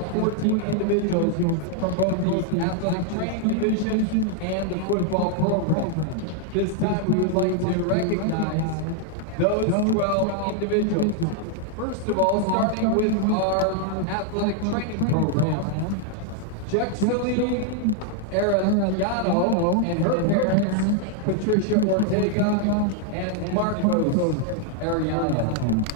have 14 individuals from both the athletic training division and the football program. This time we would like to recognize those 12 individuals. First of all, starting with our athletic training program, Jexely Arellano and her parents, Patricia Ortega and Marcos Arellano.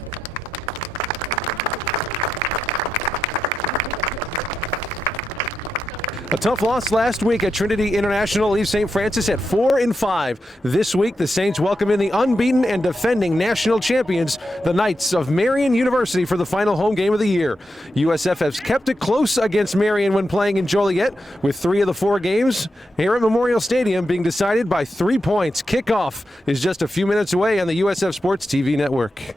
A tough loss last week at Trinity International leaves St. Francis at 4-5. This week, the Saints welcome in the unbeaten and defending national champions, the Knights of Marian University, for the final home game of the year. USF has kept it close against Marian when playing in Joliet, with 3 of the 4 games here at Memorial Stadium being decided by 3 points. Kickoff is just a few minutes away on the USF Sports TV network.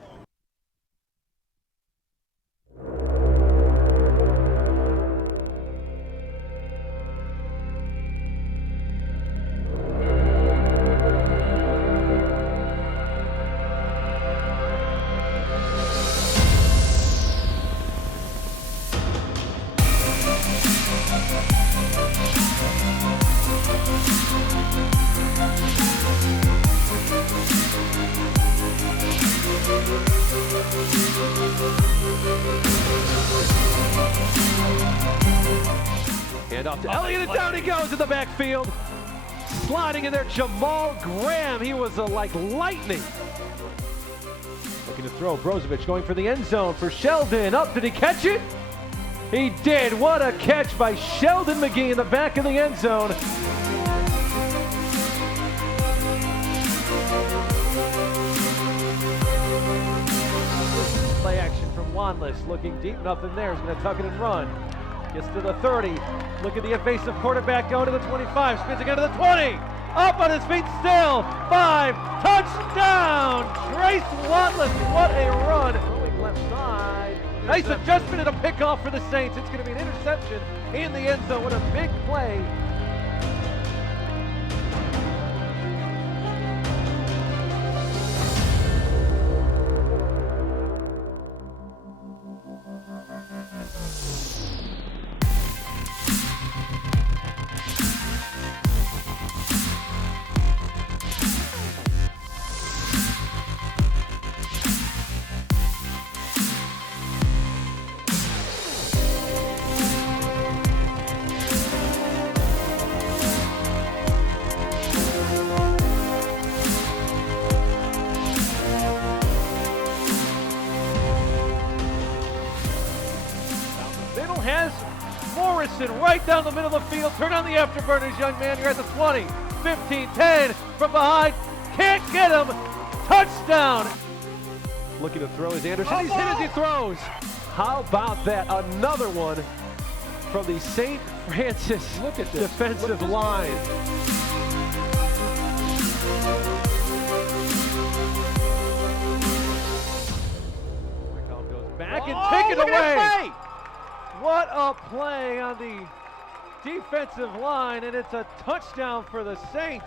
And off to Elliott, and down he goes in the backfield. Sliding in there, Jamal Graham. He was like lightning. Looking to throw, Brozovic going for the end zone for Sheldon. Up, did he catch it? He did. What a catch by Sheldon McGee in the back of the end zone. Play action from Wanless, looking deep, nothing there. He's going to tuck it and run. Gets to the 30. Look at the evasive quarterback going to the 25. Spins again to the 20. Up on his feet still. 5. Touchdown. Trace Wanless. What a run. Throwing left side. Nice adjustment and a pickoff for the Saints. It's going to be an interception in the end zone. What a big play. Has Morrison right down the middle of the field. Turn on the afterburners, young man. You're at the 20, 15, 10 from behind. Can't get him. Touchdown. Looking to throw is Anderson. He's hit as he throws. How about that? Another one from the St. Francis defensive line. Goes back and take it away. What a play on the defensive line, and it's a touchdown for the Saints.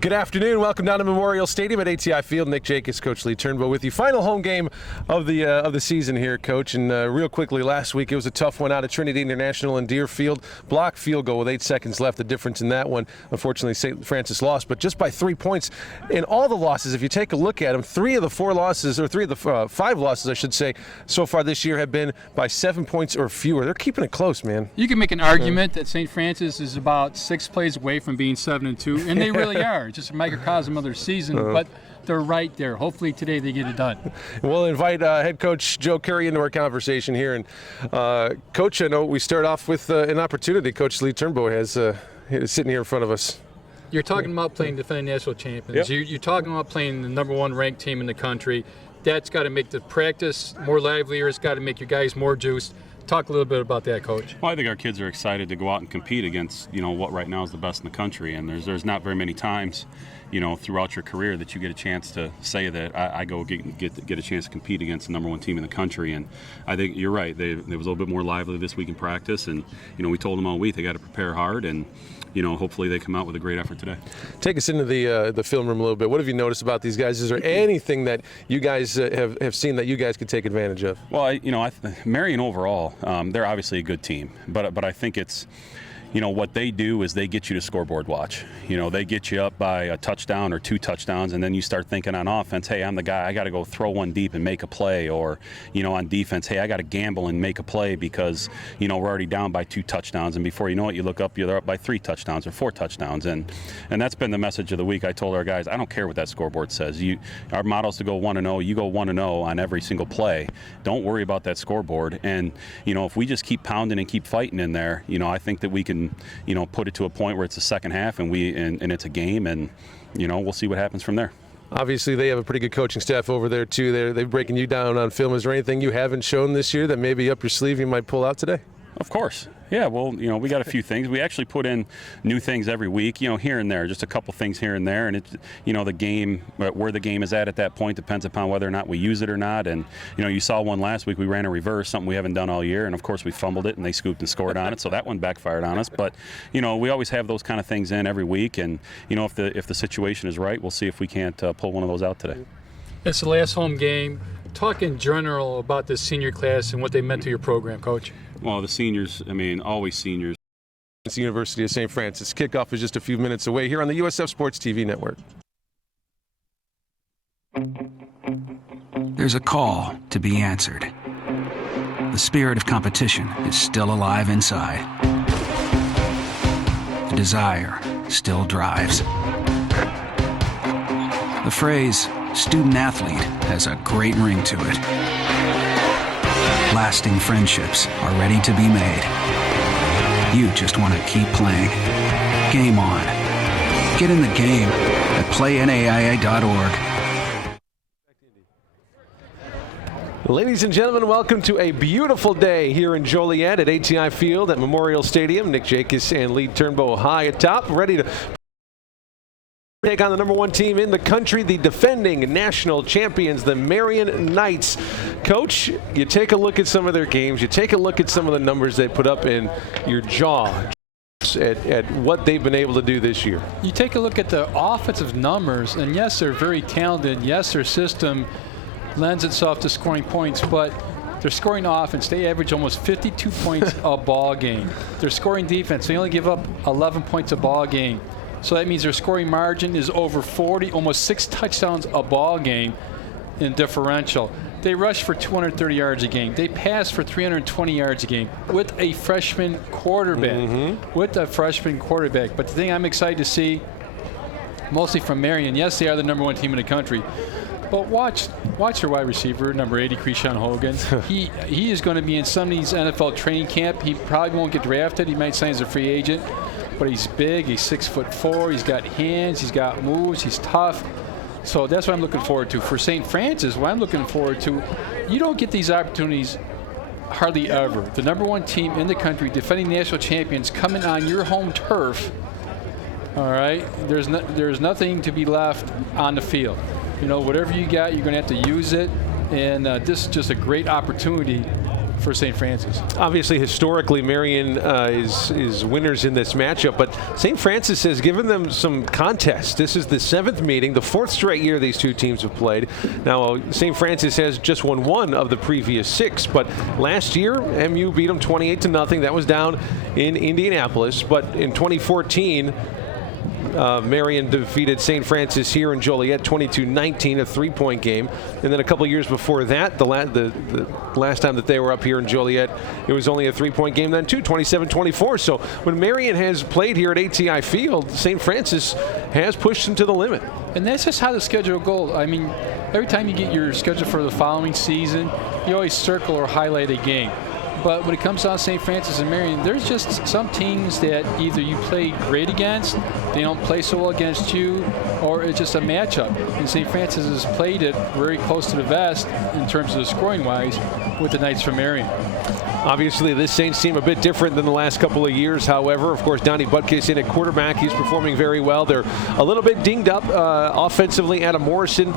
Good afternoon. Welcome down to Memorial Stadium at ATI Field. Nick Jacobs, Coach Lee Turnbow with you. Final home game of the season here, Coach. And real quickly, last week it was a tough one out at Trinity International in Deerfield. Blocked field goal with 8 seconds left. The difference in that one, unfortunately, St. Francis lost, but just by 3 points. In all the losses, if you take a look at them, 3 of the 4 losses, or 3 of the 5 losses, I should say, so far this year have been by 7 points or fewer. They're keeping it close, man. You can make an argument that St. Francis is about 6 plays away from being 7-2, and they really are. Just a microcosm of their season, but they're right there. Hopefully today they get it done. We'll invite head coach Joe Curry into our conversation here. And Coach, I know we start off with an opportunity Coach Lee Turnbow has sitting here in front of us. You're talking about playing defending national champions. Yep. You're talking about playing the #1 ranked team in the country. That's got to make the practice more livelier. It's got to make your guys more juiced. Talk a little bit about that, Coach. Well, I think our kids are excited to go out and compete against, what right now is the best in the country. And there's not very many times, throughout your career that you get a chance to say that I go get a chance to compete against the number one team in the country. And I think you're right. It was a little bit more lively this week in practice. And, we told them all week they got to prepare hard. And, hopefully they come out with a great effort today. Take us into the film room a little bit. What have you noticed about these guys? Is there anything that you guys have seen that you guys could take advantage of? Well, Marian overall, they're obviously a good team, but I think it's, what they do is they get you to scoreboard watch. They get you up by a touchdown or 2 touchdowns, and then you start thinking on offense, hey, I'm the guy, I got to go throw one deep and make a play. Or, on defense, hey, I got to gamble and make a play because, we're already down by 2 touchdowns. And before you know it, you look up, you're up by 3 touchdowns or 4 touchdowns. And that's been the message of the week. I told our guys, I don't care what that scoreboard says. Our motto is to go 1-0. You go 1-0 on every single play. Don't worry about that scoreboard. And, if we just keep pounding and keep fighting in there, I think that we can, put it to a point where it's the second half and it's a game, and we'll see what happens from there. Obviously, they have a pretty good coaching staff over there too. They're breaking you down on film. Is there anything you haven't shown this year that maybe up your sleeve you might pull out today? Of course. Yeah, well, we got a few things. We actually put in new things every week, here and there, just a couple things here and there. And it's, the game, where the game is at that point depends upon whether or not we use it or not. And, you saw one last week, we ran a reverse, something we haven't done all year. And of course, we fumbled it and they scooped and scored on it. So that one backfired on us. But, we always have those kind of things in every week. And, if the situation is right, we'll see if we can't pull one of those out today. It's the last home game. Talk in general about this senior class and what they meant to your program, Coach. Well, the seniors, always seniors. It's the University of St. Francis. Kickoff is just a few minutes away here on the USF Sports TV network. There's a call to be answered. The spirit of competition is still alive inside. The desire still drives. The phrase student athlete has a great ring to it. Lasting friendships are ready to be made. You just want to keep playing. Game on. Get in the game at playnaia.org. Ladies and gentlemen, welcome to a beautiful day here in Joliet at ATI Field at Memorial Stadium. Nick Jacobs and Lee Turnbow high atop, ready to take on the number one team in the country, the defending national champions, the Marian Knights. Coach, you take a look at some of their games, you take a look at some of the numbers they put up, in your jaw at what they've been able to do this year. You take a look at the offensive numbers, and yes, they're very talented. Yes, their system lends itself to scoring points, but they're scoring offense. They average almost 52 points a ball game. They're scoring defense. They only give up 11 points a ball game. So that means their scoring margin is over 40, almost 6 touchdowns a ball game in differential. They rush for 230 yards a game. They pass for 320 yards a game with a freshman quarterback. But the thing I'm excited to see, mostly from Marian, yes, they are the number one team in the country, but watch their wide receiver, number 80, Krishan Hogan. He is going to be in some of these NFL training camp. He probably won't get drafted. He might sign as a free agent. But he's big, he's 6'4", he's got hands, he's got moves, he's tough. So that's what I'm looking forward to. For St. Francis, what I'm looking forward to, you don't get these opportunities hardly ever. The number one team in the country, defending national champions, coming on your home turf, all right? There's nothing to be left on the field. Whatever you got, you're going to have to use it. And this is just a great opportunity for St. Francis. Obviously, historically, Marian is winners in this matchup, but St. Francis has given them some contests. This is the 7th meeting, the 4th straight year these two teams have played. Now, St. Francis has just won 1 of the previous 6, but last year, MU beat them 28-0. That was down in Indianapolis, but in 2014, Marian defeated St. Francis here in Joliet 22-19, a 3-point game. And then a couple years before that, the last time that they were up here in Joliet, it was only a 3-point game then too, 27-24. So when Marian has played here at ATI Field, St. Francis has pushed them to the limit. And that's just how the schedule goes. I mean, every time you get your schedule for the following season, you always circle or highlight a game. But when it comes down to St. Francis and Marian, there's just some teams that either you play great against, they don't play so well against you, or it's just a matchup. And St. Francis has played it very close to the vest in terms of the scoring-wise with the Knights from Marian. Obviously, this Saints team a bit different than the last couple of years. However, of course, Donnie Butkus in at quarterback. He's performing very well. They're a little bit dinged up offensively. Adam Morrison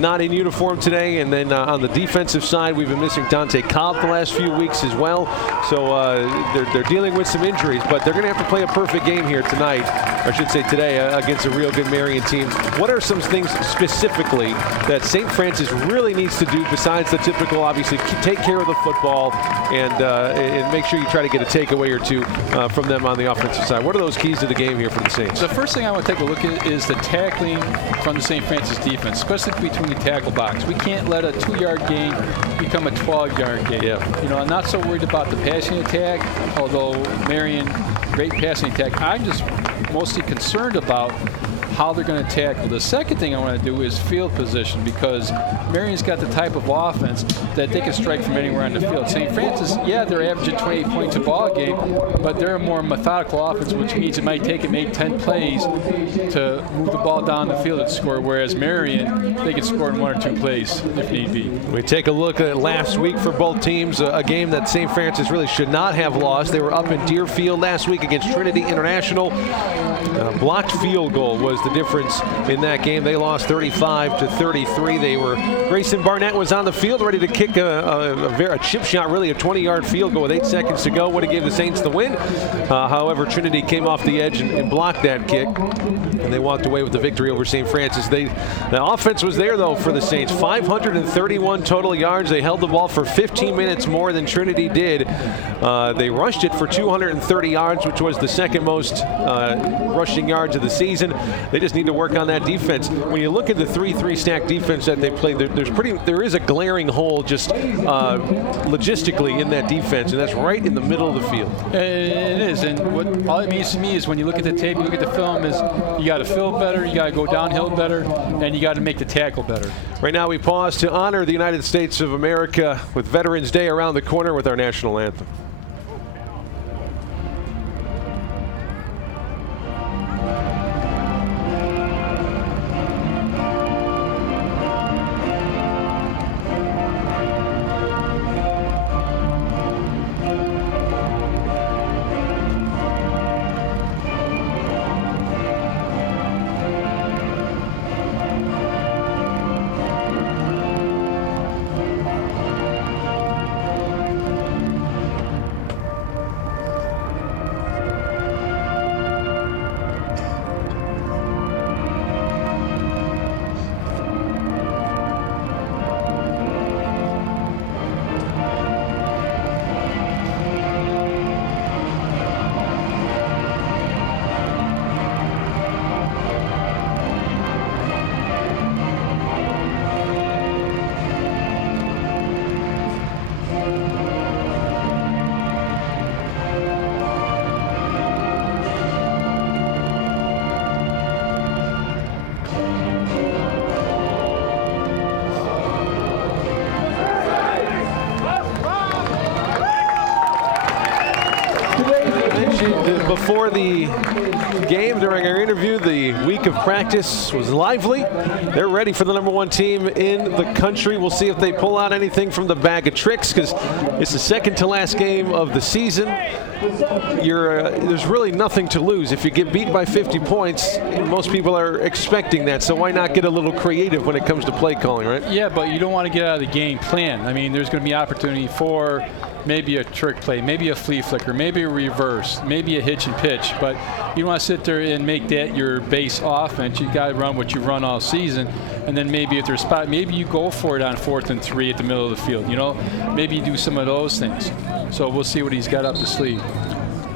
not in uniform today. And then on the defensive side, we've been missing Dante Cobb the last few weeks as well. So they're dealing with some injuries, but they're going to have to play a perfect game here tonight, or I should say today, against a real good Marian team. What are some things specifically that St. Francis really needs to do besides the typical, obviously, take care of the football and make sure you try to get a takeaway or two from them on the offensive side? What are those keys to the game here for the Saints? The first thing I want to take a look at is the tackling from the St. Francis defense, especially between the tackle box. We can't let a 2-yard gain become a 12-yard gain. Yeah. You know, I'm not so worried about the passing attack, although Marian, great passing attack. I'm just mostly concerned about how they're going to tackle. The second thing I want to do is field position, because Marian's got the type of offense that they can strike from anywhere on the field. St. Francis, yeah, they're averaging 28 points a ball game, but they're a more methodical offense, which means it might take 10 plays to move the ball down the field and score, whereas Marian, they can score in 1 or 2 plays if need be. We take a look at last week for both teams, a game that St. Francis really should not have lost. They were up in Deerfield last week against Trinity International. Blocked field goal was the difference in that game. They lost 35-33. Grayson Barnett was on the field ready to kick a chip shot, really a 20-yard field goal with 8 seconds to go. Would have given the Saints the win. However, Trinity came off the edge and blocked that kick, and they walked away with the victory over St. Francis. The offense was there, though, for the Saints. 531 total yards. They held the ball for 15 minutes more than Trinity did. They rushed it for 230 yards, which was the second most rushing yards of the season. They just need to work on that defense. When you look at the 3-3 stack defense that they played, there is a glaring hole just logistically in that defense, and that's right in the middle of the field. It is, and what all it means to me is when you look at the tape, you look at the film, is you got to fill better, you got to go downhill better, and you got to make the tackle better. Right now we pause to honor the United States of America with Veterans Day around the corner with our national anthem. Before the game, during our interview, the week of practice was lively. They're ready for the #1 team in the country. We'll see if they pull out anything from the bag of tricks, because it's the second to last game of the season. There's really nothing to lose. If you get beat by 50 points, most people are expecting that, so why not get a little creative when it comes to play calling, right? Yeah, but you don't want to get out of the game plan. I mean, there's going to be opportunity for maybe a trick play, maybe a flea flicker, maybe a reverse, maybe a hitch and pitch, but you don't want to sit there and make that your base offense. You got to run what you run all season, and then maybe if there's a spot, maybe you go for it on 4th and 3 at the middle of the field. You know, maybe you do some of those things. So we'll see what he's got up his sleeve.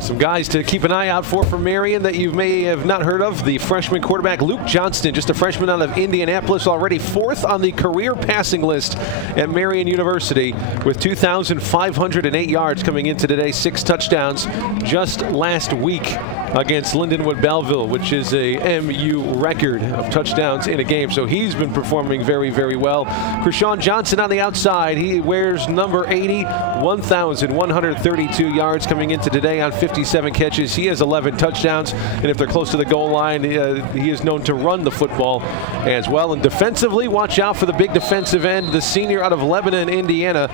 Some guys to keep an eye out for Marian that you may have not heard of. The freshman quarterback Luke Johnston, just a freshman out of Indianapolis, already 4th on the career passing list at Marian University with 2,508 yards coming into today, 6 touchdowns just last week against Lindenwood Belleville, which is a MU record of touchdowns in a game. So he's been performing very, very well. Krishawn Johnson on the outside. He wears number 80, 1,132 yards coming into today on 57 catches. He has 11 touchdowns. And if they're close to the goal line, he is known to run the football as well. And defensively, watch out for the big defensive end, the senior out of Lebanon, Indiana,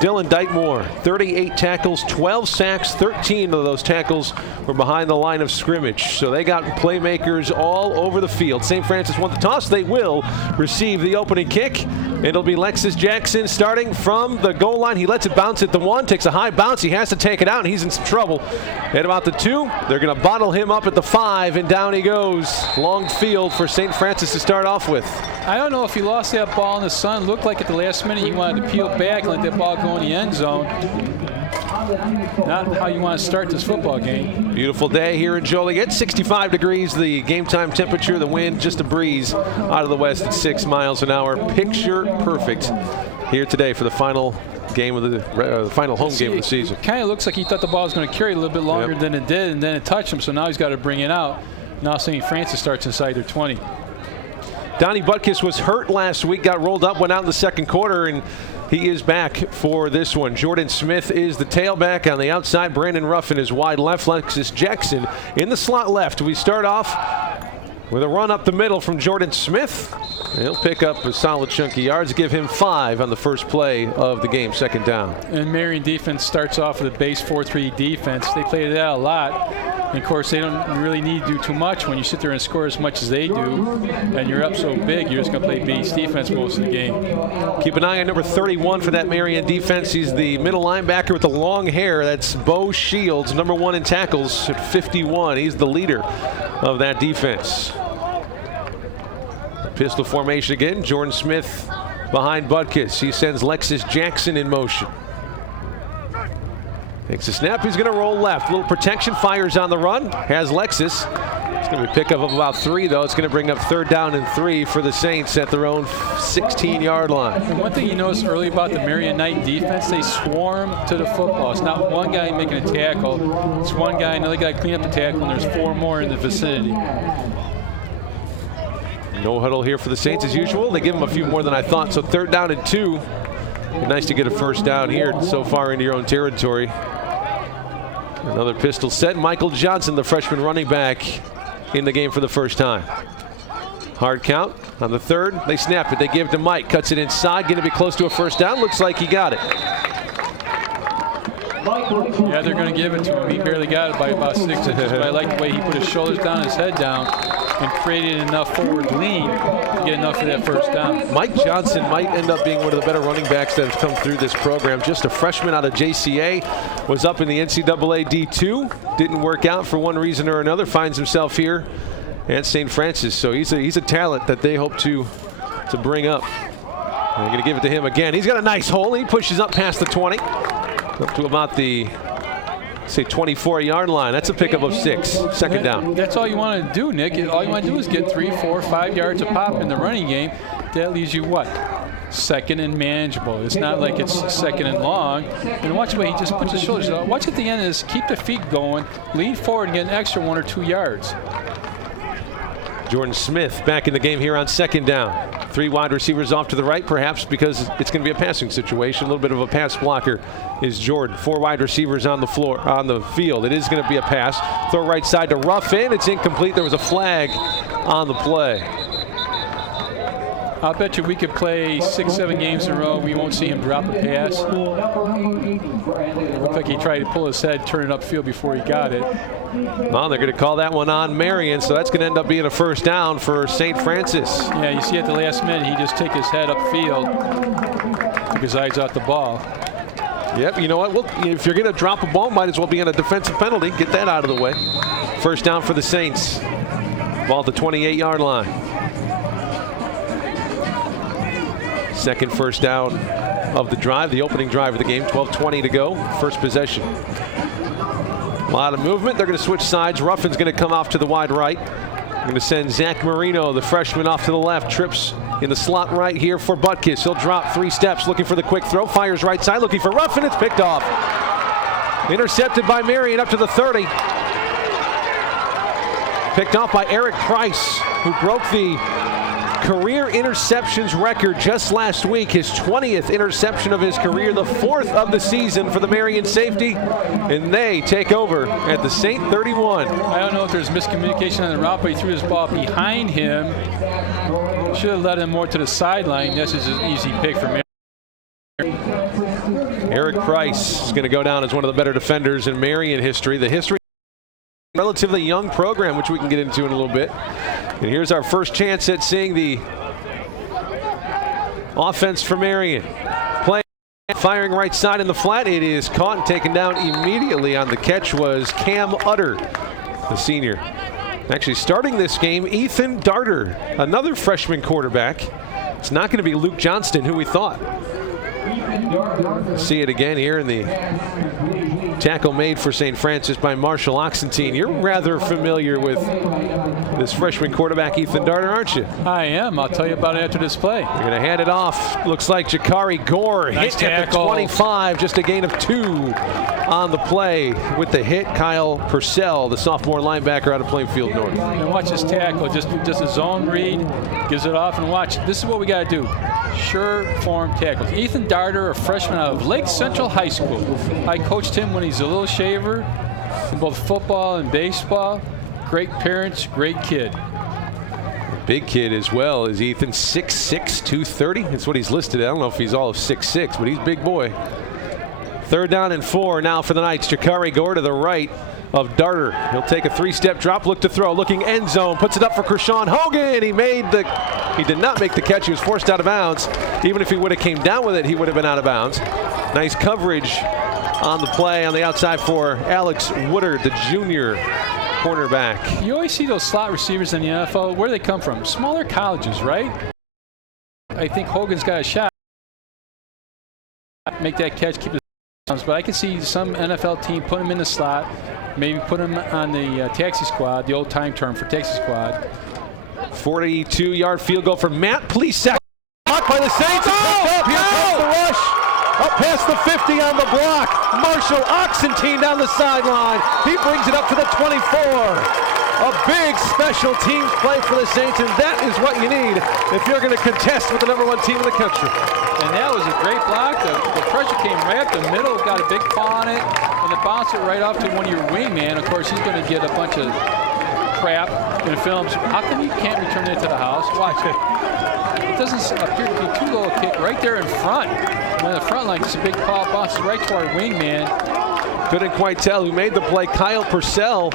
Dylan Dytemore. 38 tackles, 12 sacks, 13 of those tackles were behind the line of scrimmage. So they got playmakers all over the field. St. Francis won the toss. They will receive the opening kick. It'll be Lexus Jackson starting from the goal line. He lets it bounce at the 1, takes a high bounce. He has to take it out, and he's in some trouble. At about the 2, they're going to bottle him up at the 5, and down he goes. Long field for St. Francis to start off with. I don't know if he lost that ball in the sun. Looked like at the last minute he wanted to peel back and let that ball go in the end zone. Not how you want to start this football game. Beautiful day here in Joliet. 65 degrees, the game time temperature. The wind just a breeze out of the west at 6 miles an hour. Picture perfect here today for the final game of the final home game of the season. It kind of looks like he thought the ball was going to carry a little bit longer than it did, and then it touched him. So now he's got to bring it out. Now St. Francis starts inside their 20. Donnie Butkus was hurt last week, got rolled up, went out in the second quarter, and he is back for this one. Jordan Smith is the tailback on the outside. Brandon Ruffin is wide left. Lexus Jackson in the slot left. We start off with a run up the middle from Jordan Smith. He'll pick up a solid chunk of yards, give him 5 on the first play of the game, second down. And Marian defense starts off with a base 4-3 defense. They play that a lot. And of course, they don't really need to do too much when you sit there and score as much as they do, and you're up so big, you're just going to play base defense most of the game. Keep an eye on number 31 for that Marian defense. He's the middle linebacker with the long hair. That's Bo Shields, number 1 in tackles at 51. He's the leader of that defense. Pistol formation again. Jordan Smith behind Butkus. He sends Lexus Jackson in motion. Takes a snap. He's going to roll left. Little protection. Fires on the run. Has Lexus. It's going to be a pickup of about 3, though. It's going to bring up 3rd down and 3 for the Saints at their own 16-yard line. And one thing you noticed early about the Marian Knight defense, they swarm to the football. It's not one guy making a tackle. It's one guy, another guy clean up the tackle, and there's 4 more in the vicinity. No huddle here for the Saints as usual. They give them a few more than I thought. So 3rd down and 2. Nice to get a 1st down here so far into your own territory. Another pistol set. Michael Johnson, the freshman running back, in the game for the first time. Hard count on the 3rd. They snap it. They give it to Mike. Cuts it inside. Going to be close to a 1st down. Looks like he got it. Yeah, they're going to give it to him. He barely got it by about 6 inches. But I like the way he put his shoulders down, his head down, and created enough forward lean to get enough for that 1st down. Mike Johnson might end up being one of the better running backs that have come through this program. Just a freshman out of JCA, was up in the NCAA D2. Didn't work out for one reason or another. Finds himself here at St. Francis. So he's a talent that they hope to bring up. They're going to give it to him again. He's got a nice hole. He pushes up past the 20. Up to about the, say, 24-yard line. That's a pickup of 6. 2nd down. That's all you want to do, Nick. All you want to do is get 3, 4, 5 yards a pop in the running game. That leaves you what? 2nd and manageable. It's not like it's 2nd and long. And watch the way he just puts his shoulders out. Watch at the end of this. Keep the feet going. Lean forward and get an extra 1 or 2 yards. Jordan Smith back in the game here on 2nd down. 3 wide receivers off to the right, perhaps because it's going to be a passing situation. A little bit of a pass blocker is Jordan. 4 wide receivers on the floor, on the field. It is going to be a pass. Throw right side to Ruffin. It's incomplete. There was a flag on the play. I'll bet you we could play 6, 7 games in a row. We won't see him drop a pass. Looked like he tried to pull his head, turn it upfield before he got it. Well, they're going to call that one on Marian, so that's going to end up being a 1st down for St. Francis. Yeah, you see at the last minute, he just took his head upfield, took his eyes off the ball. Yep, you know what? Well, if you're going to drop a ball, might as well be on a defensive penalty. Get that out of the way. 1st down for the Saints. Ball at the 28-yard line. 2nd 1st down of the drive, the opening drive of the game. 12:20 to go. 1st possession. A lot of movement. They're going to switch sides. Ruffin's going to come off to the wide right. They're going to send Zach Marino, the freshman, off to the left. Trips in the slot right here for Butkus. He'll drop 3 steps, looking for the quick throw. Fires right side, looking for Ruffin. It's picked off. Intercepted by Marian up to the 30. Picked off by Eric Price, who broke the career interceptions record just last week. His 20th interception of his career, the 4th of the season for the Marian safety. And they take over at the Saint 31. I don't know if there's miscommunication on the route, but he threw his ball behind him. Should have led him more to the sideline. This is an easy pick for Marian. Eric Price is going to go down as one of the better defenders in Marian history. The history of a relatively young program, which we can get into in a little bit. And here's our first chance at seeing the offense for Marian. Play, firing right side in the flat. It is caught and taken down immediately. On the catch was Cam Utter, the senior. Actually starting this game, Ethan Darter, another freshman quarterback. It's not going to be Luke Johnston, who we thought. See it again here in the tackle made for St. Francis by Marshall Oxentine. You're rather familiar with this freshman quarterback, Ethan Darter, aren't you? I am. I'll tell you about it after this play. They're going to hand it off. Looks like Jakari Gore Nice hit at the 25, just a gain of 2 on the play. With the hit, Kyle Purcell, the sophomore linebacker out of Plainfield North. And watch this tackle, just a zone read, gives it off, and watch. This is what we got to do. Sure form tackles. Ethan Darter, a freshman out of Lake Central High School. I coached him when he's a little shaver in both football and baseball. Great parents, great kid. Big kid as well is Ethan, 6'6", 230. That's what he's listed at. I don't know if he's all of 6'6", but he's a big boy. 3rd down and 4 now for the Knights. Jakari Gore to the right of Darter. He'll take a 3-step drop, look to throw, looking end zone, puts it up for Krishawn Hogan. He did not make the catch. He was forced out of bounds. Even if he would have came down with it, he would have been out of bounds. Nice coverage on the play on the outside for Alex Woodard, the junior cornerback. You always see those slot receivers in the NFL. Where do they come from? Smaller colleges, right? I think Hogan's got a shot. Make that catch, keep it. But I can see some NFL team put him in the slot, maybe put him on the taxi squad, the old time term for taxi squad. 42-yard field goal for Matt Plesac. Blocked by the Saints. Up. Here comes the rush. Up past the 50 on the block. Marshall Oxentine down the sideline. He brings it up to the 24. A big special teams play for the Saints, and that is what you need if you're going to contest with the #1 team in the country. And that was a great block. The pressure came right up the middle, got a big paw on it, and it bounced it right off to one of your wingman. Of course, he's going to get a bunch of crap in the films. How come you can't return it to the house? Watch it. It doesn't appear to be too low a kick right there in front. On the front line, just a big paw bounces right to our wingman. Couldn't quite tell who made the play. Kyle Purcell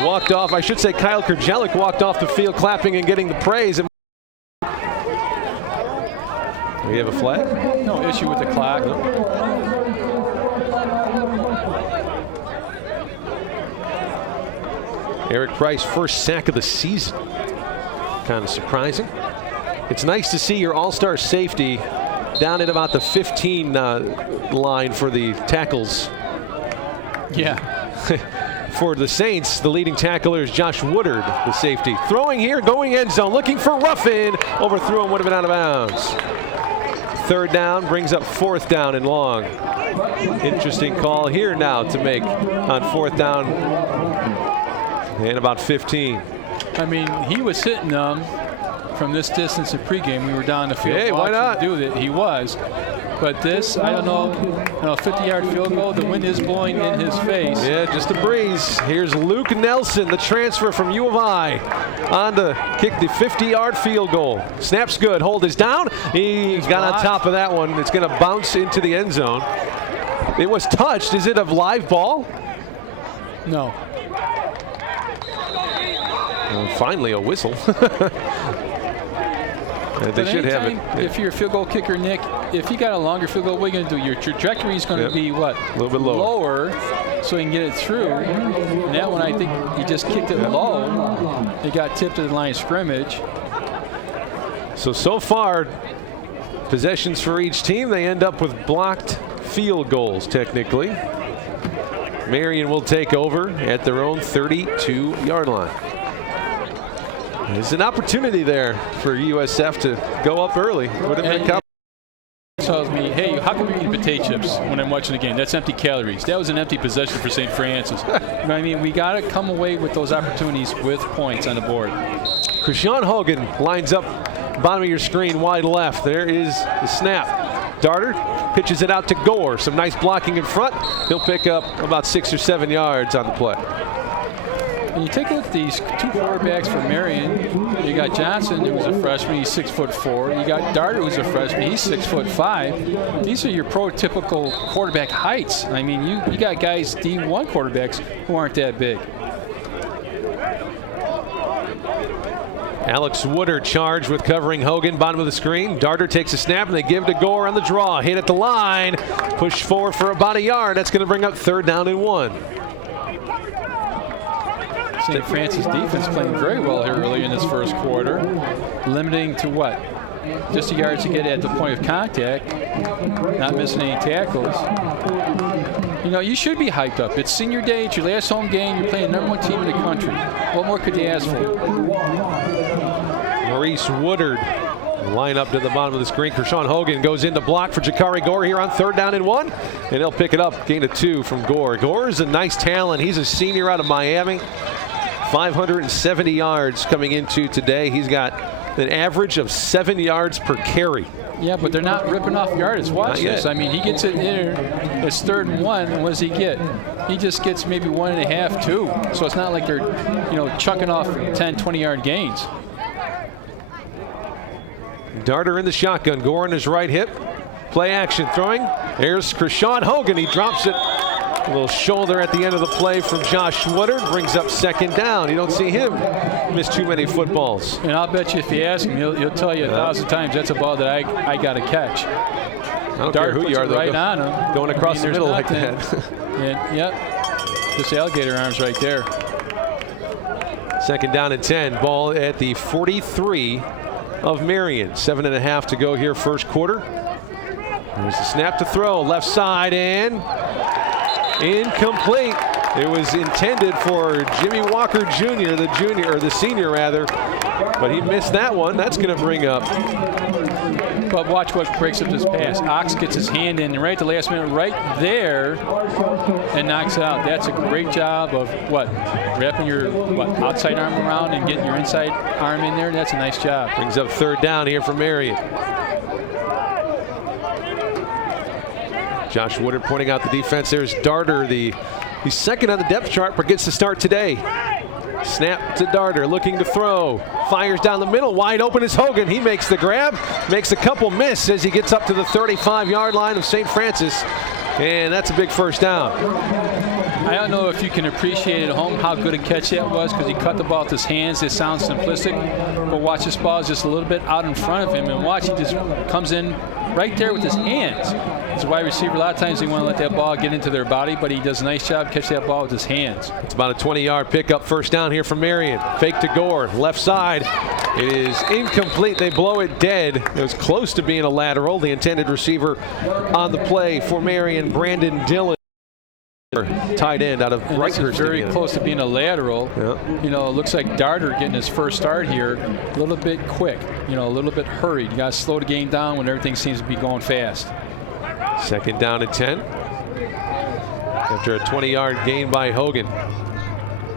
walked off. I should say Kyle Kerjelik walked off the field clapping and getting the praise. We have a flag? No issue with the clock. Eric Price, first sack of the season. Kind of surprising. It's nice to see your all-star safety down at about the 15 line for the tackles. Yeah. For the Saints, the leading tackler is Josh Woodard, the safety. Throwing here, going end zone, looking for Ruffin. Overthrew him, would have been out of bounds. 3rd down brings up 4th down and long. Interesting call here now to make on 4th down and about 15. I mean, he was hitting them from this distance in pregame. We were down the field. Hey, why not? Do it. He was. But this, I don't know, 50-yard field goal, the wind is blowing in his face. Yeah, just a breeze. Here's Luke Nelson, the transfer from U of I, on to kick the 50-yard field goal. Snap's good. Hold is down. He's got on top of that one. It's going to bounce into the end zone. It was touched. Is it a live ball? No. Finally, a whistle. They should have it. If you're a field goal kicker, Nick, if you got a longer field goal, what are you going to do? Your trajectory is going to be what? A little bit lower. So you can get it through. And that one, I think he just kicked it low. It got tipped to the line of scrimmage. So far, possessions for each team, they end up with blocked field goals, technically. Marian will take over at their own 32-yard line. There's an opportunity there for USF to go up early. Would have been tells me, hey, how come you're eating potato chips when I'm watching the game? That's empty calories. That was an empty possession for St. Francis. I mean, we got to come away with those opportunities with points on the board. Krishawn Hogan lines up bottom of your screen, wide left. There is the snap. Darter pitches it out to Gore. Some nice blocking in front. He'll pick up about 6 or 7 yards on the play. And you take a look at these two quarterbacks for Marian. You got Johnson, who's a freshman. He's 6'4". You got Darter, who's a freshman. He's 6'5". These are your prototypical quarterback heights. I mean, you got guys, D1 quarterbacks, who aren't that big. Alex Woodard charged with covering Hogan, bottom of the screen. Darter takes a snap, and they give to Gore on the draw. Hit at the line. Push forward for about a yard. That's going to bring up 3rd down and 1. St. Francis defense playing very well here early in this first quarter. Limiting to what? Just the yards to get at the point of contact. Not missing any tackles. You know, you should be hyped up. It's senior day. It's your last home game. You're playing the #1 team in the country. What more could you ask for? Maurice Woodard line up to the bottom of the screen. Krishawn Hogan goes in to block for Jakari Gore here on 3rd down and 1. And he'll pick it up. Gain of 2 from Gore. Gore is a nice talent. He's a senior out of Miami. 570 yards coming into today. He's got an average of 7 yards per carry. Yeah, but they're not ripping off yardage. Watch this. I mean, he gets it in there. It's 3rd and 1. And what does he get? He just gets maybe 1.5, 2. So it's not like they're, chucking off 10, 20-yard gains. Darter in the shotgun. Gore on his right hip. Play action throwing. There's Krishawn Hogan. He drops it. A little shoulder at the end of the play from Josh Woodard. Brings up 2nd down. You don't see him miss too many footballs. And I'll bet you if you ask him, he'll tell you 1,000 times that's a ball that I got to catch. I don't care who you are, though. Right on him. Going across the middle like that. And, yep. Just alligator arms right there. 2nd down and 10. Ball at the 43 of Marian. 7.5 to go here, first quarter. There's the snap to throw. Left side and incomplete. It was intended for Jimmy Walker Jr., the senior rather, but he missed that one. That's going to bring up. But watch what breaks up this pass. Ox gets his hand in right at the last minute, right there, and knocks it out. That's a great job of wrapping your outside arm around and getting your inside arm in there. That's a nice job. Brings up 3rd down here for Marian. Josh Woodard pointing out the defense. There's Darter, he's 2nd on the depth chart, but gets to start today. Snap to Darter, looking to throw. Fires down the middle, wide open is Hogan. He makes the grab, makes a couple miss as he gets up to the 35-yard line of St. Francis, and that's a big 1st down. I don't know if you can appreciate at home how good a catch that was because he cut the ball with his hands. It sounds simplistic, but watch this ball is just a little bit out in front of him, and watch he just comes in right there with his hands. As a wide receiver, a lot of times they want to let that ball get into their body, but he does a nice job catch that ball with his hands. It's about a 20-yard pickup, 1st down here from Marian. Fake to Gore, left side. It is incomplete. They blow it dead. It was close to being a lateral. The intended receiver on the play for Marian, Brandon Dillon. Tight end out of Rikers. Very close to being a lateral. Yeah. It looks like Darter getting his first start here a little bit quick, a little bit hurried. You got to slow the game down when everything seems to be going fast. 2nd down and 10. After a 20-yard gain by Hogan.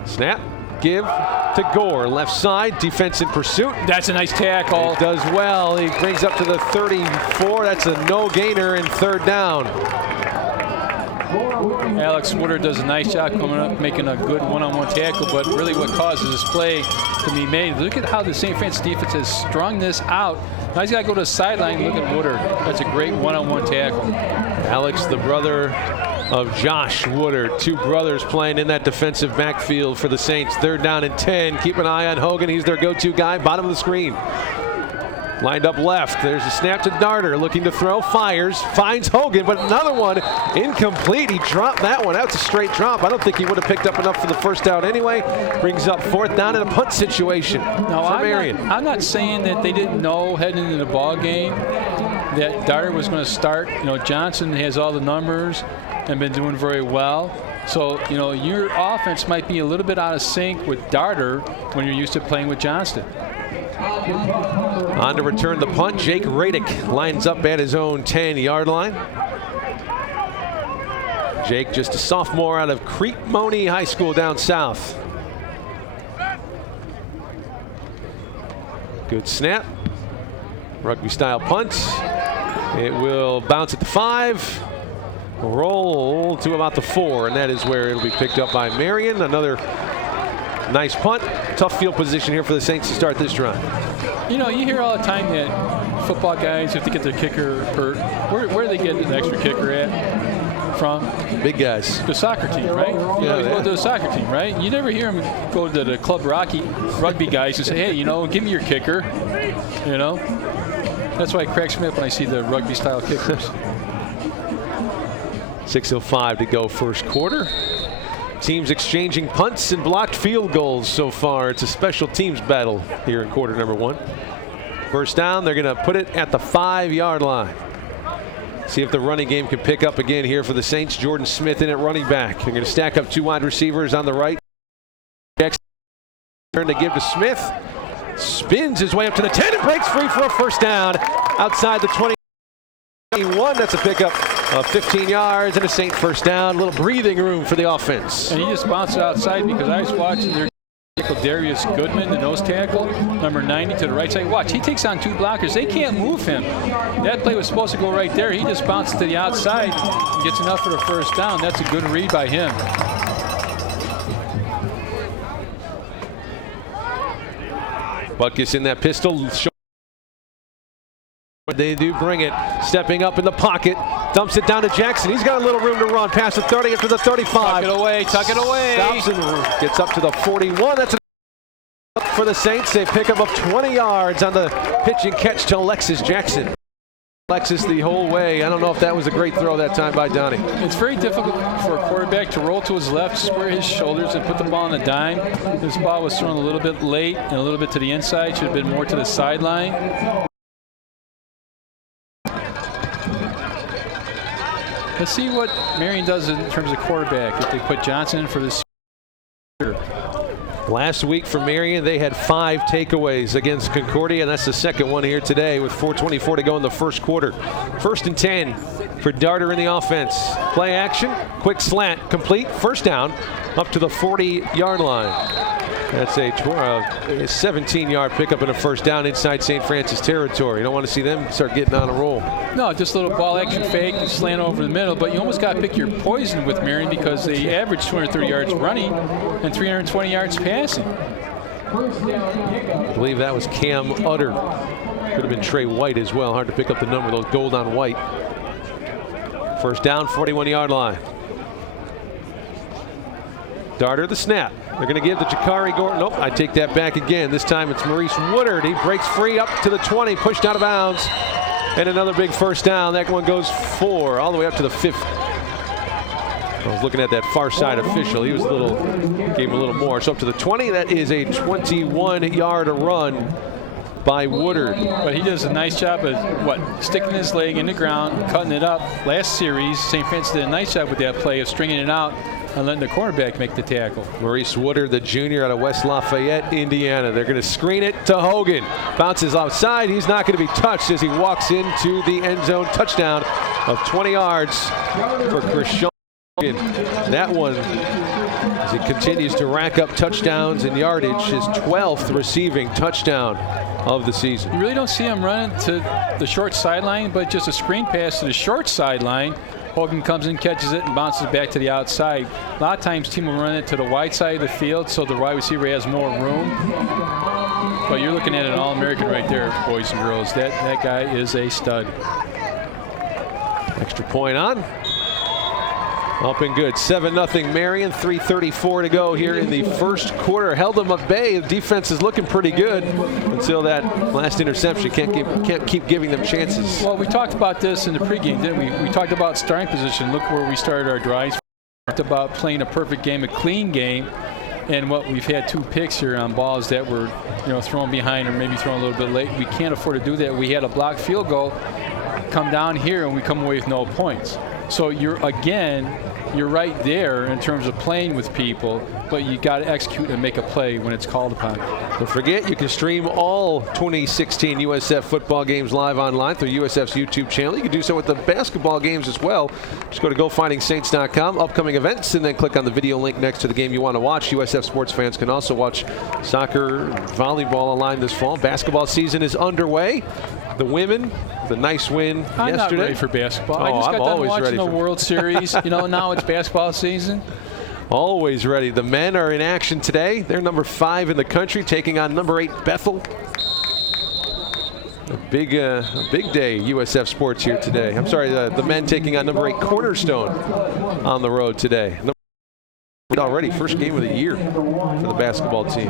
Snap, give to Gore. Left side, defense in pursuit. That's a nice tackle. He does well. He brings up to the 34. That's a no-gainer and 3rd down. Alex Woodard does a nice job coming up, making a good one-on-one tackle, but really what causes this play to be made. Look at how the St. Francis defense has strung this out. Now he's got to go to the sideline and look at Woodard. That's a great one-on-one tackle. Alex, the brother of Josh Woodard. 2 brothers playing in that defensive backfield for the Saints. 3rd down and 10. Keep an eye on Hogan. He's their go-to guy. Bottom of the screen. Lined up left. There's a snap to Darter. Looking to throw. Fires. Finds Hogan, but another one incomplete. He dropped that one. That's a straight drop. I don't think he would have picked up enough for the 1st down anyway. Brings up 4th down in a punt situation for Marian. I'm not saying that they didn't know heading into the ball game that Darter was going to start. Johnson has all the numbers and been doing very well. So, you know, your offense might be a little bit out of sync with Darter when you're used to playing with Johnston. On to return the punt, Jake Radick lines up at his own 10-yard line. Jake, just a sophomore out of Crete-Money High School down south. Good snap. Rugby-style punt. It will bounce at the 5. Roll to about the 4, and that is where it'll be picked up by Marian. Another nice punt. Tough field position here for the Saints to start this drive. You know, you hear all the time that football guys have to get their kicker hurt. Where do they get an extra kicker at? From? Big guys. The soccer team, right? Yeah, Go to the soccer team, right? You never hear them go to the club rugby guys and say, hey, you know, give me your kicker. You know? That's why it cracks me up when I see the rugby-style kickers. 6:05 to go first quarter. Teams exchanging punts and blocked field goals so far. It's a special teams battle here in quarter number 1. First down, they're going to put it at the 5-yard line. See if the running game can pick up again here for the Saints. Jordan Smith in at running back. They're going to stack up 2 wide receivers on the right. Turn to give to Smith. Spins his way up to the 10 and breaks free for a first down outside the 21. That's a pickup of 15 yards and a Saint first down. A little breathing room for the offense. And he just bounced outside because I was watching their tackle, Darius Goodman, the nose tackle, number 90 to the right side. Watch, he takes on 2 blockers. They can't move him. That play was supposed to go right there. He just bounced to the outside and gets enough for the first down. That's a good read by him. Butkus in that pistol. They do bring it. Stepping up in the pocket. Dumps it down to Jackson. He's got a little room to run. Past the 30 up to the 35. Tuck it away. Tuck it away. Stops and gets up to the 41. That's enough for the Saints. They pick up 20 yards on the pitch and catch to Alexis Jackson. Alexis the whole way. I don't know if that was a great throw that time by Donnie. It's very difficult for a quarterback to roll to his left, square his shoulders, and put the ball on a dime. This ball was thrown a little bit late and a little bit to the inside. Should have been more to the sideline. Let's see what Marian does in terms of quarterback. If they put Johnson in for this. Last week for Marian, they had 5 takeaways against Concordia, and that's the second one here today with 4:24 to go in the first quarter. 1st and 10 for Darter in the offense. Play action, quick slant, complete, first down, up to the 40-yard line. That's a 17-yard pickup and a first down inside St. Francis territory. You don't want to see them start getting on a roll. No, just a little ball action fake, slant over the middle, but you almost got to pick your poison with Marian because they average 230 yards running and 320 yards passing. I believe that was Cam Utter. Could have been Trey White as well. Hard to pick up the number, those gold on white. First down, 41-yard line. Darter the snap. They're going to give to Jakari Gordon. Nope, I take that back again. This time it's Maurice Woodard. He breaks free up to the 20, pushed out of bounds. And another big first down. That one goes 4, all the way up to the 50. I was looking at that far side official. He was gave him a little more. So up to the 20. That is a 21-yard run by Woodard. But he does a nice job of, sticking his leg in the ground, cutting it up. Last series, St. Francis did a nice job with that play of stringing it out and letting the cornerback make the tackle. Maurice Woodard, the junior out of West Lafayette, Indiana. They're going to screen it to Hogan. Bounces outside. He's not going to be touched as he walks into the end zone. Touchdown of 20 yards for Christian Hogan. That one, as he continues to rack up touchdowns and yardage, his 12th receiving touchdown of the season. You really don't see him running to the short sideline, but just a screen pass to the short sideline. Hogan comes in, catches it, and bounces it back to the outside. A lot of times, team will run it to the wide side of the field, so the wide receiver has more room. But you're looking at an All-American right there, boys and girls. That guy is a stud. Extra point on. Up and good. 7-0 Marian. 3:34 to go here in the first quarter. Held them at bay. The defense is looking pretty good until that last interception. Can't keep giving them chances. Well, we talked about this in the pregame, didn't we? We talked about starting position. Look where we started our drives. We talked about playing a perfect game, a clean game. And what we've had 2 picks here on balls that were, thrown behind or maybe thrown a little bit late. We can't afford to do that. We had a blocked field goal come down here and we come away with no points. So you're again you're right there in terms of playing with people, but you got to execute and make a play when it's called upon. Don't forget, you can stream all 2016 USF football games live online through USF's YouTube channel. You can do so with the basketball games as well. Just go to GoFightingSaints.com, upcoming events, and then click on the video link next to the game you want to watch. USF sports fans can also watch soccer, volleyball online this fall. Basketball season is underway. The women, the nice win I'm yesterday. not ready for basketball. I Oh, just I'm got done always watching ready the for- World Series. Now it's basketball season. Always ready. The men are in action today. They're number 5 in the country, taking on number 8 Bethel. A big day, USF Sports here today. I'm sorry, the men taking on number 8 Cornerstone on the road today. Already first game of the year for the basketball team.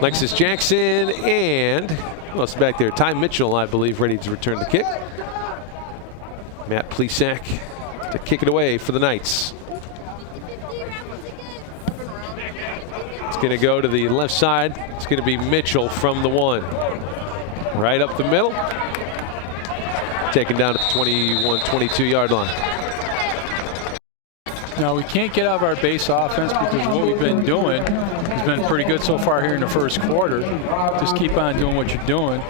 Lexus Jackson and who else back there? Ty Mitchell, I believe, ready to return the kick. Matt Plesac to kick it away for the Knights. It's going to go to the left side. It's going to be Mitchell from the 1. Right up the middle. Taken down at the 21, 22-yard line. Now, we can't get out of our base offense because what we've been doing has been pretty good so far here in the first quarter. Just keep on doing what you're doing.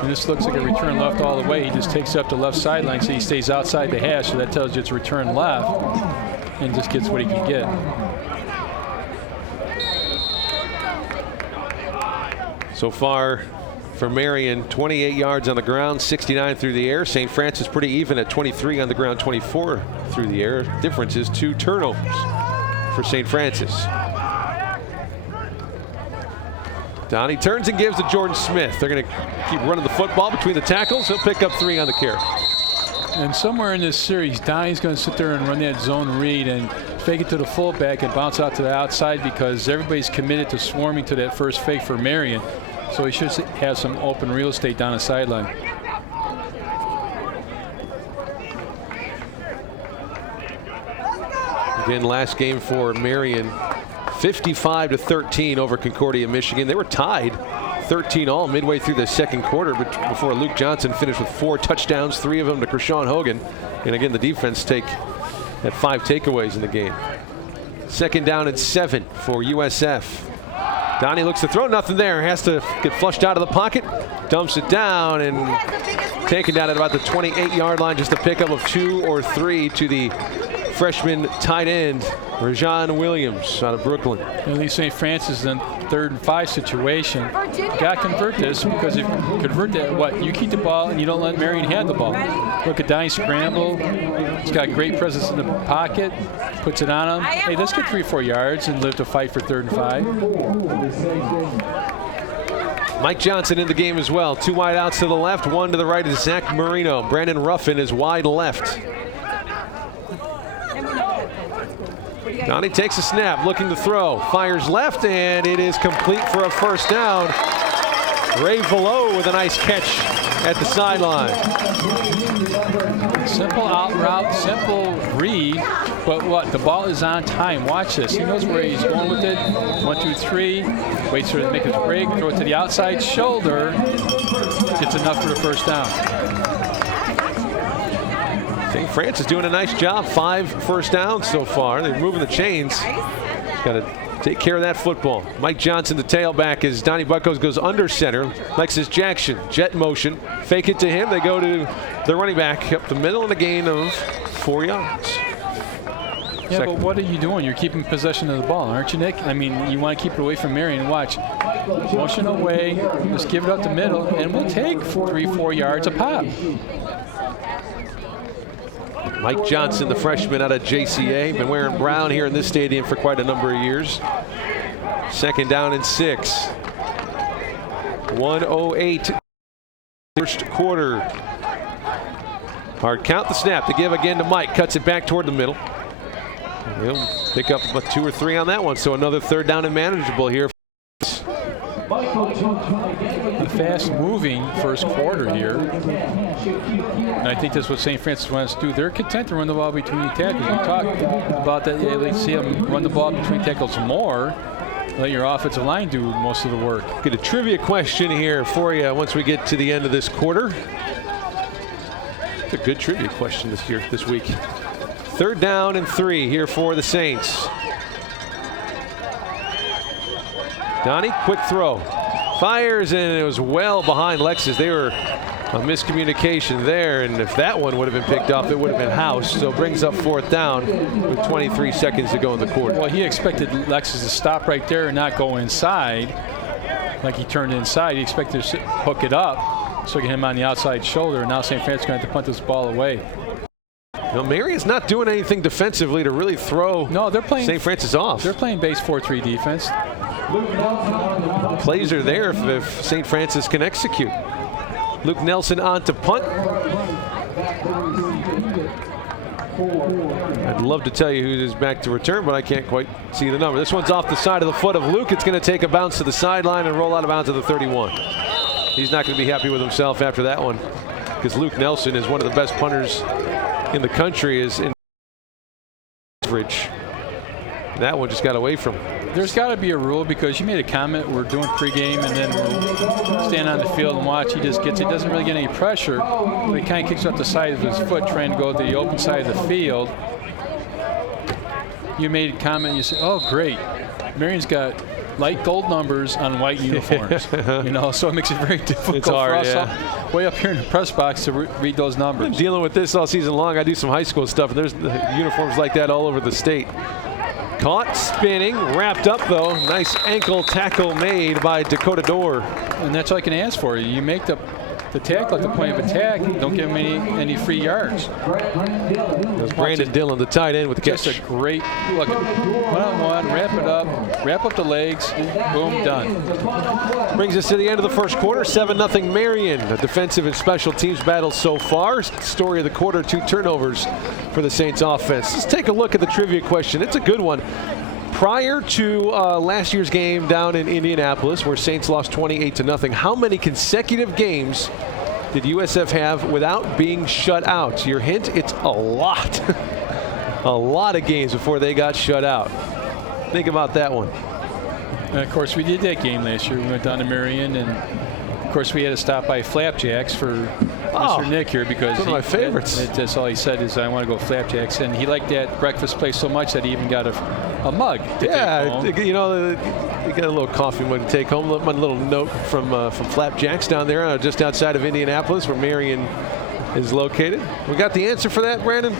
And this looks like a return left all the way. He just takes up the left sideline, so he stays outside the hash, so that tells you it's a return left and just gets what he can get. So far for Marian, 28 yards on the ground, 69 through the air. St. Francis pretty even at 23 on the ground, 24 through the air. Difference is 2 turnovers for St. Francis. Donnie turns and gives to Jordan Smith. They're going to keep running the football between the tackles. He'll pick up 3 on the carry. And somewhere in this series, Donnie's going to sit there and run that zone read and fake it to the fullback and bounce out to the outside because everybody's committed to swarming to that first fake for Marian. So he should have some open real estate down the sideline. Again, last game for Marian, 55-13 over Concordia, Michigan. They were tied 13-all midway through the second quarter before Luke Johnson finished with 4 touchdowns, 3 of them to Krishawn Hogan. And again, the defense had 5 takeaways in the game. Second down and 7 for USF. Donnie looks to throw, nothing there. Has to get flushed out of the pocket, dumps it down, and taken down at about the 28-yard line. Just a pickup of 2 or 3 to the freshman tight end, Rajon Williams out of Brooklyn. At least St. Francis in 3rd and 5 situation. Got to convert this because if you convert that, you keep the ball and you don't let Marian have the ball. Look at Donnie scramble. He's got great presence in the pocket. Puts it on him. Hey, let's get 3 or 4 yards and live to fight for 3rd and 5. Mike Johnson in the game as well. 2 wide outs to the left, 1 to the right is Zach Marino. Brandon Ruffin is wide left. Donnie takes a snap, looking to throw, fires left, and it is complete for a first down. Ray Velo with a nice catch at the sideline. Simple out route, simple read, but what? The ball is on time. Watch this. He knows where he's going with it. 1, 2, 3. Waits for it to make his break. Throw it to the outside shoulder. Gets enough for the first down. St. Francis doing a nice job. 5 first downs so far. They're moving the chains. Got to take care of that football. Mike Johnson, the tailback, as Donnie Buckos goes under center. Lexus Jackson, jet motion. Fake it to him. They go to the running back up the middle and a gain of 4 yards. Yeah, but what are you doing? You're keeping possession of the ball, aren't you, Nick? I mean, you want to keep it away from Marian. Watch. Motion away. Just give it up the middle, and we'll take 3, 4 yards a pop. Mike Johnson, the freshman out of JCA, been wearing brown here in this stadium for quite a number of years. Second down and 6. 1:08 first quarter. Hard count the snap to give again to Mike. Cuts it back toward the middle. He'll pick up about 2 or 3 on that one. So another 3rd down and manageable here. A fast-moving first quarter here. And I think that's what St. Francis wants to do. They're content to run the ball between the tackles. We talked about that. Yeah, they see them run the ball between tackles more. Let your offensive line do most of the work. Get a trivia question here for you once we get to the end of this quarter. It's a good trivia question this week. 3rd down and 3 here for the Saints. Donnie, quick throw. Fires, and it was well behind Lexus. They were a miscommunication there, and if that one would have been picked up, it would have been house. So it brings up 4th down with 23 seconds to go in the quarter. Well, he expected Lexus to stop right there and not go inside. Like he turned inside, he expected to hook it up so he can hit him on the outside shoulder, and now St. Francis is going to have to punt this ball away. Now, Marian's not doing anything defensively to really throw St. Francis off. They're playing base 4-3 defense. Plays are there if St. Francis can execute. Luke Nelson on to punt. I'd love to tell you who is back to return, but I can't quite see the number. This one's off the side of the foot of Luke. It's going to take a bounce to the sideline and roll out of bounds to the 31. He's not going to be happy with himself after that one, because Luke Nelson is one of the best punters in the country, is in average. That one just got away from him. There's got to be a rule, because you made a comment, we're doing pregame and then we'll stand on the field and watch. He just gets, he doesn't really get any pressure, but he kind of kicks up the side of his foot trying to go to the open side of the field. You made a comment, you said, oh great, Marian's got light gold numbers on white uniforms. You know, so it makes it very difficult for us way up here in the press box to read those numbers. I've been dealing with this all season long. I do some high school stuff, and there's uniforms like that all over the state. Caught, spinning, wrapped up though. Nice ankle tackle made by Dakota Dorr. And that's all I can ask for. You make the tackle at the point of attack, don't give him any free yards. That's Brandon Dillon, the tight end, with the catch. Just a great look at one-on-one, wrap up the legs, boom, done. Brings us to the end of the first quarter. 7-0 Marian. A defensive and special teams battle so far. Story of the quarter, 2 turnovers for the Saints offense. Let's take a look at the trivia question. It's a good one. Prior to last year's game down in Indianapolis, where Saints lost 28-0, how many consecutive games did USF have without being shut out? Your hint, it's a lot. A lot of games before they got shut out. Think about that one. And of course, we did that game last year. We went down to Marian, and of course, we had to stop by Flapjacks for Mr. Nick here, because one of my favorites. That's all he said is, I want to go Flapjacks, and he liked that breakfast place so much that he even got a mug to take home. You know, you got a little coffee mug to take home. A little note from Flapjacks down there just outside of Indianapolis, where Marian is located. We got the answer for that, Brandon?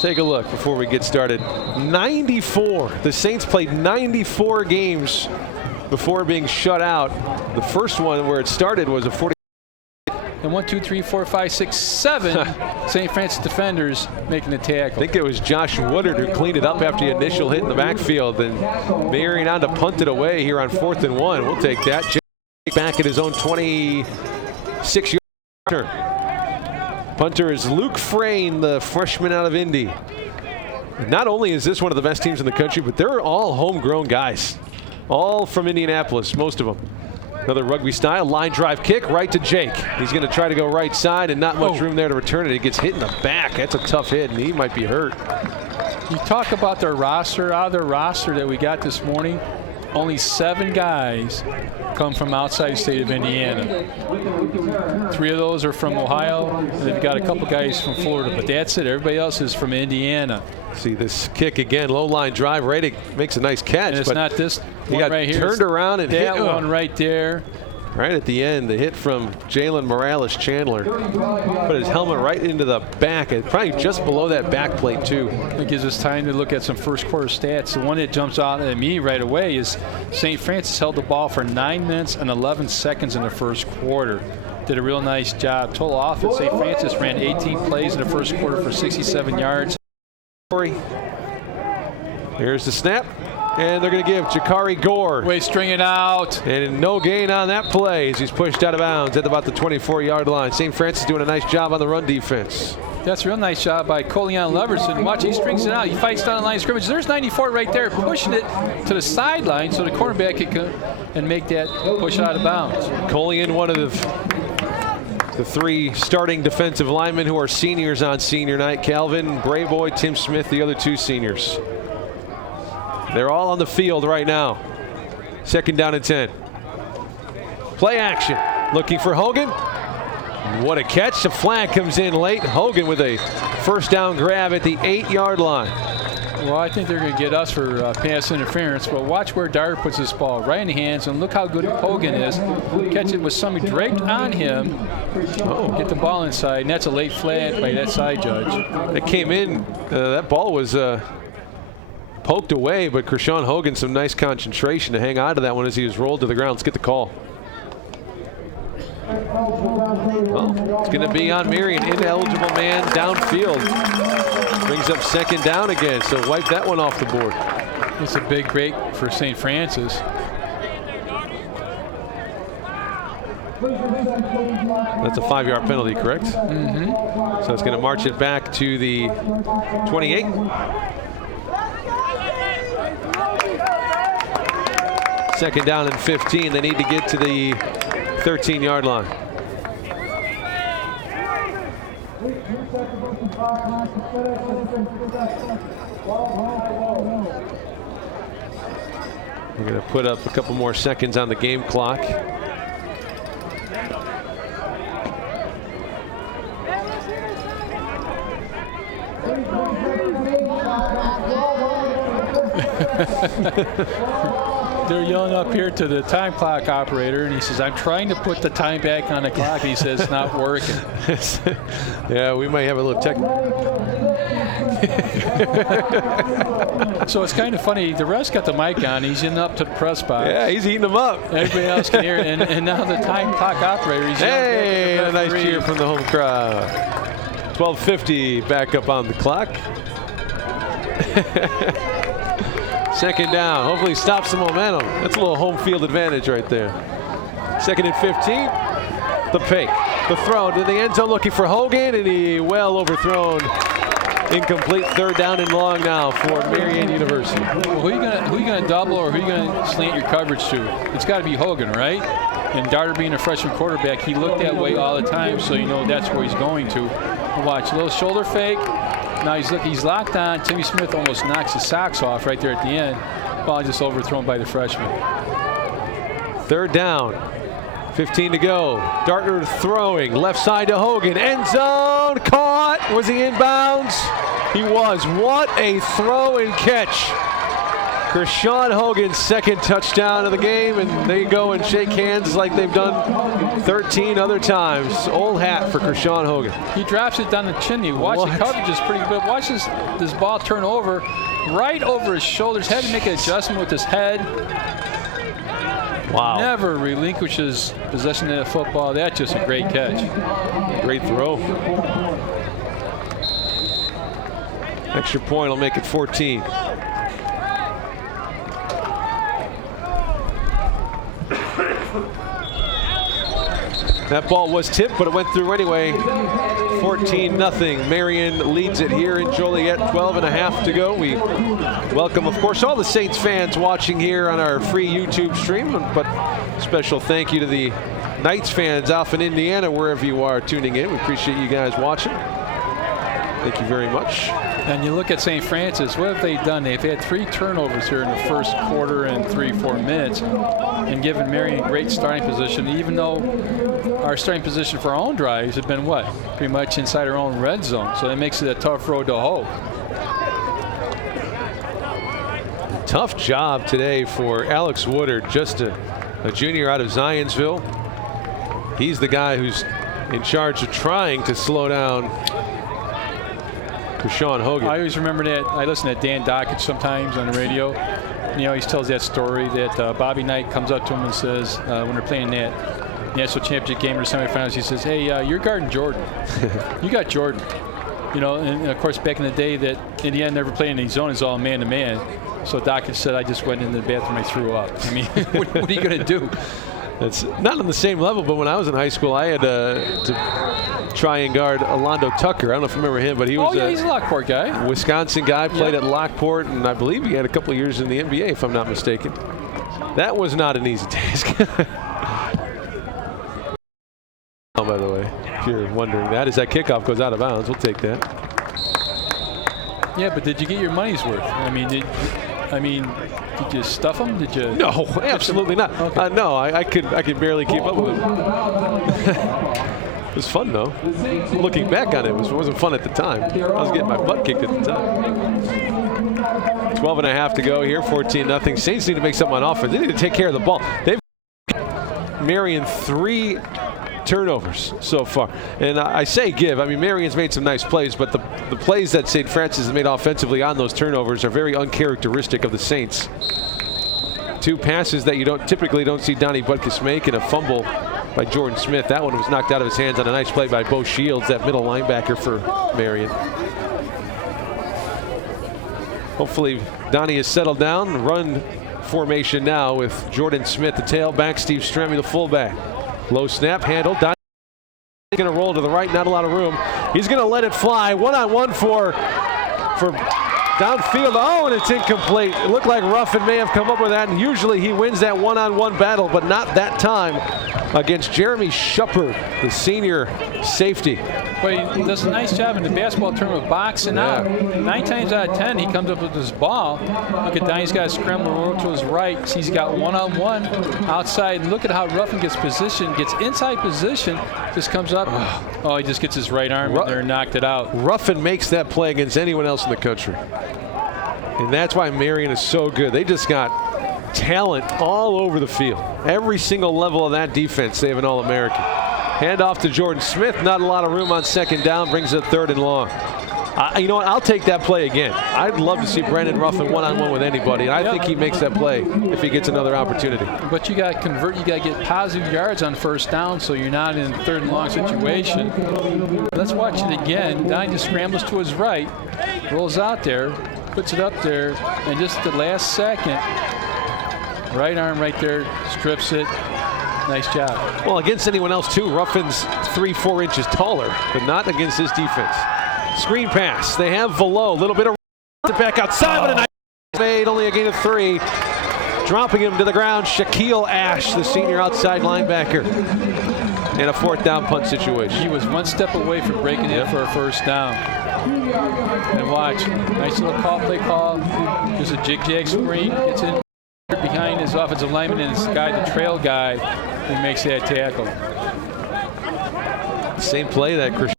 Take a look before we get started. 94. The Saints played 94 games before being shut out. The first one where it started was a 40. And 1, 2, 3, 4, 5, 6, 7 St. Francis defenders making the tackle. I think it was Josh Woodard who cleaned it up after the initial hit in the backfield, and Marian on to punt it away here on 4th and 1. We'll take that. Jake back at his own 26-yard. Punter is Luke Frayne, the freshman out of Indy. Not only is this one of the best teams in the country, but they're all homegrown guys. All from Indianapolis, most of them. Another rugby style line drive kick right to Jake. He's going to try to go right side, and not much room there to return it. He gets hit in the back. That's a tough hit, and he might be hurt. You talk about their roster. Out of their roster that we got this morning, only 7 guys come from outside the state of Indiana. 3 of those are from Ohio, and they've got a couple guys from Florida, but that's it. Everybody else is from Indiana. See this kick again, low line drive. Right, makes a nice catch. And it's not this one got right here. Turned around and that hit one right there. Right at the end, the hit from Jalen Morales Chandler. Put his helmet right into the back, probably just below that back plate too. It gives us time to look at some first quarter stats. The one that jumps out at me right away is St. Francis held the ball for 9 minutes and 11 seconds in the first quarter. Did a real nice job. Total offense, St. Francis ran 18 plays in the first quarter for 67 yards. Here's the snap, and they're going to give Jakari Gore. Wait, string it out. And no gain on that play as he's pushed out of bounds at about the 24-yard line. St. Francis doing a nice job on the run defense. That's a real nice job by Colion Leverson. Watch, he strings it out. He fights down the line of scrimmage. There's 94 right there, pushing it to the sideline so the cornerback can come and make that push out of bounds. Colion, one of the 3 starting defensive linemen who are seniors on senior night. Calvin Brayboy, Tim Smith, the other 2 seniors. They're all on the field right now. 2nd down and 10. Play action. Looking for Hogan. What a catch. The flag comes in late. Hogan with a first down grab at the 8-yard line. Well, I think they're going to get us for pass interference, but watch where Dyer puts this ball right in the hands, and look how good Hogan is. Catch it with somebody draped on him. Oh, get the ball inside, and that's a late flag by that side judge. That came in. That ball was poked away, but Kershawn Hogan, some nice concentration to hang on to that one as he was rolled to the ground. Let's get the call. Well, it's going to be on Marian. Ineligible man downfield. Brings up second down again, so wipe that one off the board. It's a big break for St. Francis. That's a 5-yard penalty, correct? Mm-hmm. So it's going to march it back to the 28. Second down and 15. They need to get to the 13-yard line. We're going to put up a couple more seconds on the game clock. They're yelling up here to the time clock operator, and he says, I'm trying to put the time back on the clock. He says, it's not working. Yeah, we might have a little So it's kind of funny. The ref's got the mic on. He's in up to the press box. Yeah, he's eating them up. Everybody else can hear it. And now the time clock operator, he's hey, a nice cheer from the home crowd. 12:50 back up on the clock. Second down. Hopefully stops the momentum. That's a little home field advantage right there. Second and 15. The fake. The throw to the end zone looking for Hogan, and he well overthrown. Incomplete. Third down and long now for Marian University. Well, who you gonna double, or who you gonna slant your coverage to? It's got to be Hogan, right? And Darter being a freshman quarterback, he looked that way all the time, so you know that's where he's going to. Watch, a little shoulder fake. Now he's locked on. Timmy Smith almost knocks his socks off right there at the end. Ball just overthrown by the freshman. Third down. 15 to go. Darter throwing. Left side to Hogan. End zone. Caught. Was he inbounds? He was. What a throw and catch. Kershawn Hogan's second touchdown of the game, and they go and shake hands like they've done 13 other times. Old hat for Kershawn Hogan. He drops it down the chimney. Watch, the coverage is pretty good. Watch this ball turn over right over his shoulders. Had to make an adjustment with his head. Wow. Never relinquishes possession of the football. That's just a great catch. Great throw. Extra point will make it 14. That ball was tipped, but it went through anyway. 14-0. Marian leads it here in Joliet. 12.5 to go. We welcome, of course, all the Saints fans watching here on our free YouTube stream. But special thank you to the Knights fans off in Indiana, wherever you are tuning in. We appreciate you guys watching. Thank you very much. And you look at St. Francis, what have they done? They've had 3 turnovers here in the first quarter and 3-4 minutes, and given Marian a great starting position, even though our starting position for our own drives have been what? Pretty much inside our own red zone. So that makes it a tough road to hoe. Tough job today for Alex Woodard, just a junior out of Zionsville. He's the guy who's in charge of trying to slow down Kershawn Hogan. I always remember that. I listen to Dan Dockett sometimes on the radio. And he always tells that story that Bobby Knight comes up to him and says, when they're playing that national championship game or the semifinals, he says, hey, you're guarding Jordan. You got Jordan. You know, and of course, back in the day that Indiana never played in any zone, it's all man-to-man. So Dockett said, I just went into the bathroom and I threw up. I mean, what are you going to do? It's not on the same level, but when I was in high school, I had to try and guard Alondo Tucker. I don't know if you remember him, but he was he's a Lockport guy. Wisconsin guy, played at Lockport, and I believe he had a couple of years in the NBA, if I'm not mistaken. That was not an easy task. Oh, by the way, if you're wondering that, as that kickoff goes out of bounds, we'll take that. Yeah, but did you get your money's worth? I mean, did you stuff them? Did you? No, absolutely not. Okay. No, I could barely keep up with him. was fun, though. Looking back on it, it wasn't fun at the time. I was getting my butt kicked at the time. 12 and a half to go here, 14-0. Saints need to make something on offense. They need to take care of the ball. They've Marian 3 turnovers so far. And I say give. I mean, Marian's made some nice plays, but the plays that St. Francis has made offensively on those turnovers are very uncharacteristic of the Saints. 2 passes that you typically don't see Donnie Butkus make, and a fumble by Jordan Smith. That one was knocked out of his hands on a nice play by Bo Shields, that middle linebacker for Marian. Hopefully Donnie has settled down. Run formation now with Jordan Smith, the tailback, Steve Stremme, the fullback. Low snap, handle. Donnie going to roll to the right, not a lot of room. He's going to let it fly. One-on-one for downfield. Oh, and it's incomplete. It looked like Ruffin may have come up with that, and usually he wins that one-on-one battle, but not that time against Jeremy Shepard, the senior safety. But he does a nice job in the basketball tournament boxing out. 9 times out of 10, he comes up with this ball. Look at Donnie's got to scramble over to his right. Sees he's got one-on-one outside. Look at how Ruffin gets positioned, gets inside position, just comes up. Oh, he just gets his right arm in there and knocked it out. Ruffin makes that play against anyone else in the country. And that's why Marian is so good. They just got talent all over the field. Every single level of that defense, they have an All-American. Hand off to Jordan Smith. Not a lot of room on second down. Brings it 3rd and long. You know what? I'll take that play again. I'd love to see Brendan Ruffin one-on-one with anybody, and I think he makes that play if he gets another opportunity. But you got to convert. You got to get positive yards on first down, so you're not in a 3rd and long situation. Let's watch it again. Donnie just scrambles to his right, rolls out there, puts it up there, and just the last second, right arm right there, strips it. Nice job. Well, against anyone else, too, Ruffin's 3-4 inches taller, but not against his defense. Screen pass. They have Velo. A little bit of back outside, but a nice made. Only a gain of 3. Dropping him to the ground, Shaquille Ash, the senior outside linebacker. In a 4th down punt situation. He was 1 step away from breaking it for a first down. And watch. Nice little play call. There's a jig-jag screen. Gets in behind his offensive lineman and his guy, the trail guy, who makes that tackle. Same play that Christian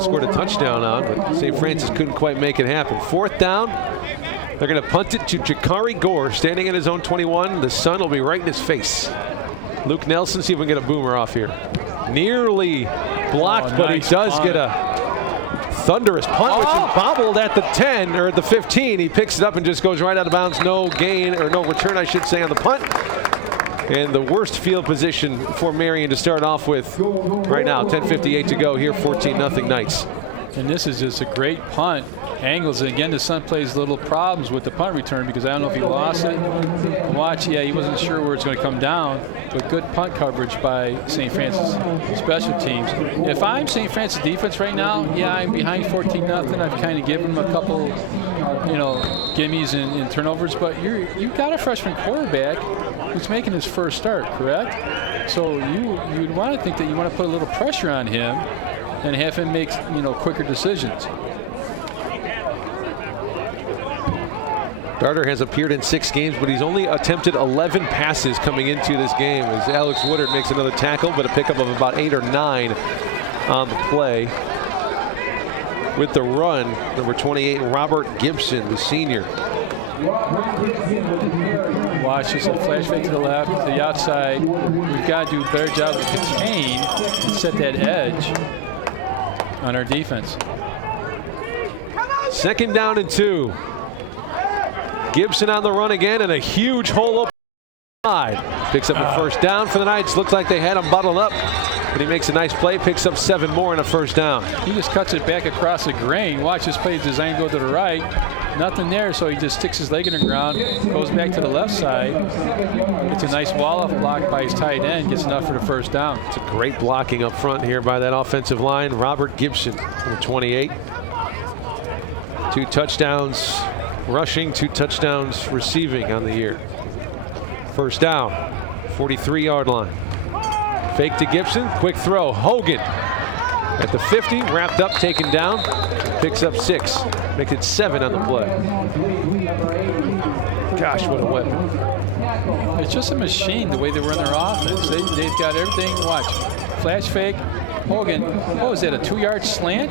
scored a touchdown on, but St. Francis couldn't quite make it happen. 4th down. They're going to punt it to Jakari Gore, standing in his own 21. The sun will be right in his face. Luke Nelson, see if we can get a boomer off here. Nearly blocked, but nice, he does get a thunderous punt, which is bobbled at the 10 or at the 15. He picks it up and just goes right out of bounds. No gain, or no return, I should say, on the punt. And the worst field position for Marian to start off with right now. 10:58 to go here, 14-0 Knights. And this is just a great punt. Angles it. Again, the Sun plays little problems with the punt return because I don't know if he lost it. Watch, yeah, he wasn't sure where it's going to come down, but good punt coverage by St. Francis special teams. If I'm St. Francis defense right now, yeah, I'm behind 14-0. I've kind of given them a couple, gimmies and turnovers, but you've got a freshman quarterback who's making his first start, correct? So you'd want to think that you want to put a little pressure on him and have him make, quicker decisions. Darter has appeared in 6 games, but he's only attempted 11 passes coming into this game as Alex Woodard makes another tackle, but a pickup of about 8 or 9 on the play. With the run, number 28, Robert Gibson, the senior. Watch this, a flash fake to the left, to the outside. We've got to do a better job to contain and set that edge on our defense. 2nd down and 2. Gibson on the run again, and a huge hole open side. Picks up a first down for the Knights. Looks like they had him bottled up, but he makes a nice play, picks up 7 more and a first down. He just cuts it back across the grain. Watch this play design go to the right. Nothing there, so he just sticks his leg in the ground, goes back to the left side. It's a nice wall-off block by his tight end, gets enough for the first down. It's a great blocking up front here by that offensive line. Robert Gibson, number 28. 2 touchdowns rushing, 2 touchdowns receiving on the year. First down, 43-yard line. Fake to Gibson, quick throw. Hogan at the 50, wrapped up, taken down, picks up 6, makes it 7 on the play. Gosh, what a weapon. It's just a machine the way they run their offense. They've got everything. Watch. flash fake. Hogan, what was that, a 2-yard slant?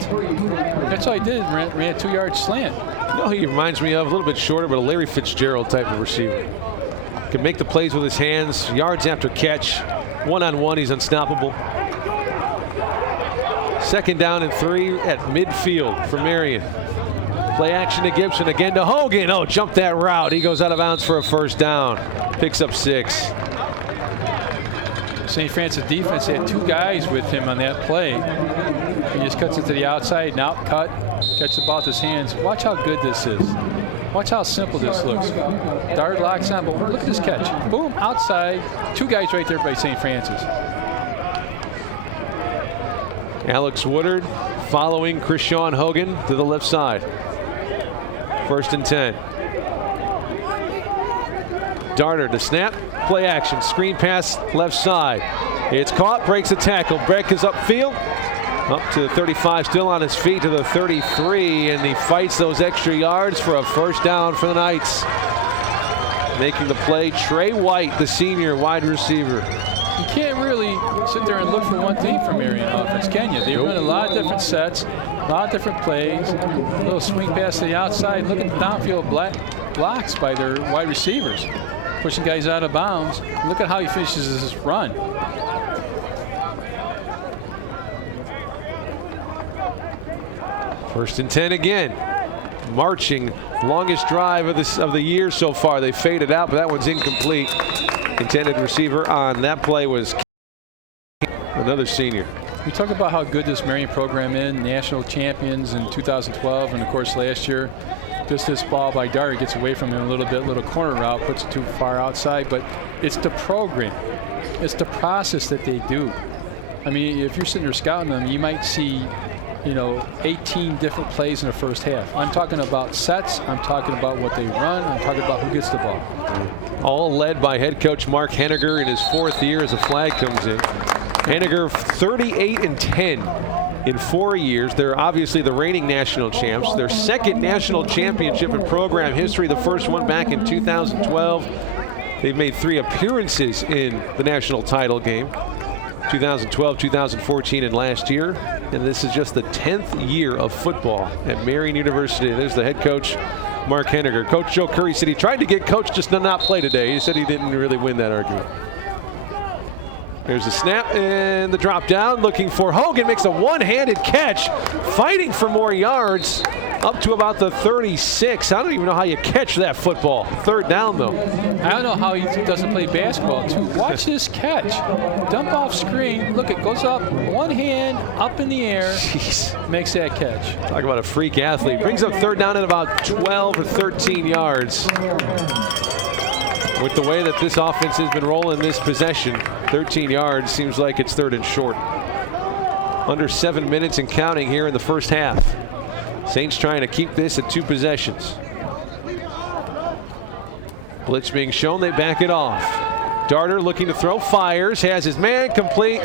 That's all he did, ran a 2-yard slant. You know, he reminds me of a little bit shorter, but a Larry Fitzgerald type of receiver. Can make the plays with his hands, yards after catch. One-on-one, he's unstoppable. 2nd down and 3 at midfield for Marian. Play action to Gibson, again to Hogan. Oh, jumped that route. He goes out of bounds for a 1st down. Picks up 6. St. Francis defense had 2 guys with him on that play. He just cuts it to the outside, now cut, catches the ball with his hands. Watch how good this is. Watch how simple this looks. Dart locks on, but look at this catch. Boom, outside. 2 guys right there by St. Francis. Alex Woodard following Krishawn Hogan to the left side. 1st and 10. Darter to snap, play action, screen pass left side. It's caught, breaks the tackle. Breck is upfield, up to the 35, still on his feet to the 33, and he fights those extra yards for a 1st down for the Knights. Making the play, Trey White, the senior wide receiver. You can't really sit there and look for one thing from Marian offense, can you? They run a lot of different sets, a lot of different plays. A little swing pass to the outside. Look at the downfield blocks by their wide receivers, pushing guys out of bounds. Look at how he finishes this run. First and 10 again. Marching, longest drive of the year so far. They faded out, but that one's incomplete. Intended receiver on that play was another senior. We talk about how good this Marian program is, national champions in 2012, and of course last year. Just this ball by Darter gets away from him a little bit, little corner route, puts it too far outside, but it's the program. It's the process that they do. I mean, if you're sitting there scouting them, you might see, 18 different plays in the first half. I'm talking about sets. I'm talking about what they run. I'm talking about who gets the ball. All led by head coach Mark Henniger in his 4th year as a flag comes in. Henniger 38-10 in 4 years. They're obviously the reigning national champs. Their 2nd national championship in program history, the first one back in 2012. They've made 3 appearances in the national title game. 2012, 2014, and last year. And this is just the 10th year of football at Marian University. There's the head coach, Mark Henniger. Coach Joe Curry said he tried to get Coach just to not play today. He said he didn't really win that argument. There's the snap and the drop down. Looking for Hogan, makes a one-handed catch, fighting for more yards, up to about the 36. I don't even know how you catch that football. 3rd down, though. I don't know how he doesn't play basketball, too. Watch this catch. Dump off screen. Look, it goes up, one hand up in the air. Jeez. Makes that catch. Talk about a freak athlete. Brings up 3rd down at about 12 or 13 yards. With the way that this offense has been rolling this possession, 13 yards seems like it's 3rd and short. Under 7 minutes and counting here in the first half. Saints trying to keep this at 2 possessions. Blitz being shown, they back it off. Darter looking to throw, fires, has his man complete.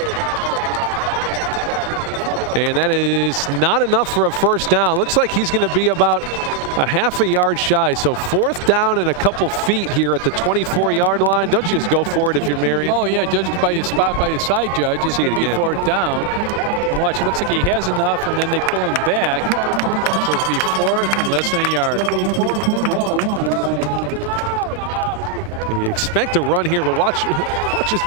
And that is not enough for a 1st down. Looks like he's going to be about a half a yard shy. So 4th down and a couple feet here at the 24-yard line. Don't you just go for it if you're Marian? Oh, yeah, judged by his spot by his side judge. It's going to be 4th down. And watch, it looks like he has enough, and then they pull him back. So it's be 4th and less than a yard. You expect a run here, but watch this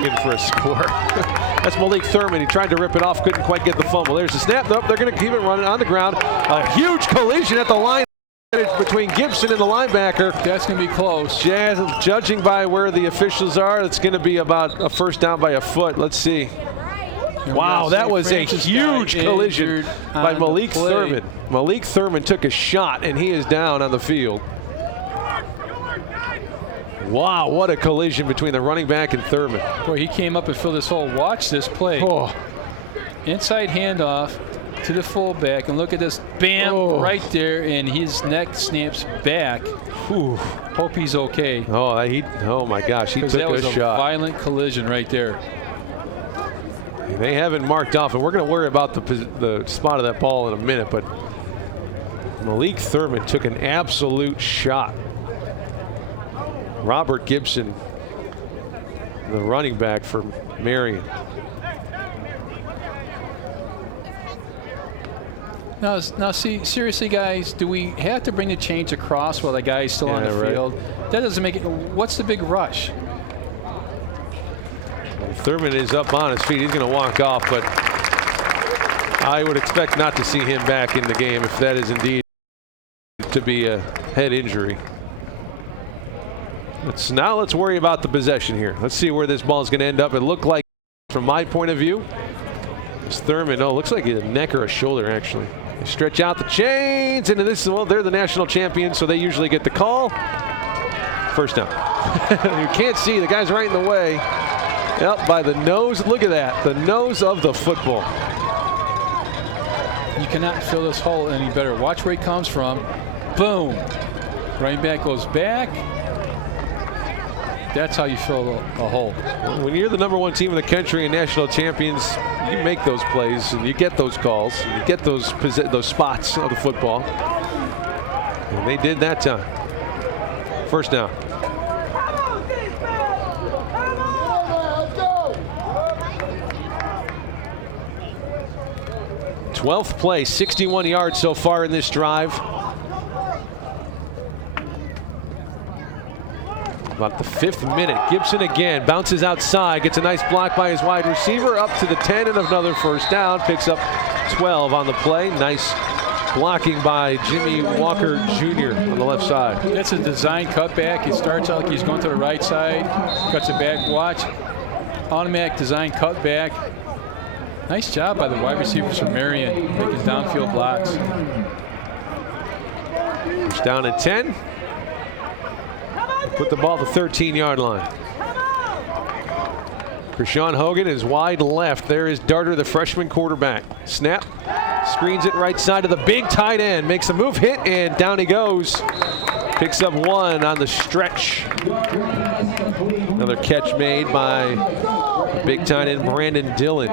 in for a score. That's Malik Thurman. He tried to rip it off, couldn't quite get the fumble. There's the snap. Nope, they're going to keep it running on the ground. A huge collision at the line between Gibson and the linebacker. That's going to be close. Judging by where the officials are, it's going to be about a 1st down by a foot. Let's see. Wow, that was a huge collision by Malik Thurman. Malik Thurman took a shot, and he is down on the field. Wow, what a collision between the running back and Thurman. Boy, he came up and filled this hole. Watch this play. Oh. Inside handoff to the fullback, and look at this. Bam, right there, and his neck snaps back. Whew. Hope he's okay. Oh my gosh, he took that was a shot. Violent collision right there. They haven't marked off, and we're going to worry about the spot of that ball in a minute, but Malik Thurman took an absolute shot. Robert Gibson the running back for Marian. Now, see, seriously, guys, do we have to bring the chains across while the guy's still on the right. field? That doesn't make it. What's the big rush? Thurman is up on his feet. He's going to walk off, but I would expect not to see him back in the game if that is indeed to be a head injury. Now let's worry about the possession here. Let's see where this ball is going to end up. It looked like, from my point of view, it's Thurman. Oh, looks like a neck or a shoulder, actually. They stretch out the chains into this. Well, they're the national champions, so they usually get the call. First down. You can't see. The guy's right in the way. Yep, by the nose. Look at that. The nose of the football. You cannot fill this hole any better. Watch where he comes from. Boom. Running back goes back. That's how you fill a hole. When you're the #1 team in the country and national champions, you make those plays and you get those calls, and you get those spots of the football. And they did that time. First down. Twelfth play, 61 yards so far in this drive. About the 5th minute, Gibson again bounces outside, gets a nice block by his wide receiver, up to the 10 and another first down, picks up 12 on the play. Nice blocking by Jimmy Walker Jr. on the left side. That's a design cutback. He starts out like he's going to the right side, cuts it back. Watch, automatic design cutback. Nice job by the wide receivers from Marian, making downfield blocks. First down at 10. Put the ball at the 13-yard line. Krishawn Hogan is wide left. There is Darter, the freshman quarterback. Snap. Screens it right side to the big tight end. Makes a move, hit, and down he goes. Picks up 1 on the stretch. Another catch made by the big tight end Brandon Dillon.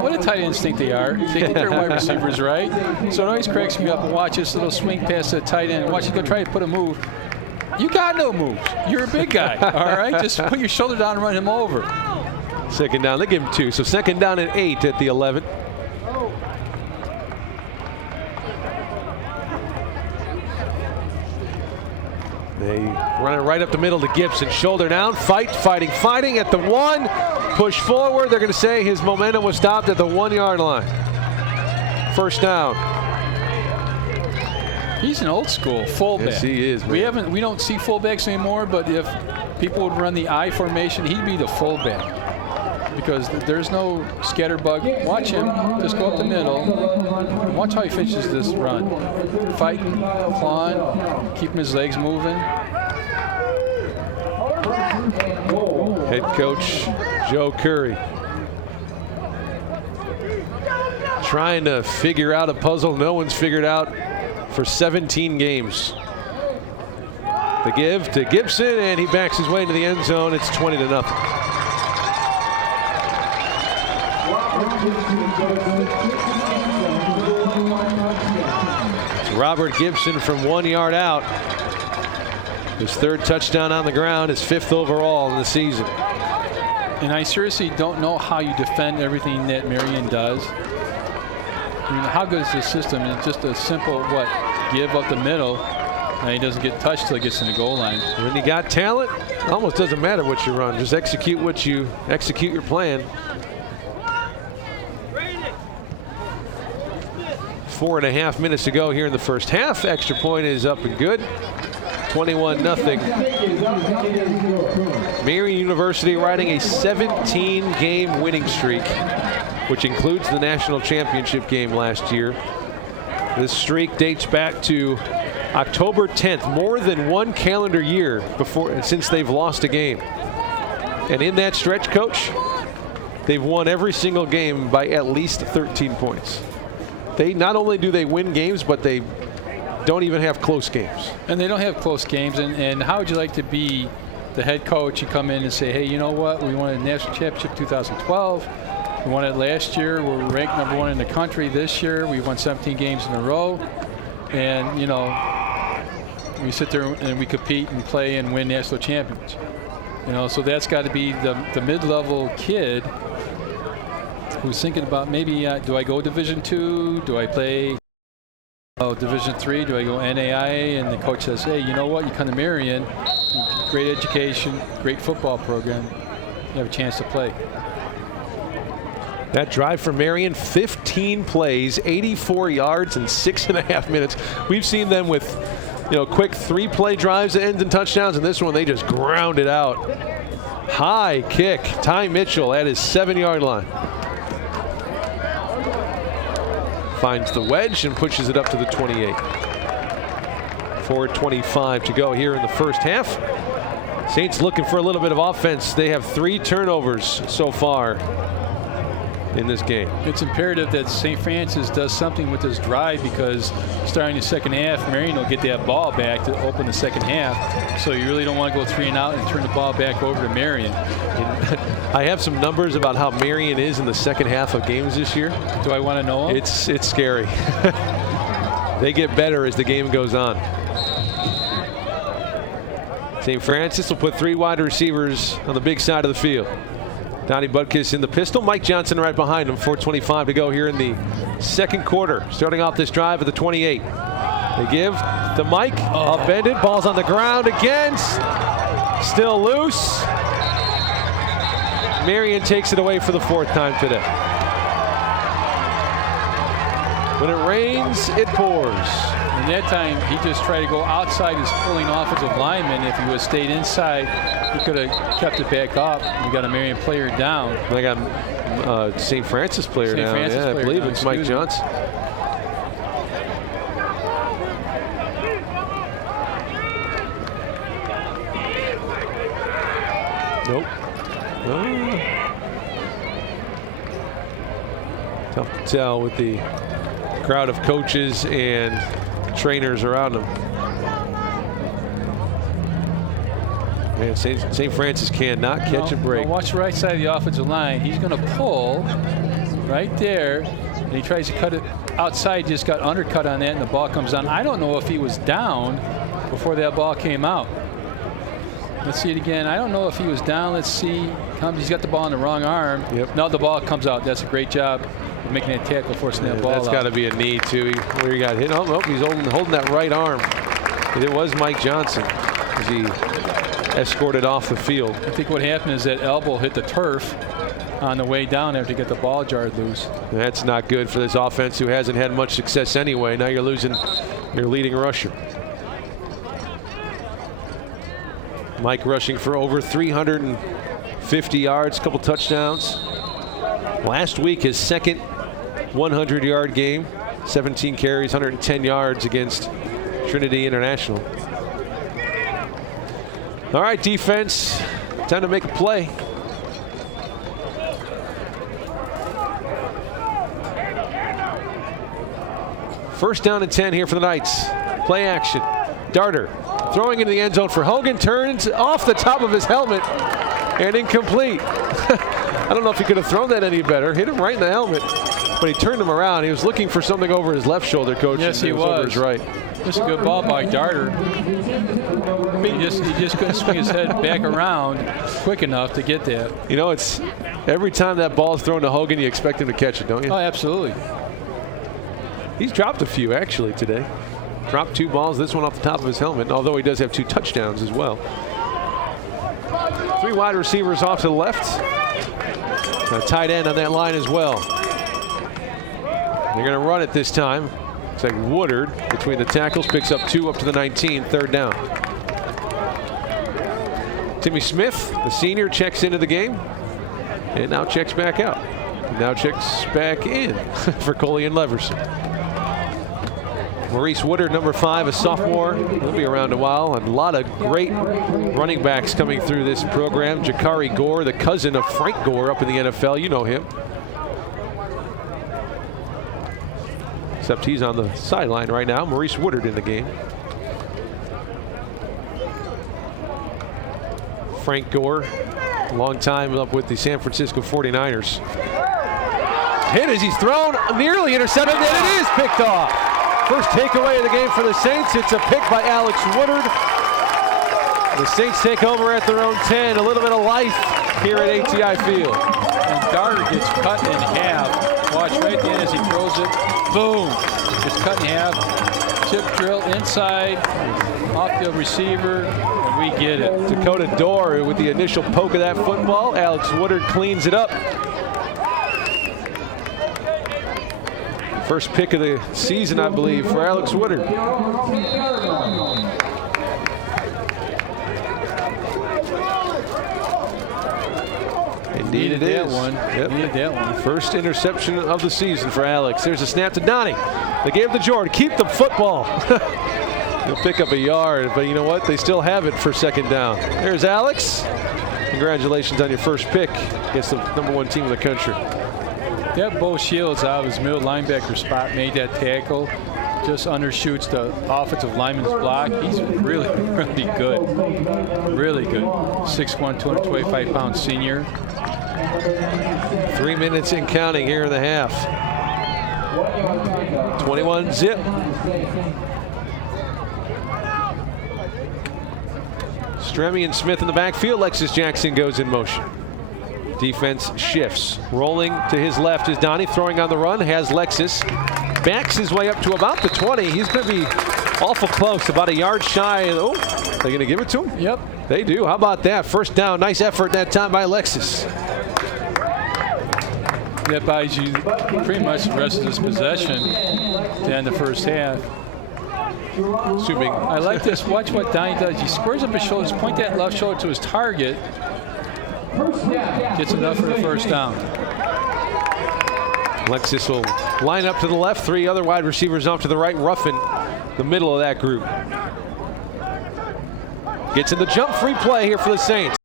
What a tight ends think they are. They think they're wide receivers, right? So it always cracks me up. Watch this little swing past the tight end. Watch him go try to put a move. You got no moves. You're a big guy, all right? Just put your shoulder down and run him over. Second down. They give him 2. So second down and 8 at the 11. They run it right up the middle to Gibson. Shoulder down. Fighting at the 1. Push forward. They're going to say his momentum was stopped at the 1-yard line. First down. He's an old school fullback. Yes, he is, man. We don't see fullbacks anymore, but if people would run the I formation, he'd be the fullback. Because there's no scatterbug. Watch him just go up the middle. And watch how he finishes this run. Fighting, clawing, keeping his legs moving. Head coach Joe Curry trying to figure out a puzzle no one's figured out for 17 games. The give to Gibson, and he backs his way into the end zone. It's 20-0. It's Robert Gibson from 1 yard out. His 3rd touchdown on the ground, his 5th overall in the season. And I seriously don't know how you defend everything that Marian does. I mean, how good is this system? It's just a simple, give up the middle, and he doesn't get touched till he gets in the goal line. When you got talent, it almost doesn't matter what you run. Just execute your plan. 4.5 minutes to go here in the first half. Extra point is up and good. 21-0. Marian University riding a 17-game winning streak, which includes the national championship game last year. This streak dates back to October 10th, more than 1 calendar year since they've lost a game. And in that stretch, Coach, they've won every single game by at least 13 points. They not only do they win games, but they don't even have close games. And they don't have close games. And how would you like to be the head coach? You come in and say, hey, you know what? We won a national championship 2012. We won it last year. We're ranked #1 in the country this year. We won 17 games in a row. And, you know, we sit there and we compete and play and win national championships. You know, so that's got to be the mid-level kid who's thinking about maybe, do I go Division II? Do I play Division III? Do I go NAIA? And the coach says, hey, you know what? You come to Marian, great education, great football program. You have a chance to play. That drive for Marian, 15 plays, 84 yards in 6.5 minutes. We've seen them with, quick 3-play drives that end in touchdowns, and this one they just ground it out. High kick, Ty Mitchell at his 7-yard line. Finds the wedge and pushes it up to the 28. 4:25 to go here in the first half. Saints looking for a little bit of offense. They have 3 turnovers so far in this game. It's imperative that St. Francis does something with this drive, because starting the second half, Marian will get that ball back to open the second half. So you really don't want to go 3 and out and turn the ball back over to Marian. I have some numbers about how Marian is in the second half of games this year. Do I want to know them? It's scary. They get better as the game goes on. St. Francis will put 3 wide receivers on the big side of the field. Donnie Butkus in the pistol. Mike Johnson right behind him. 4:25 to go here in the second quarter. Starting off this drive at the 28. They give to Mike. Upended. Ball's on the ground again. Still loose. Marian takes it away for the 4th time today. When it rains, it pours. And that time, he just tried to go outside his pulling offensive lineman. If he would have stayed inside, he could have kept it back up. We got a Marian player down. I got St. Francis player down. Yeah, I believe it's Mike Johnson. Nope. Tough to tell with the crowd of coaches and trainers around him. Man, St. Francis cannot catch a break. Watch the right side of the offensive line. He's going to pull right there, and he tries to cut it outside. Just got undercut on that, and the ball comes down. I don't know if he was down before that ball came out. Let's see it again. I don't know if he was down. Let's see. He's got the ball in the wrong arm. Yep. Now the ball comes out. That's a great job of making that tackle, forcing that ball out. That's got to be a knee, too. Where he got hit. Oh, he's holding that right arm. It was Mike Johnson as he escorted off the field. I think what happened is that elbow hit the turf on the way down after to get the ball jarred loose. That's not good for this offense, who hasn't had much success anyway. Now you're losing your leading rusher. Mike rushing for over 350 yards, a couple touchdowns. Last week, his second 100-yard game, 17 carries, 110 yards against Trinity International. All right, defense, time to make a play. First down and 10 here for the Knights. Play action. Darter throwing into the end zone for Hogan, turns off the top of his helmet and incomplete. I don't know if he could have thrown that any better. Hit him right in the helmet, but he turned him around. He was looking for something over his left shoulder, Coach. Yes, he was. Over his right. Just a good ball by Darter. He just couldn't swing his head back around quick enough to get that. You know, it's every time that ball is thrown to Hogan, you expect him to catch it, don't you? Oh, absolutely. He's dropped a few actually today. Dropped 2 balls, this one off the top of his helmet, although he does have 2 touchdowns as well. 3 wide receivers off to the left. A tight end on that line as well. They're going to run it this time. It's like Woodard between the tackles, picks up 2 up to the 19, 3rd down. Timmy Smith, the senior, checks into the game and now checks back out. Now checks back in for Coley and Leverson. Maurice Woodard, number 5, a sophomore. He'll be around a while. A lot of great running backs coming through this program. Jakari Gore, the cousin of Frank Gore up in the NFL. You know him. Except he's on the sideline right now. Maurice Woodard in the game. Frank Gore, long time up with the San Francisco 49ers. Hit as he's thrown, nearly intercepted, and it is picked off. First takeaway of the game for the Saints. It's a pick by Alex Woodard. The Saints take over at their own 10. A little bit of life here at ATI Field. And Darter gets cut in half. Watch right there as he throws it. Boom. It's cut in half. Chip drill inside. Off the receiver. And we get it. Dakota Dorr with the initial poke of that football. Alex Woodard cleans it up. First pick of the season, I believe, for Alex Woodard. Indeed, it is. Yep. Needed that one. First interception of the season for Alex. There's a snap to Donnie. They gave the Jordan. Keep the football. He'll pick up a yard, but you know what? They still have it for second down. There's Alex. Congratulations on your first pick against the #1 team in the country. That Bo Shields out of his middle linebacker spot made that tackle. Just undershoots the offensive lineman's block. He's really, really good. Really good. 6'1", 225-pound senior. 3 minutes in counting here in the half. 21 zip. Stremme and Smith in the backfield. Lexus Jackson goes in motion. Defense shifts. Rolling to his left is Donnie, throwing on the run. Has Lexus. Backs his way up to about the 20. He's going to be awful close, about a yard shy. Oh, they're going to give it to him? Yep. They do. How about that? First down. Nice effort that time by Lexus. That buys you pretty much the rest of this possession to end the first half. Assuming. I like this. Watch what Donnie does. He squares up his shoulders, point that left shoulder to his target. Gets enough for the first down. Lexus will line up to the left. 3 other wide receivers off to the right, roughing the middle of that group. Gets in the jump free play here for the Saints.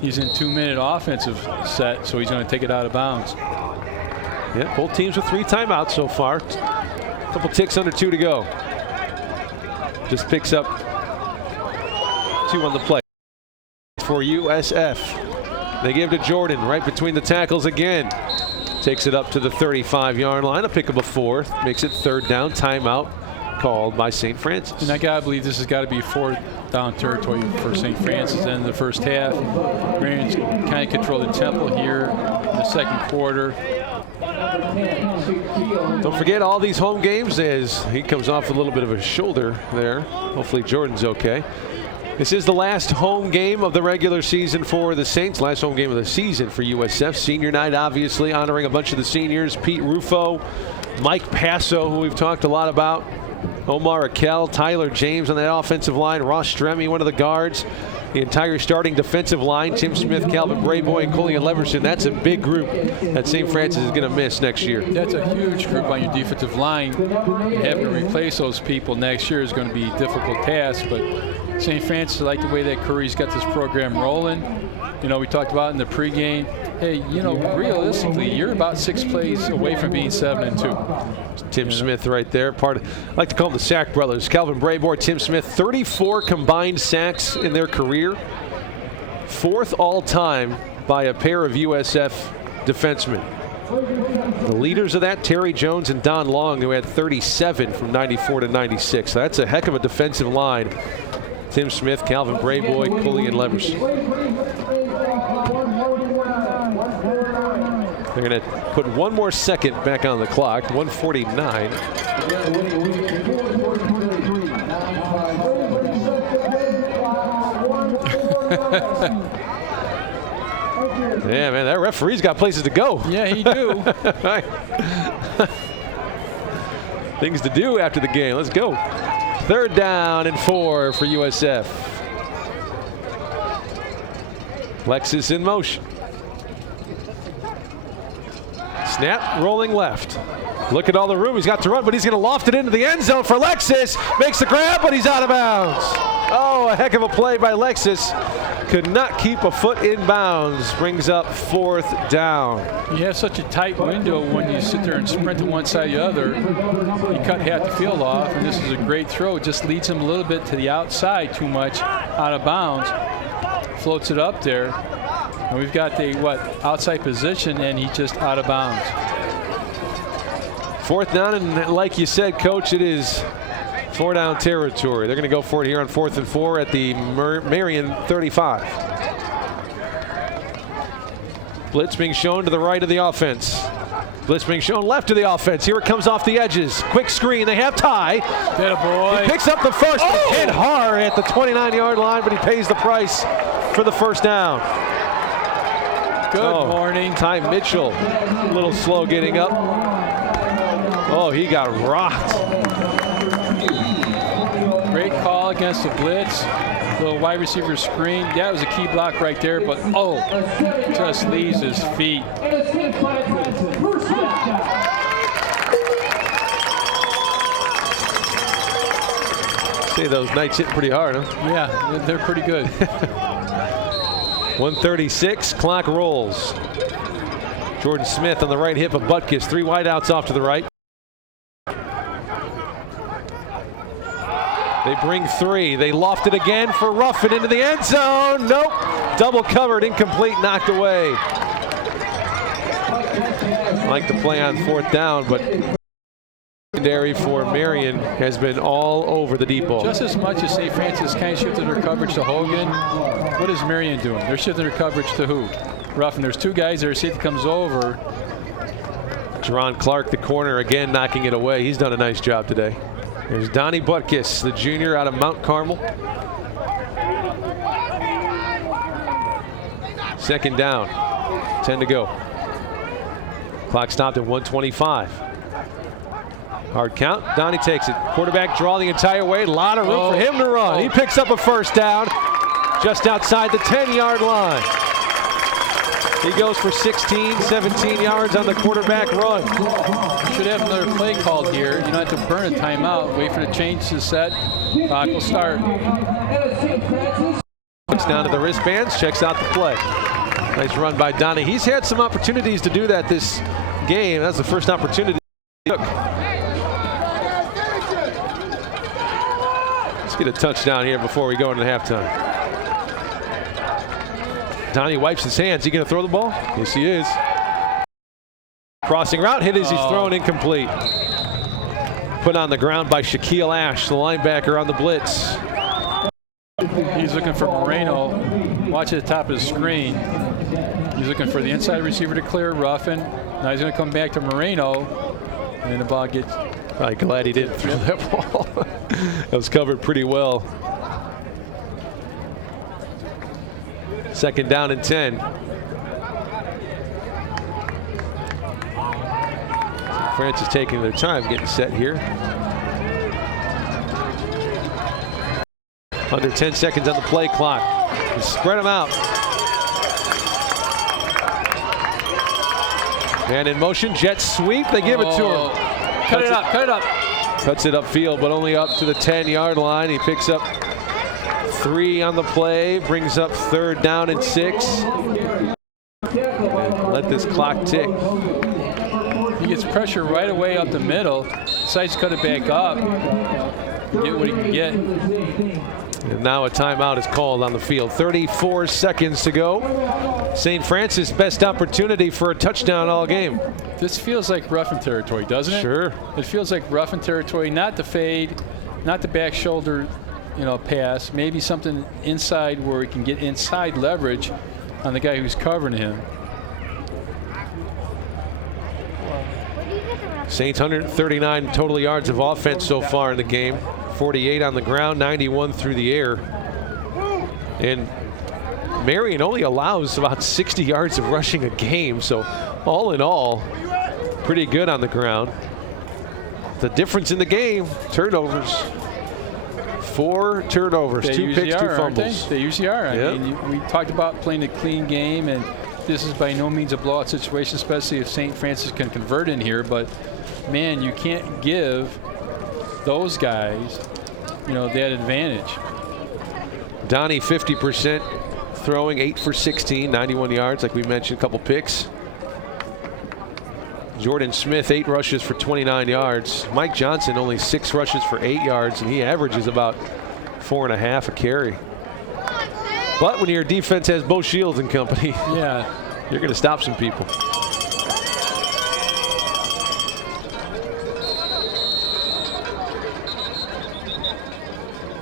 He's in 2-minute offensive set, so he's going to take it out of bounds. Yeah, both teams with 3 timeouts so far. Couple ticks under 2 to go. Just picks up 2 on the play for USF. They give to Jordan right between the tackles again. Takes it up to the 35-yard line. A pick of a 4th. Makes it 3rd down. Timeout called by St. Francis. And I got to believe this has got to be 4th down territory for St. Francis in the first half. Marian's kind of controlled the tempo here in the second quarter. Don't forget all these home games as he comes off a little bit of a shoulder there. Hopefully Jordan's okay. This is the last home game of the regular season for the Saints. Last home game of the season for USF. Senior night, obviously, honoring a bunch of the seniors. Pete Rufo, Mike Passo, who we've talked a lot about. Omar Akel, Tyler James on that offensive line. Ross Stremme, one of the guards. The entire starting defensive line. Tim Smith, Calvin Brayboy, and Coley and Leverson. That's a big group that St. Francis is going to miss next year. That's a huge group on your defensive line. Having to replace those people next year is going to be a difficult task, but St. Francis, I like the way that Curry's got this program rolling. You know, we talked about in the pregame, hey, you know, realistically, you're about 6 plays away from being 7-2. Tim Smith right there. I like to call them the Sack brothers. Calvin Brayboy, Tim Smith, 34 combined sacks in their career. 4th all-time by a pair of USF defensemen. The leaders of that, Terry Jones and Don Long, who had 37 from 94 to 96. So that's a heck of a defensive line. Tim Smith, Calvin Brayboy, Coley and Leverson. They're going to put 1 more second back on the clock. 1:49. Yeah, man, that referee's got places to go. Yeah, he do. Things to do after the game. Let's go. 3rd down and 4 for USF. Lexus in motion. Snap, rolling left. Look at all the room he's got to run, but he's going to loft it into the end zone for Lexus. Makes the grab, but he's out of bounds. Oh, a heck of a play by Lexus. Could not keep a foot in bounds. Brings up 4th down. You have such a tight window when you sit there and sprint to one side or the other. You cut half the field off, and this is a great throw. It just leads him a little bit to the outside too much, out of bounds. Floats it up there. And we've got the, outside position, and he's just out of bounds. 4th down, and like you said, Coach, it is 4-down territory. They're going to go for it here on 4th and 4 at the Marian 35. Blitz being shown to the right of the offense. Blitz being shown left of the offense. Here it comes off the edges. Quick screen. They have Ty. Get a boy. He picks up the first. Hit hard at the 29-yard line, but he pays the price for the first down. Good morning. Ty Mitchell, a little slow getting up. Oh, he got rocked. Great call against the blitz. Little wide receiver screen. That was a key block right there, but just leaves his feet. See, those Knights hit pretty hard, huh? Yeah, they're pretty good. 1:36, clock rolls. Jordan Smith on the right hip of Butkus. 3 wideouts off to the right. They bring 3. They loft it again for Ruffin into the end zone. Nope. Double covered, incomplete, knocked away. I like the play on 4th down, but secondary for Marian has been all over the deep ball. Just as much as St. Francis kind of shifted their coverage to Hogan, what is Marian doing? They're shifting their coverage to who? Ruffin. There's 2 guys there. Safety comes over. Jerron Clark, the corner, again knocking it away. He's done a nice job today. There's Donnie Butkus, the junior out of Mount Carmel. 2nd down, 10 to go. Clock stopped at 1:25. Hard count. Donnie takes it. Quarterback draw the entire way. A lot of room for him to run. He picks up a first down just outside the 10-yard line. He goes for 16, 17 yards on the quarterback run. Should have another play called here. You don't have to burn a timeout. Wait for the change to set. Clock will start. Looks down to the wristbands, checks out the play. Nice run by Donnie. He's had some opportunities to do that this game. That's the first opportunity he took. Let's get a touchdown here before we go into halftime. Donnie wipes his hands. He going to throw the ball? Yes, he is. Crossing route, hit as he's thrown, incomplete. Put on the ground by Shaquille Ash, the linebacker on the blitz. He's looking for Moreno. Watch at the top of the screen. He's looking for the inside receiver to clear Ruffin. Now he's going to come back to Moreno, and the ball gets. Probably glad he didn't throw that ball. That was covered pretty well. 2nd down and 10. Francis taking their time getting set here. Under 10 seconds on the play clock. Spread them out. Man in motion, jet sweep. They give it to him. Cut it up. Cuts it upfield, but only up to the 10-yard line. He picks up 3 on the play, brings up 3rd down and 6. And let this clock tick. He gets pressure right away up the middle. Decides to cut it back up. Get what he can get. And now a timeout is called on the field. 34 seconds to go. St. Francis, best opportunity for a touchdown all game. This feels like Ruffin territory, doesn't it? Sure. It feels like Ruffin territory, not the fade, not the back shoulder, pass. Maybe something inside where he can get inside leverage on the guy who's covering him. Saints 139 total yards of offense so far in the game. 48 on the ground, 91 through the air. And Marian only allows about 60 yards of rushing a game, so all in all, pretty good on the ground. The difference in the game, turnovers. 4 turnovers, 2 picks, 2 fumbles. They usually are. I mean, we talked about playing a clean game, and this is by no means a blowout situation, especially if St. Francis can convert in here. But, man, you can't give those guys, that advantage. Donnie 50% throwing, 8 for 16, 91 yards, like we mentioned, a couple picks. Jordan Smith, 8 rushes for 29 yards. Mike Johnson, only 6 rushes for 8 yards, and he averages about 4.5 a carry. But when your defense has Bo Shields and company, yeah, you're going to stop some people.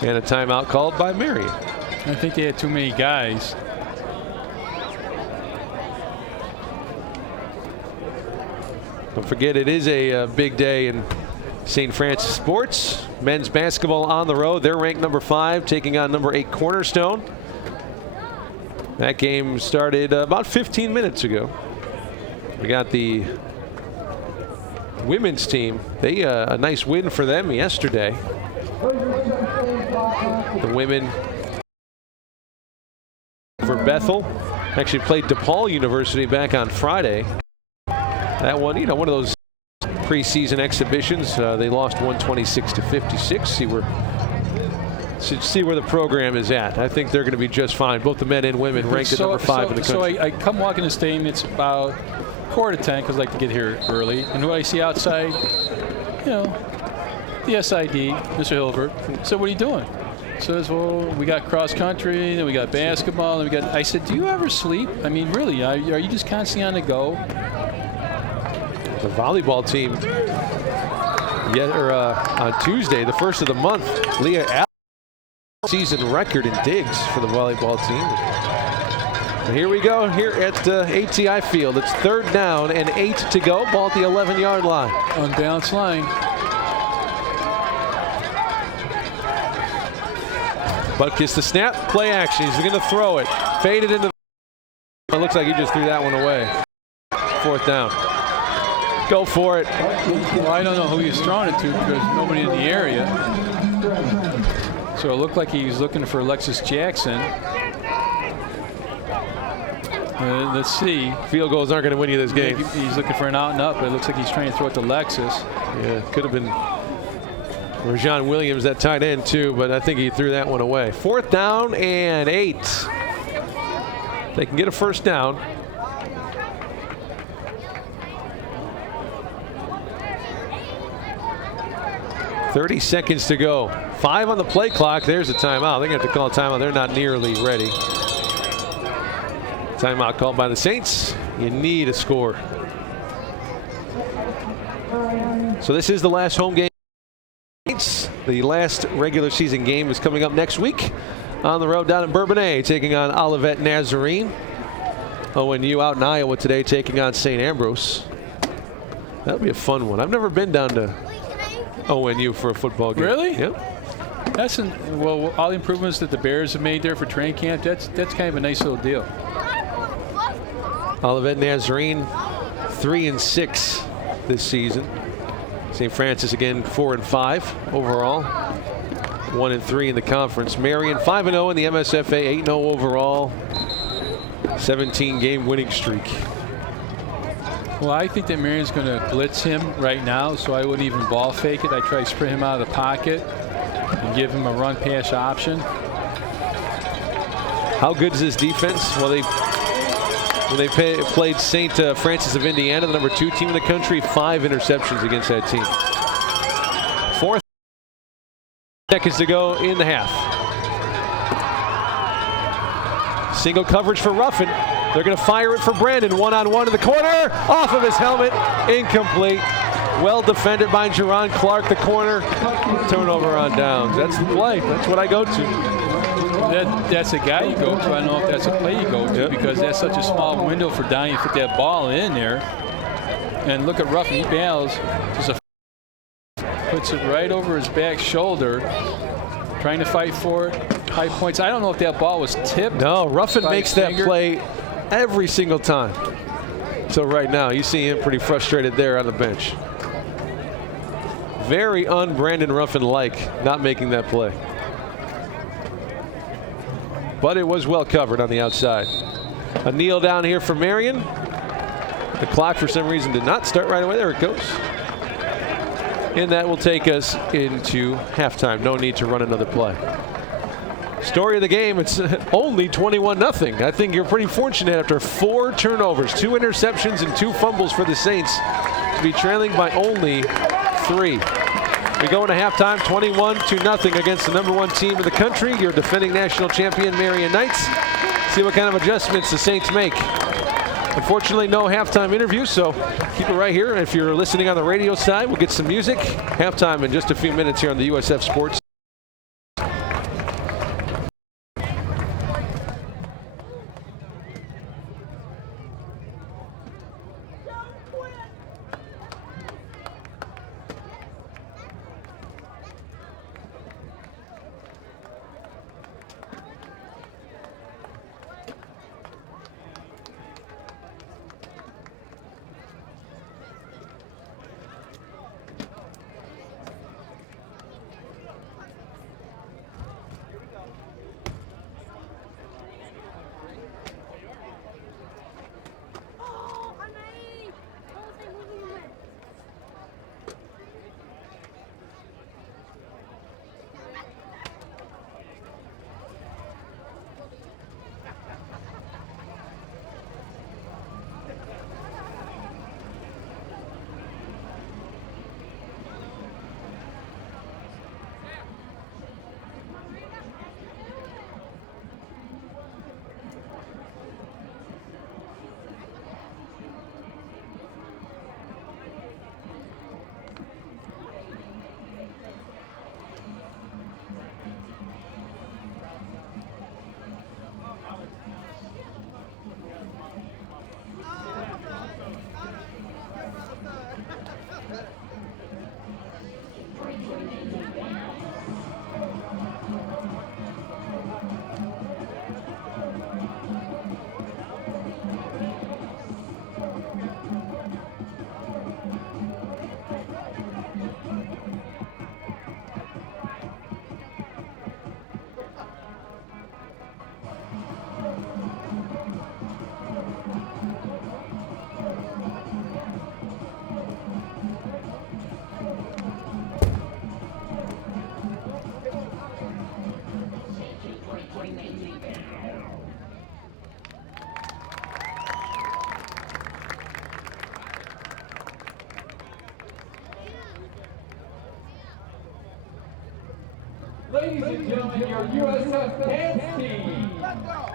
And a timeout called by Marian. I think they had too many guys. Don't forget, it is a big day in St. Francis sports. Men's basketball on the road. They're ranked number 5, taking on number 8 Cornerstone. That game started about 15 minutes ago. We got the women's team. They a nice win for them yesterday. The women over Bethel actually played DePaul University back on Friday. That one, you know, one of those preseason exhibitions. They lost 126-56. See where the program is at. I think they're going to be just fine. Both the men and women ranked at number 5 in the country. So I come walking the stadium. It's about 9:45 because I like to get here early. And who I see outside, you know, the SID, Mr. Hilbert. So what are you doing? Says, well, we got cross country, then we got basketball, then we got. I said, do you ever sleep? I mean, really? Are you just constantly on the go? The volleyball team, on Tuesday, the first of the month, Leah Allen, season record in digs for the volleyball team. And here we go here at ATI Field. It's 3rd down and 8 to go. Ball at the 11-yard line. Unbalanced line. Buck gets the snap, play action. He's going to throw it. Faded into the. It looks like he just threw that one away. 4th down. Go for it. Well, I don't know who he's throwing it to because nobody in the area. So it looked like he was looking for Alexis Jackson. Let's see. Field goals aren't going to win you this game. He's looking for an out and up, but it looks like he's trying to throw it to Alexis. Yeah, could have been Rajon Williams, that tight end, too, but I think he threw that one away. 4th down and 8. They can get a first down. .30 seconds to go. 5 on the play clock. There's a timeout. They're going to have to call a timeout. They're not nearly ready. Timeout called by the Saints. You need a score. So this is the last home game. The last regular season game is coming up next week on the road down in Bourbonnais, taking on Olivet Nazarene. ONU out in Iowa today, taking on St. Ambrose. That'll be a fun one. I've never been down to ONU for a football game. Really? Yep. Well, all the improvements that the Bears have made there for training camp, that's kind of a nice little deal. Olivet Nazarene 3-6 this season. St. Francis again 4-5 overall. 1-3 in the conference. Marian 5-0 in the MSFA, 8-0 overall. 17-game winning streak. Well, I think that Marian's going to blitz him right now, so I wouldn't even ball fake it. I try to spray him out of the pocket and give him a run pass option. How good is this defense? Well, when they played St. Francis of Indiana, the number 2 team in the country, 5 interceptions against that team. 4 seconds to go in the half. Single coverage for Ruffin. They're going to fire it for Brandon. One-on-one in the corner. Off of his helmet. Incomplete. Well defended by Jerron Clark, the corner. Turnover on downs. That's the play. That's what I go to. That's a guy you go to. I don't know if that's a play you go to because that's such a small window for Donnie to put that ball in there. And look at Ruffin. He bails. Puts it right over his back shoulder. Trying to fight for it. High points. I don't know if that ball was tipped. No, Ruffin makes that play every single time. So right now, you see him pretty frustrated there on the bench. Very un-Brandon Ruffin-like, not making that play. But it was well covered on the outside. A kneel down here for Marian. The clock, for some reason, did not start right away. There it goes. And that will take us into halftime. No need to run another play. Story of the game, it's only 21-0. I think you're pretty fortunate after 4 turnovers, 2 interceptions, and 2 fumbles for the Saints to be trailing by only 3. We go into halftime 21-0 against the number 1 team in the country, your defending national champion Marian Knights. See what kind of adjustments the Saints make. Unfortunately, no halftime interview, so keep it right here. If you're listening on the radio side, we'll get some music. Halftime in just a few minutes here on the USF Sports Ladies and gentlemen, your USF dance team. Let's go.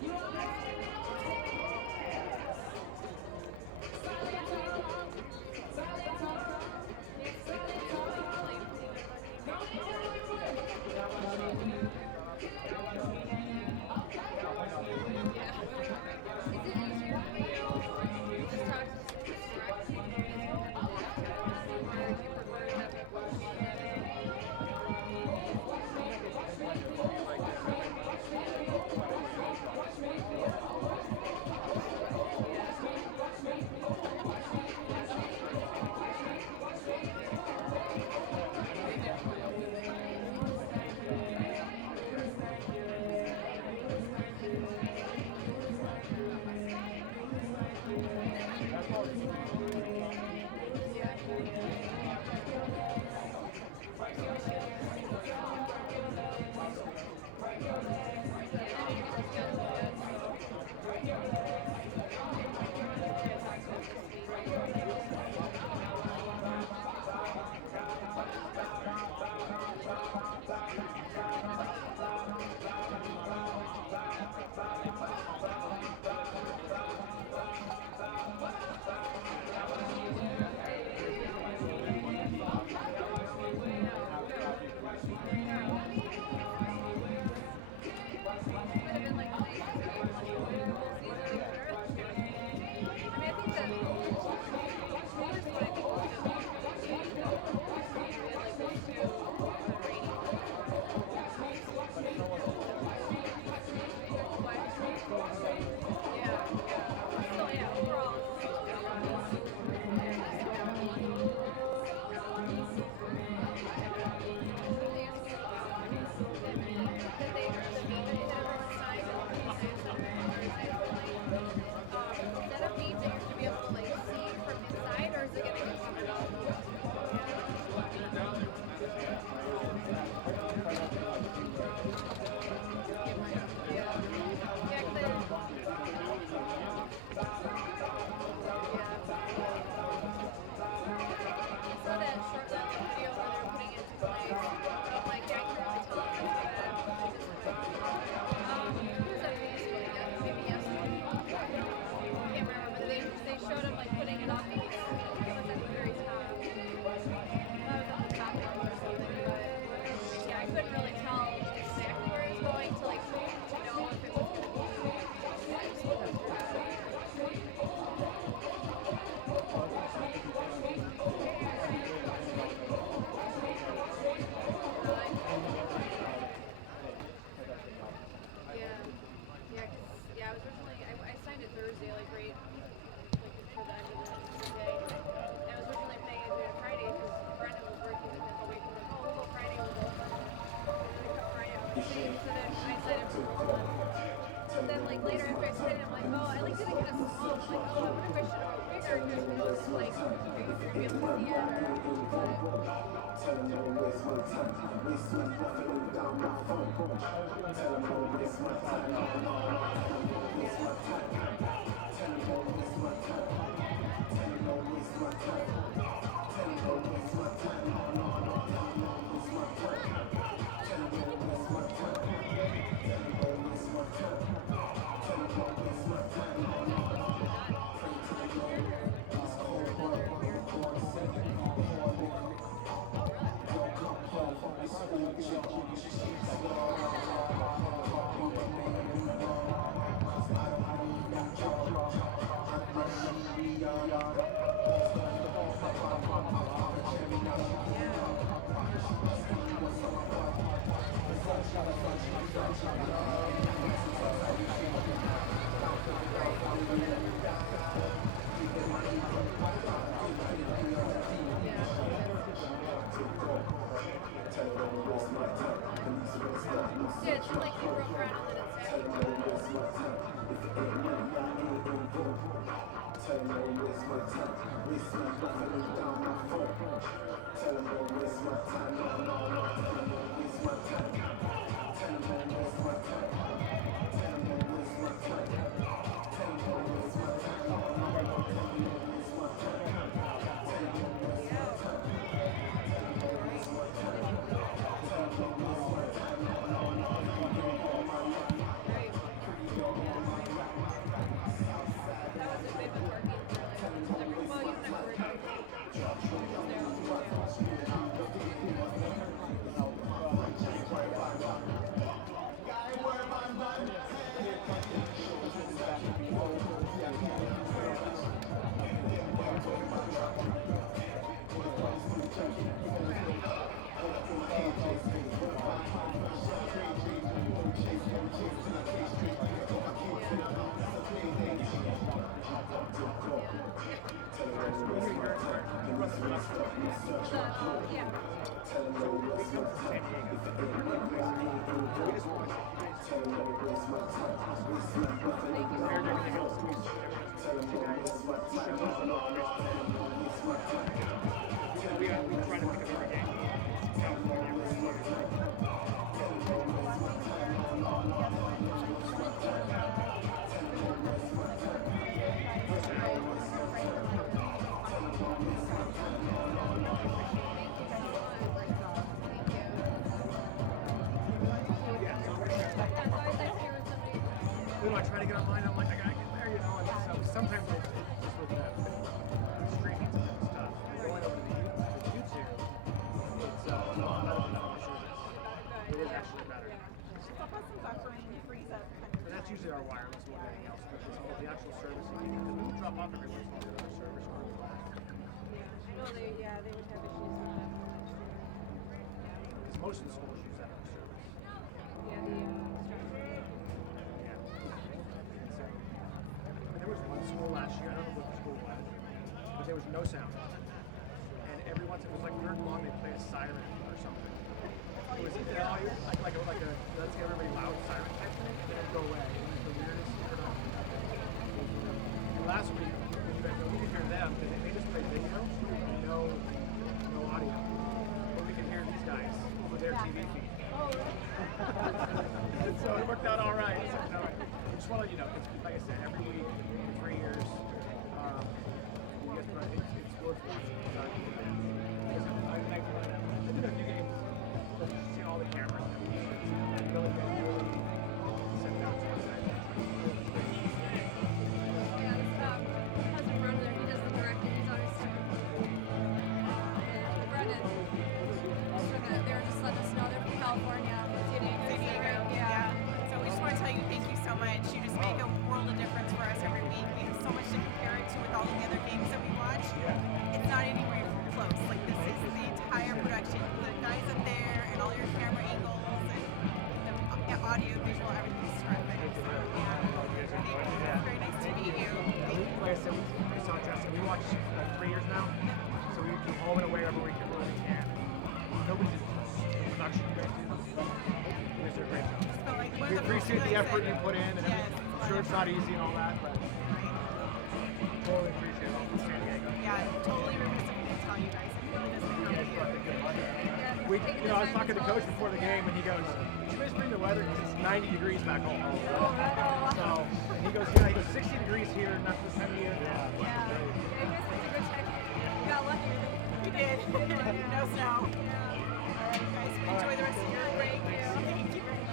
Thank you. I try to get online, I'm like, I gotta get there, you know, and so sometimes it's just with the streaming and stuff. Going over to the YouTube, it's a lot better than our service. It is actually better. And that's usually our wireless more than anything else, but the actual service, we would drop off every once in a while to our service. They would have issues with that. Because most of the schools use that our service. Yeah, There was one school last year, I don't know what the school was, but there was no sound. And every once it was like third long they play a siren or something. It was like a let's get everybody loud siren type thing, and then it'd go away. It was the weirdest And last week when you guys know we could hear them, they just played video, no audio. But we could hear these guys over their TV feed. And so it worked out all right. So, I just want to let you know, it's, like I said, every week for 3 years, you guys put it's worth it. Because I did a few games, see all the cameras and everything. Really set down to one side. husband runs there. He does the directing. He's always Brendan. They were just letting us know they're from California. Yeah. So we just want to tell you thank you so much. You just make a world of difference for us every week. We have so much to compare it to with all the other games that we watch. It's not anywhere close. Like this is the entire production. The guys up there and all your camera angles and the audio, visual, everything's terrific. So yeah, thank you. It's very nice to meet you. Like I said, we saw Justin. We watched 3 years now, so we keep home and away wherever we can. Nobody does the production you guys do. You guys do a great job. So, like, We appreciate the effort you put in, and I'm sure it's not easy and all that, but totally appreciate it in San Diego. Yeah, totally remiss of me to tell you guys. It really doesn't You come guys to brought the you. good luck. I was talking to Coach before the game, and he goes, "Did you guys bring the weather? Because it's 90 degrees back home." So, and he goes, "Yeah." He goes, "60 degrees here, not this time of year." You guys picked a good check. You got lucky. We did. No snow. All right, guys. Enjoy the rest of your break. Thank you very much.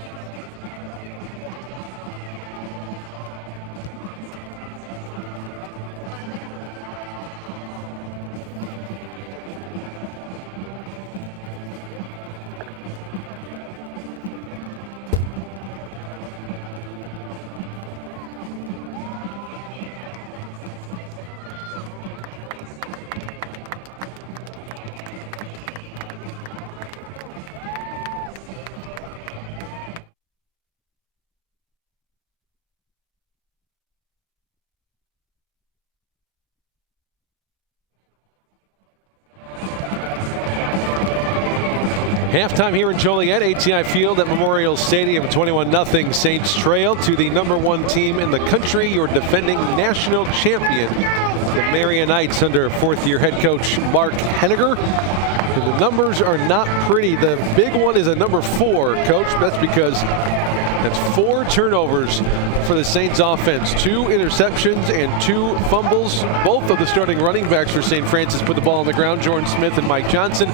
Halftime here in Joliet, ATI Field at Memorial Stadium, 21-0 Saints trail to the #1 team in the country, your defending national champion, the Marian Knights under fourth-year head coach Mark Henniger. And the numbers are not pretty. The big one is a number 4, Coach. That's because that's 4 turnovers for the Saints offense. 2 interceptions and 2 fumbles. Both of the starting running backs for St. Francis put the ball on the ground, Jordan Smith and Mike Johnson.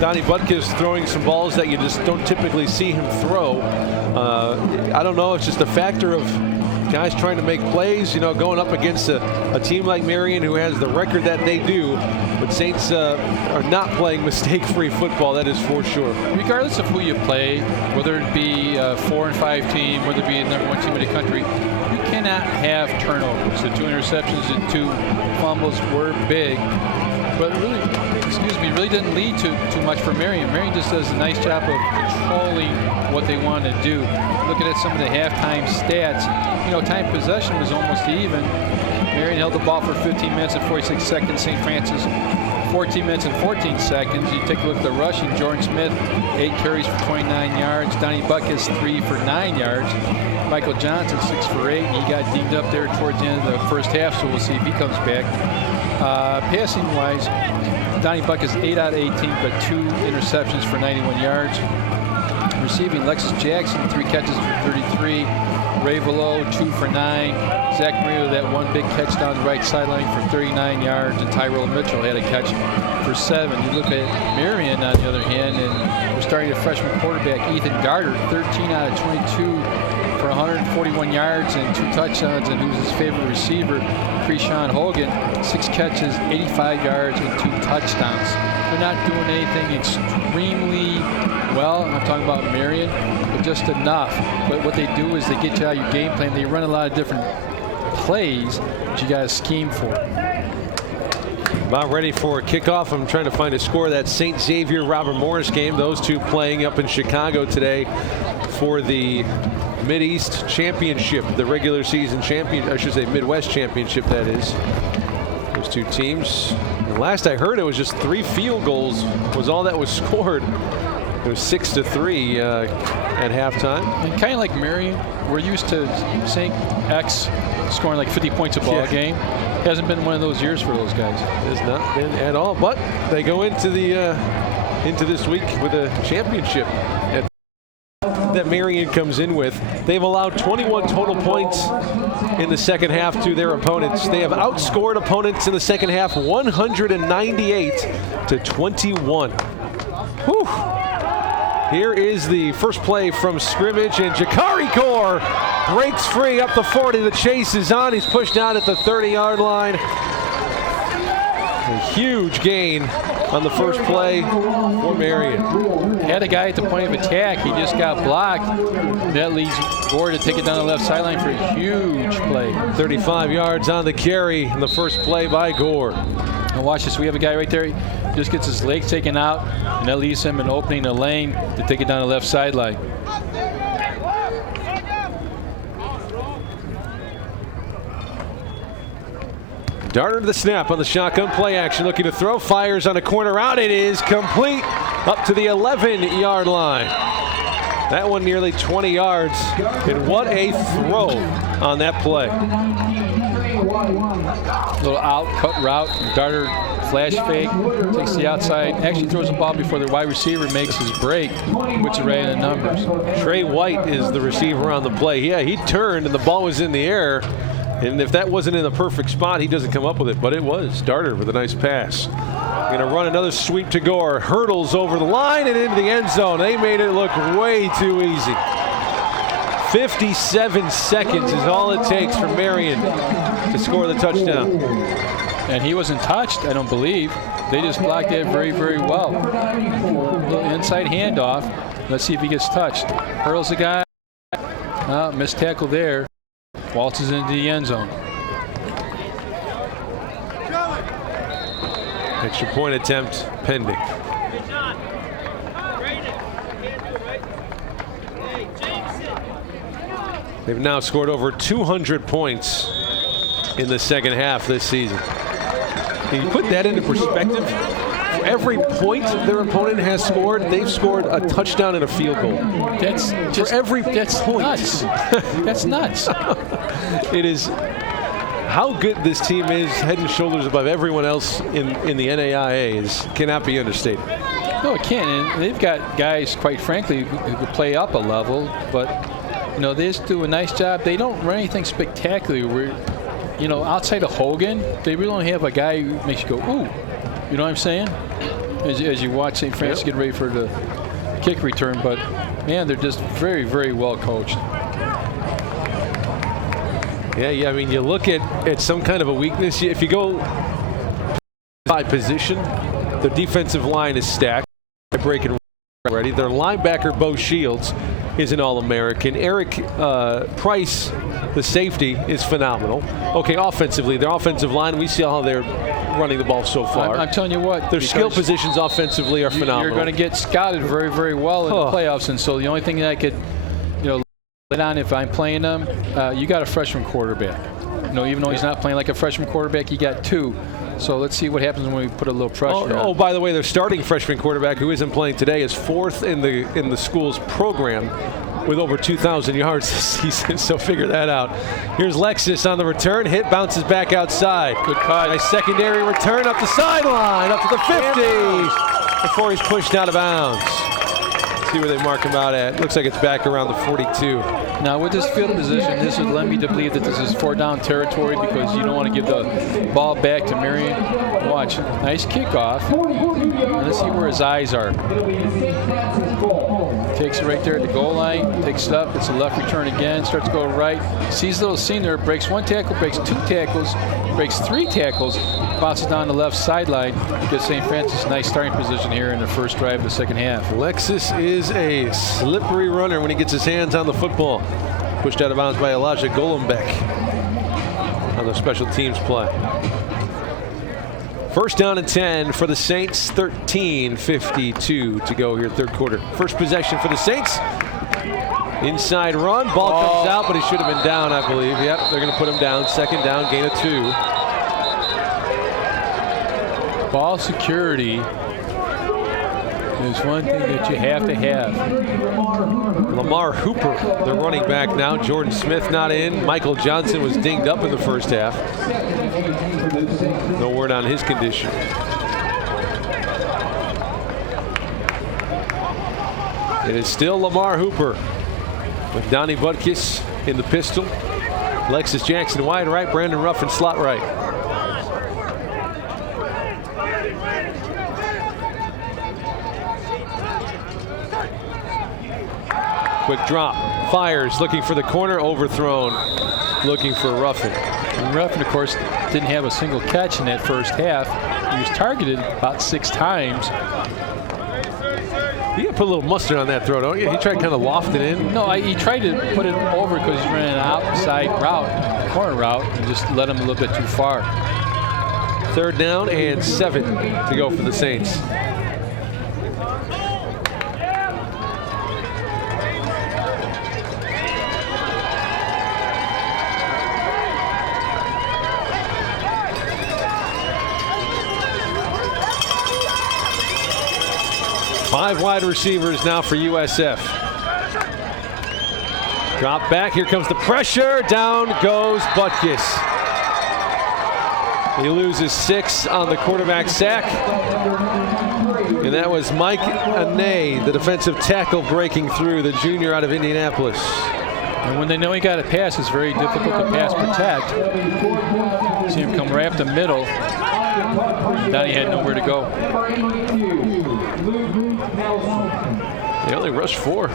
Donnie Butkus throwing some balls that you just don't typically see him throw. I don't know, it's just a factor of guys trying to make plays, you know, going up against a team like Marian who has the record that they do. But Saints are not playing mistake-free football, that is for sure. Regardless of who you play, whether it be a 4 and 5 team, whether it be the #1 team in the country, you cannot have turnovers. The 2 interceptions and 2 fumbles were big, but really didn't lead to too much for Marian. Marian just does a nice job of controlling what they want to do. Looking at some of the halftime stats, you know, time possession was almost even. Marian held the ball for 15 minutes and 46 seconds. St. Francis 14 minutes and 14 seconds. You take a look at the rushing. Jordan Smith, 8 carries for 29 yards. Donnie Buckus, 3 for 9 yards. Michael Johnson, 6 for 8. He got dinged up there towards the end of the first half, so we'll see if he comes back. Passing-wise, Donnie Buckus, 8 out of 18, but 2 interceptions for 91 yards. Receiving, Lexus Jackson, 3 catches for 33. Ray Velo, 2 for 9. Zach Marino, that one big catch down the right sideline for 39 yards. And Tyrell Mitchell had a catch for 7. You look at Marian, on the other hand, and we're starting a freshman quarterback, Ethan Gardner, 13 out of 22 for 141 yards and 2 touchdowns. And who's his favorite receiver, Krishawn Hogan, 6 catches, 85 yards, and 2 touchdowns. They're not doing anything extremely well. I'm talking about Marian, but just enough. But what they do is they get you out of your game plan. They run a lot of different plays that you got to scheme for. About ready for a kickoff. I'm trying to find a score of that St. Xavier Robert Morris game. Those two playing up in Chicago today for the Mid-East Championship, the regular season champion, I should say Midwest Championship, that is. Those two teams. And last I heard, it was just 3 field goals was all that was scored. It was 6-3 at halftime. And kind of like Marian, we're used to St. X scoring like 50 points a ball game. Hasn't been one of those years for those guys. It has not been at all. But they go into this week with a championship that Marian comes in with. They've allowed 21 total points in the second half to their opponents. They have outscored opponents in the second half 198-21. Whew. Here is the first play from scrimmage, and Jakari Gore breaks free up the 40. The chase is on. He's pushed down at the 30-yard line. A huge gain on the first play for Marian. Had a guy at the point of attack. He just got blocked. That leads Gore to take it down the left sideline for a huge play. 35 yards on the carry in the first play by Gore. And watch this. We have a guy right there. He just gets his legs taken out, and that leaves him an opening, a lane to take it down the left sideline. Darter to the snap on the shotgun play action, looking to throw, fires on a corner out. It is complete up to the 11-yard line. That one nearly 20 yards, and what a throw on that play. Little out cut route, Darter flash fake, takes the outside, actually throws the ball before the wide receiver makes his break, puts it right in the numbers. Trey White is the receiver on the play. Yeah, he turned and the ball was in the air. And if that wasn't in the perfect spot, he doesn't come up with it, but it was. Darter with a nice pass. Going to run another sweep to Gore. Hurdles over the line and into the end zone. They made it look way too easy. 57 seconds is all it takes for Marian to score the touchdown. And he wasn't touched, I don't believe. They just blocked that very, very well. A little inside handoff. Let's see if he gets touched. Hurdles the guy. Missed tackle there. Waltzes into the end zone. Extra point attempt pending. They've now scored over 200 points in the second half this season. Can you put that into perspective? For every point their opponent has scored, they've scored a touchdown and a field goal. That's just, for every that's point. Nuts. That's nuts. It is how good this team is, head and shoulders above everyone else in the NAIA, cannot be understated. No, it can't. And they've got guys, quite frankly, who could play up a level, but they just do a nice job. They don't run anything spectacular. Outside of Hogan, they really don't have a guy who makes you go, ooh. You know what I'm saying? As you watch St. Francis get ready for the kick return, but man, they're just very, very well coached. Yeah. I mean, you look at some kind of a weakness. If you go by position, the defensive line is stacked. Breaking ready. Their linebacker, Bo Shields, is an All-American. Eric Price, the safety, is phenomenal. Okay, offensively, their offensive line, we see how they're running the ball so far. I'm telling you what. Their skill positions offensively are phenomenal. You're going to get scouted very, very well in the playoffs, and so the only thing that I could, let on if I'm playing them, you got a freshman quarterback. Even though he's not playing like a freshman quarterback, you got 2. So let's see what happens when we put a little pressure on. Oh, by the way, their starting freshman quarterback, who isn't playing today, is 4th in the school's program with over 2,000 yards this season, so figure that out. Here's Lexus on the return. Hit, bounces back outside. Good cut. Nice secondary return up the sideline, up to the 50, before he's pushed out of bounds. See where they mark him out at. Looks like it's back around the 42. Now with this field position, this would lend me to believe that this is 4-down territory because you don't want to give the ball back to Marian. Watch, nice kickoff. And let's see where his eyes are. Takes it right there at the goal line, takes it up, it's a left return again, starts to go right, sees a little seam there, breaks 1 tackle, breaks 2 tackles, breaks 3 tackles, bounces down the left sideline. Gives St. Francis a nice starting position here in the first drive of the second half. Lexus is a slippery runner when he gets his hands on the football. Pushed out of bounds by Elijah Golombek on the special teams play. First down and 10 for the Saints, 13:52 to go here, third quarter. First possession for the Saints. Inside run, ball comes out, but he should have been down, I believe. Yep, they're going to put him down. Second down, gain of 2. Ball security is one thing that you have to have. Lamar Hooper, the running back now. Jordan Smith not in. Michael Johnson was dinged up in the first half. No word on his condition. It is still Lamar Hooper with Donnie Butkus in the pistol. Lexus Jackson wide right, Brandon Ruffin slot right. Quick drop, fires, looking for the corner, overthrown, looking for Ruffin. And Ruffin, of course, didn't have a single catch in that first half. He was targeted about 6 times. You got to put a little mustard on that throw, don't you? He tried kind of loft it in. No, he tried to put it over because he's running an outside route, corner route, and just let him a little bit too far. Third down and 7 to go for the Saints. Five wide receivers now for USF. Drop back. Here comes the pressure. Down goes Butkus. He loses 6 on the quarterback sack. And that was Mike Anay, the defensive tackle, breaking through, the junior out of Indianapolis. And when they know he got a pass, it's very difficult to pass protect. See him come right up the middle. Donnie had nowhere to go. They only rushed 4.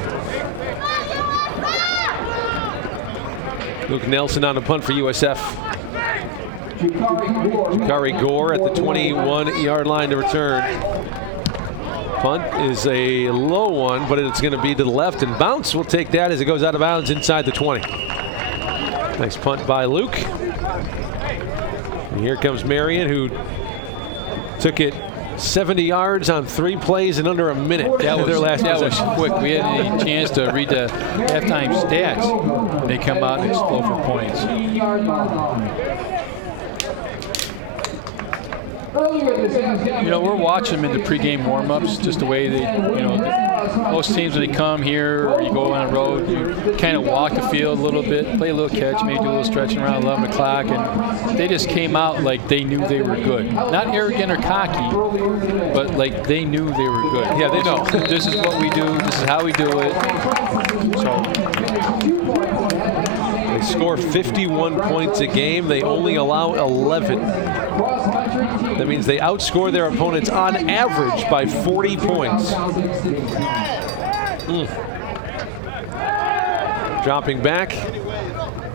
Luke Nelson on a punt for USF. Jakari Gore at the 21-yard line to return. Punt is a low one, but it's going to be to the left, and bounce will take that as it goes out of bounds inside the 20. Nice punt by Luke. And here comes Marian, who took it 70 yards on 3 plays in under a minute. That was quick. We had any chance to read the halftime stats. They come out and explode for points. You know, we're watching them in the pregame warm-ups, just the way they, you know, most teams when they come here or you go on the road, you kind of walk the field a little bit, play a little catch, maybe do a little stretching around 11 o'clock, and they just came out like they knew they were good. Not arrogant or cocky, but like they knew they were good. Yeah, they know. This is what we do. This is how we do it. So they score 51 points a game. They only allow 11. That means they outscore their opponents on average by 40 points. Dropping back,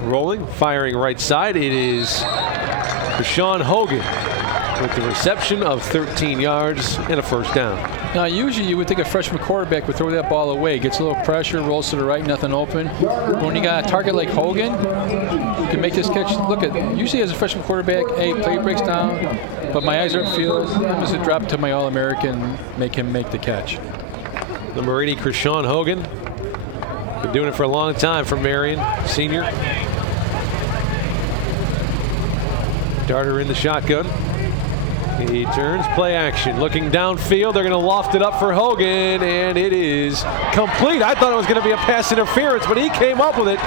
rolling, firing right side. It is Krishawn Hogan with the reception of 13 yards and a first down. Now, usually you would think a freshman quarterback would throw that ball away, gets a little pressure, rolls to the right, nothing open. But when you got a target like Hogan, you can make this catch. Look at, usually as a freshman quarterback, hey, play breaks down, but my eyes are upfield. I'm just gonna drop it to my All-American, make him make the catch. Number 80, Krishawn Hogan. Been doing it for a long time for Marian, senior. Darter in the shotgun. He turns, play action, looking downfield. They're going to loft it up for Hogan, and it is complete. I thought it was going to be a pass interference, but he came up with it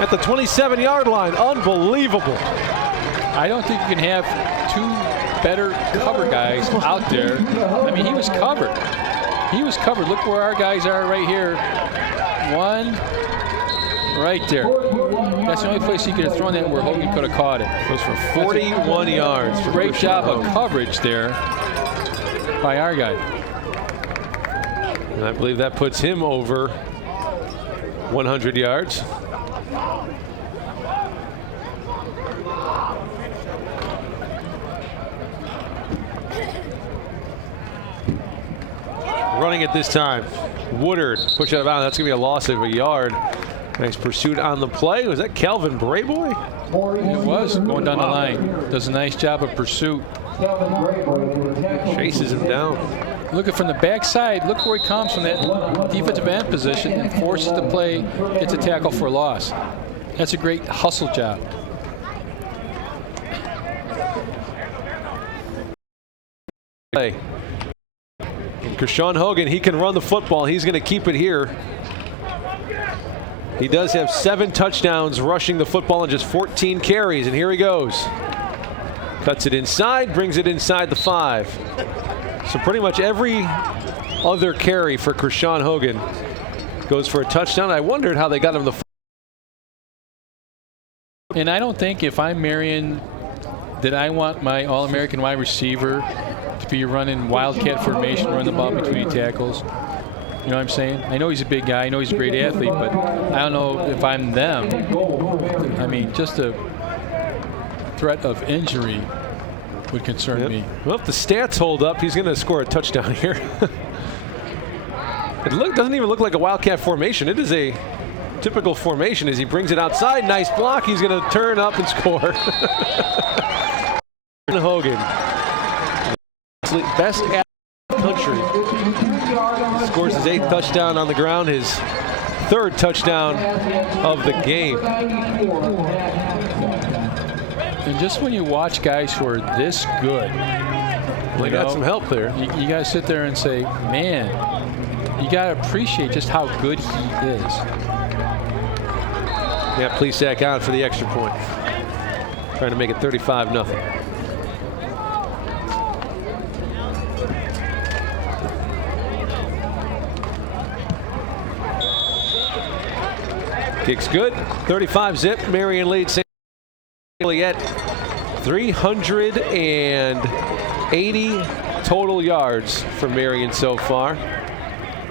at the 27-yard line. Unbelievable. I don't think you can have two better cover guys out there. I mean, he was covered. He was covered. Look where our guys are right here. One right there. That's the only place he could have thrown that where Hogan could have caught it. Goes for 41 yards. Great job of coverage there by our guy. And I believe that puts him over 100 yards. Running it this time. Woodard push out of bounds. That's going to be a loss of a yard. Nice pursuit on the play. Was that Calvin Brayboy? It was going down the line. Does a nice job of pursuit. Chases him down. Looking from the backside. Look where he comes from that defensive end position and forces the play, gets a tackle for a loss. That's a great hustle job. Play. Kershawn Hogan, he can run the football. He's going to keep it here. He does have 7 touchdowns rushing the football in just 14 carries, and here he goes. Cuts it inside, brings it inside the 5. So pretty much every other carry for Kershawn Hogan goes for a touchdown. I wondered how they got him the. And I don't think if I'm Marian that I want my All-American wide receiver to be running wildcat formation, run the ball between tackles. You know what I'm saying? I know he's a big guy. I know he's a great athlete, but I don't know if I'm them. I mean, just a threat of injury would concern me. Well, if the stats hold up, he's going to score a touchdown here. It doesn't even look like a wildcat formation. It is a typical formation as he brings it outside. Nice block. He's going to turn up and score. Hogan, best athlete in the country, scores his 8th touchdown on the ground, his 3rd touchdown of the game. And just when you watch guys who are this good, they got some help there. You got to sit there and say, man, you got to appreciate just how good he is. Yeah, Plesac out for the extra point. Trying to make it 35-0. Kick's good. 35-zip. Marian leads at 380 total yards for Marian so far.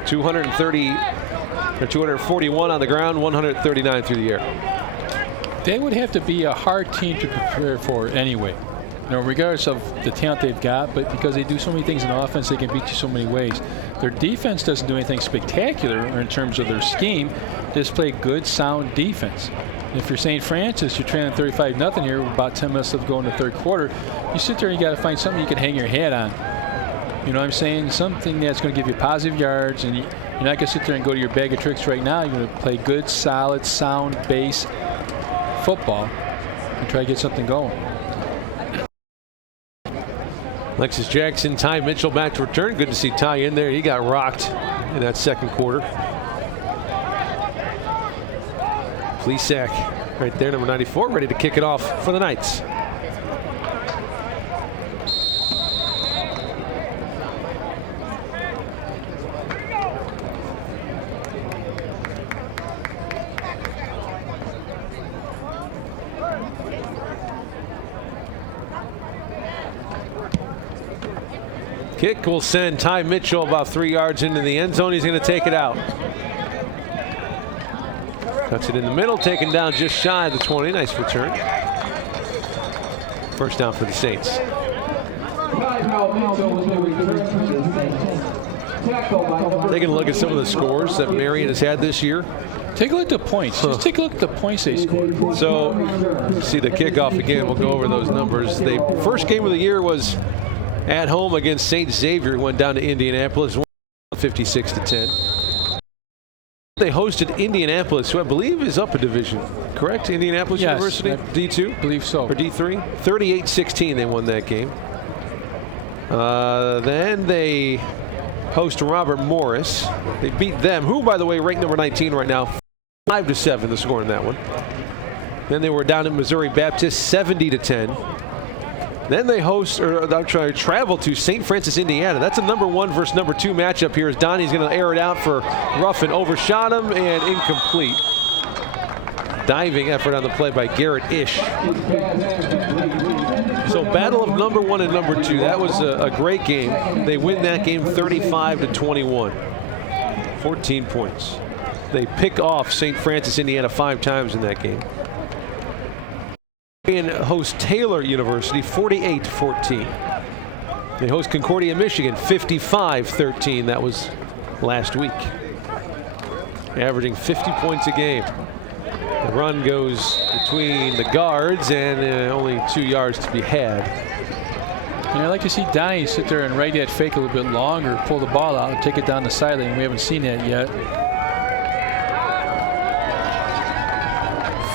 241 on the ground, 139 through the air. They would have to be a hard team to prepare for anyway. You know, regardless of the talent they've got, but because they do so many things in offense, they can beat you so many ways. Their defense doesn't do anything spectacular in terms of their scheme. They just play good, sound defense. If you're St. Francis, you're trailing 35-0 here with about 10 minutes left to go in the 3rd quarter. You sit there and you got to find something you can hang your hat on. You know what I'm saying? Something that's going to give you positive yards, and you're not going to sit there and go to your bag of tricks right now. You're going to play good, solid, sound base football and try to get something going. Alexis Jackson, Ty Mitchell back to return. Good to see Ty in there. He got rocked in that 2nd quarter. Plesac right there, number 94, ready to kick it off for the Knights. Kick will send Ty Mitchell about 3 yards into the end zone. He's going to take it out. Cuts it in the middle, taken down just shy of the 20. Nice return. First down for the Saints. Taking a look at some of the scores that Marian has had this year. Take a look at the points. Just take a look at the points they scored. So, you see the kickoff again. We'll go over those numbers. The first game of the year was at home against St. Xavier. Went down to Indianapolis, 56-10. They hosted Indianapolis, who I believe is up a division, correct? Indianapolis Yes, University, D2? I believe so. Or D3? 38-16 they won that game. Then they host Robert Morris. They beat them, who, by the way, ranked number 19 right now, 5-7 the score in that one. Then they were down in Missouri Baptist, 70-10. Then they travel to St. Francis, Indiana. That's a number 1 versus number 2 matchup here as Donnie's going to air it out for Ruffin. Overshot him and incomplete. Diving effort on the play by Garrett Ish. So battle of number 1 and number 2. That was a great game. They win that game 35-21. 14 points. They pick off St. Francis, Indiana 5 times in that game. And host Taylor University 48-14. They host Concordia, Michigan 55-13. That was last week. Averaging 50 points a game. The run goes between the guards and only 2 yards to be had. And I'd like to see Donnie sit there and ride that fake a little bit longer, pull the ball out and take it down the sideline. We haven't seen that yet.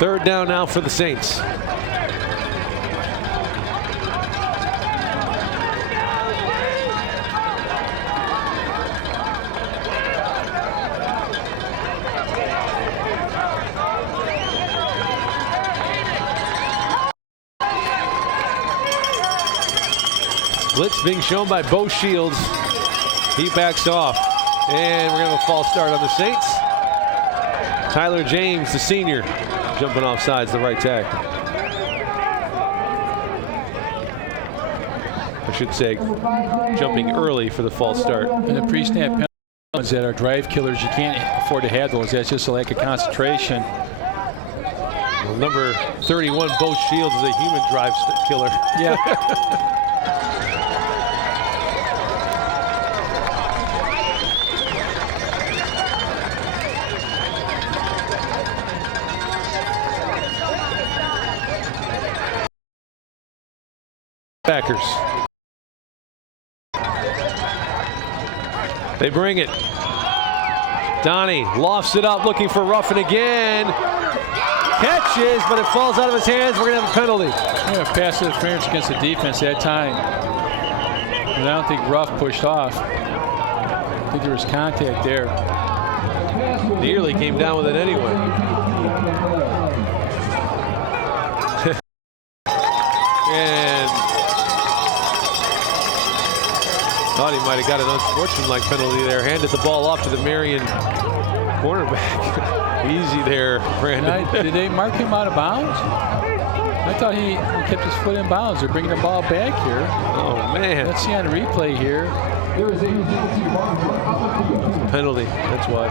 3rd down now for the Saints. Blitz being shown by Bo Shields. He backs off. And we're going to have a false start on the Saints. Tyler James, the senior, jumping off sides, the right tackle. I should say jumping early for the false start. And the pre-snap penalties that are drive killers, you can't afford to have those. That's just a lack of concentration. Well, number 31, Bo Shields, is a human drive killer. Yeah. Packers. They bring it. Donnie lofts it up, looking for Ruffin again. Catches, but it falls out of his hands. We're going to have a penalty. Yeah, pass interference against the defense that time. And I don't think Ruff pushed off. I think there was contact there. Nearly came down with it anyway. And thought he might have got an unsportsmanlike penalty there. Handed the ball off to the Marian cornerback. Easy there, Brandon. Did they mark him out of bounds? I thought he kept his foot in bounds. They're bringing the ball back here. Oh, man. Let's see on the replay here. Penalty, that's why.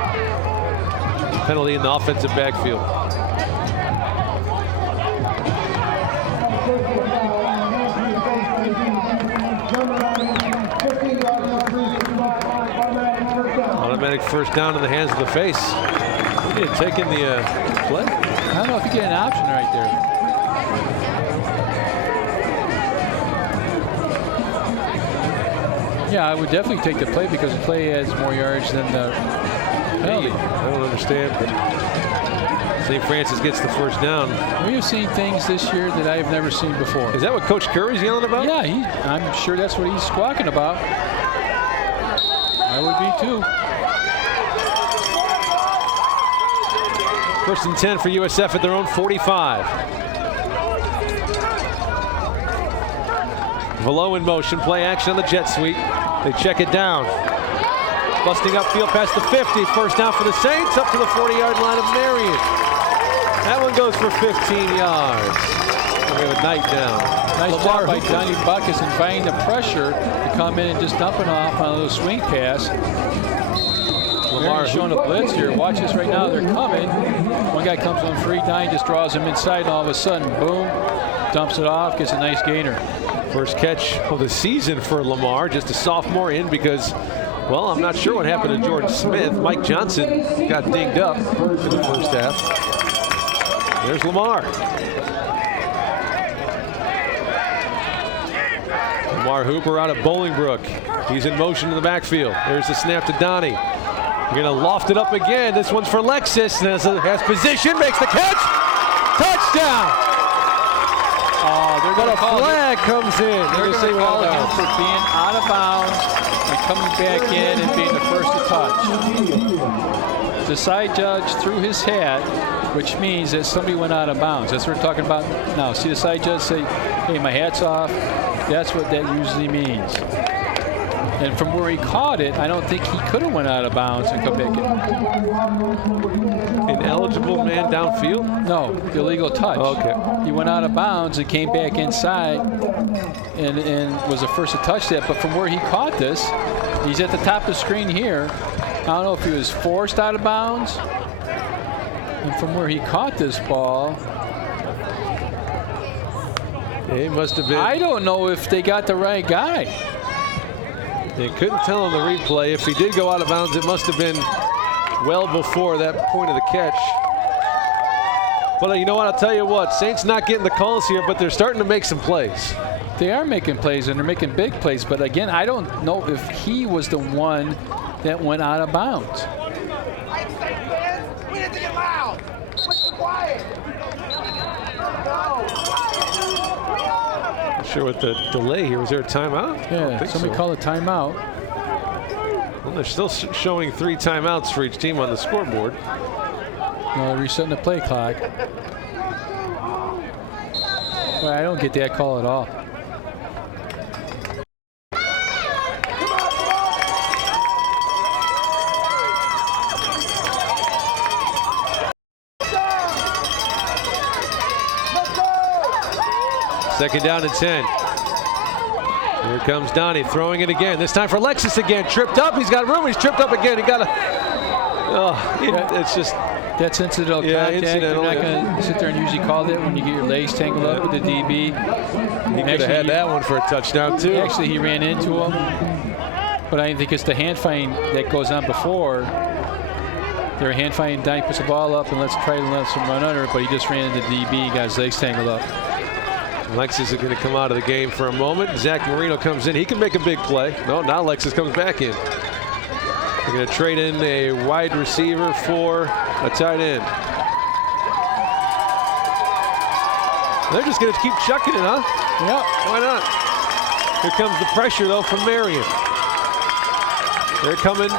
Penalty in the offensive backfield. Automatic first down in the hands of the face. He had taken the play. I don't know if you get an option right there. Yeah, I would definitely take the play because the play has more yards than the penalty. I don't understand, but St. Francis gets the first down. We have seen things this year that I have never seen before. Is that what Coach Curry's yelling about? Yeah, I'm sure that's what he's squawking about. I would be too. 1st and 10 for USF at their own 45. Velo in motion, play action on the jet sweep. They check it down. Busting upfield past the 50. First down for the Saints, up to the 40-yard line of Marian. That one goes for 15 yards. We have a night down. Nice Lamar job by Johnny Buckus inviting the pressure to come in and just dump it off on a little swing pass. Lamar showing a blitz here. Watch this right now. They're coming. One guy comes on free down, just draws him inside, and all of a sudden, boom, dumps it off, gets a nice gainer. First catch of the season for Lamar, just a sophomore in because, well, I'm not sure what happened to Jordan Smith. Mike Johnson got dinged up in the first half. There's Lamar. Lamar Hooper out of Bolingbrook. He's in motion in the backfield. There's the snap to Donnie. You're going to loft it up again. This one's for Lexus. Has position, makes the catch. Touchdown. Oh, they're going to call flag. flag comes in. They're going to call him for being out of bounds and coming back in and being the first to touch. The side judge threw his hat, which means that somebody went out of bounds. That's what we're talking about now. See the side judge say, hey, my hat's off. That's what that usually means. And from where he caught it, I don't think he could have went out of bounds and come back in. An eligible man downfield? No, illegal touch. Okay. He went out of bounds and came back inside and was the first to touch that. But from where he caught this, he's at the top of the screen here. I don't know if he was forced out of bounds. And from where he caught this ball, It must have been. I don't know if they got the right guy. They couldn't tell on the replay. If he did go out of bounds, it must have been well before that point of the catch. But you know what? I'll tell you what. Saints not getting the calls here, but they're starting to make some plays. They are making plays, and they're making big plays. But again, I don't know if he was the one that went out of bounds. We need to get loud. What's quiet? Not sure what the delay here. Was there a timeout? I don't Yeah, think somebody so. call a timeout. Well, they're still showing 3 timeouts for each team on the scoreboard. No, they're resetting the play clock. Well, I don't get that call at all. Second down and 10. Here comes Donnie throwing it again. This time for Lexus again. Tripped up. He's got room. He's tripped up again. He got a. It's just. That's incidental contact. incidental, They're not going to sit there and usually call that when you get your legs tangled up with the DB. He could have had that one for a touchdown, too. Actually, he ran into him. But I think it's the hand fighting that goes on before. They're hand fighting. Donnie puts the ball up and let's try to let him run under it, but he just ran into the DB, got his legs tangled up. Lexus is going to come out of the game for a moment. Zach Marino comes in. He can make a big play. No, now Lexus comes back in. They're going to trade in a wide receiver for a tight end. They're just going to keep chucking it, huh? Yep. Why not? Here comes the pressure, though, from Marian. They're coming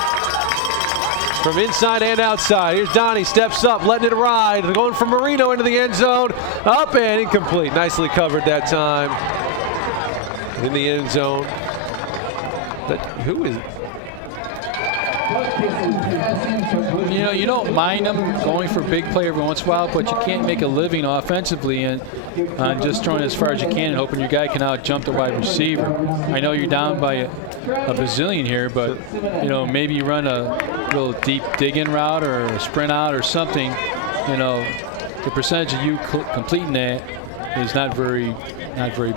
from inside and outside. Here's Donnie, steps up, letting it ride. Going from Marino into the end zone. Up and incomplete. Nicely covered that time. In the end zone. But who is... You know, you don't mind them going for big play every once in a while, but you can't make a living offensively and just throwing as far as you can and hoping your guy can out jump the wide receiver. I know you're down by a bazillion here, but you know, maybe you run a little deep dig-in route or a sprint out or something. You know, the percentage of you completing that is not very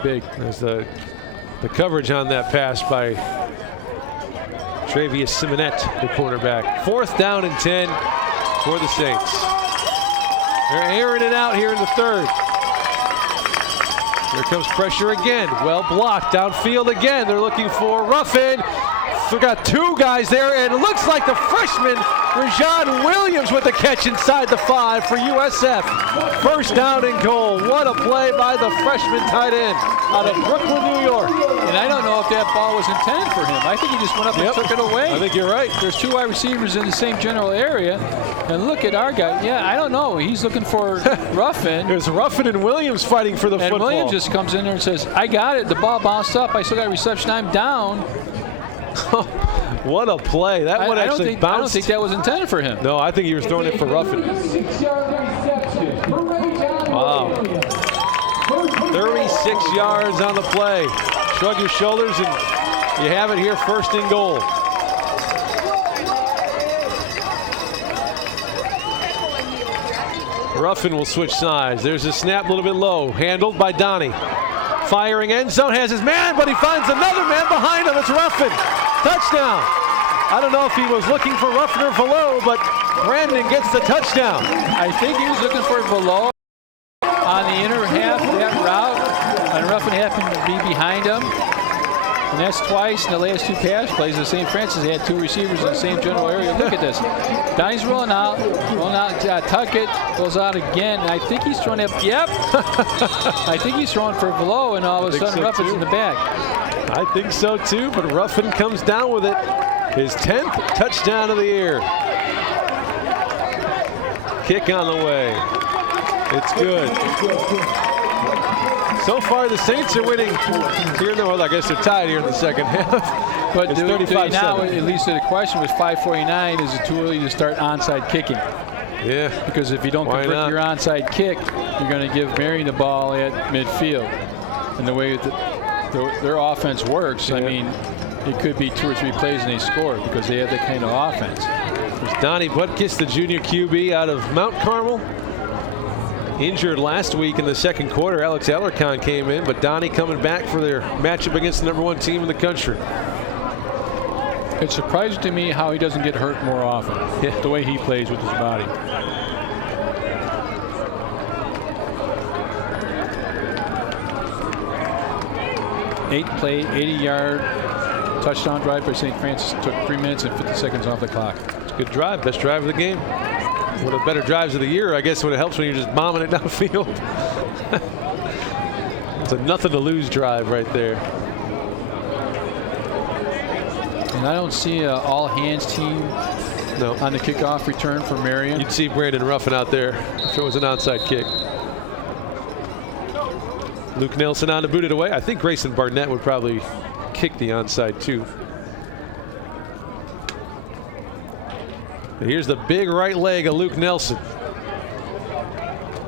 big. There's the coverage on that pass by Travius Simonette, the cornerback. 4th down and 10 for the Saints. They're airing it out here in the 3rd. Here comes pressure again. Well blocked downfield again. They're looking for Ruffin. We've got 2 guys there, and it looks like the freshman Rajon Williams with the catch inside the 5 for USF. 1st down and goal. What a play by the freshman tight end out of Brooklyn, New York. And I don't know if that ball was intended for him. I think he just went up and took it away. I think you're right. There's 2 wide receivers in the same general area. And look at our guy. Yeah, I don't know. He's looking for Ruffin. There's Ruffin and Williams fighting for the and football. Williams just comes in there and says, I got it. The ball bounced up. I still got reception. I'm down. What a play. That one actually bounced. I don't think that was intended for him. No, I think he was throwing it for Ruffin. Wow. 36 yards on the play. Shrug your shoulders and you have it here, 1st and goal. Ruffin will switch sides. There's a snap a little bit low. Handled by Donnie. Firing end zone, has his man, but he finds another man behind him. It's Ruffin. Touchdown. I don't know if he was looking for Ruffin or Velo, but Brandon gets the touchdown. I think he was looking for Velo on the inner half of that route, and Ruffin happened to be behind him. And that's twice in the last 2 pass plays that St. Francis had 2 receivers in the same general area. Look at this. Donnie's rolling out, Tuckett goes out again. And I think he's throwing it. Yep. I think he's throwing for below, and all of a sudden Ruffin's in the back. I think so too, but Ruffin comes down with it. His 10th touchdown of the year. Kick on the way. It's good. So far, the Saints are winning here in the world. I guess they're tied here in the second half. But it's now, 35-7. at least the question was 5:49, is it too early to start onside kicking? Yeah. Because if you don't convert your onside kick, you're going to give Marian the ball at midfield. And the way that their offense works, I mean, it could be 2 or 3 plays and they score because they have that kind of offense. There's Donnie Butkus, the junior QB out of Mount Carmel. Injured last week in the second quarter. Alex Alarcon came in, but Donnie coming back for their matchup against the #1 team in the country. It's surprising to me how he doesn't get hurt more often, the way he plays with his body. Eight-play, 80-yard touchdown drive by St. Francis. Took 3 minutes and 50 seconds off the clock. It's a good drive, best drive of the game. One of the better drives of the year, I guess, when it helps when you're just bombing it downfield. It's a nothing to lose drive right there. And I don't see an all-hands team on the kickoff return for Marian. You'd see Brandon Ruffin out there if it was an onside kick. Luke Nelson on to boot it away. I think Grayson Barnett would probably kick the onside too. And here's the big right leg of Luke Nelson.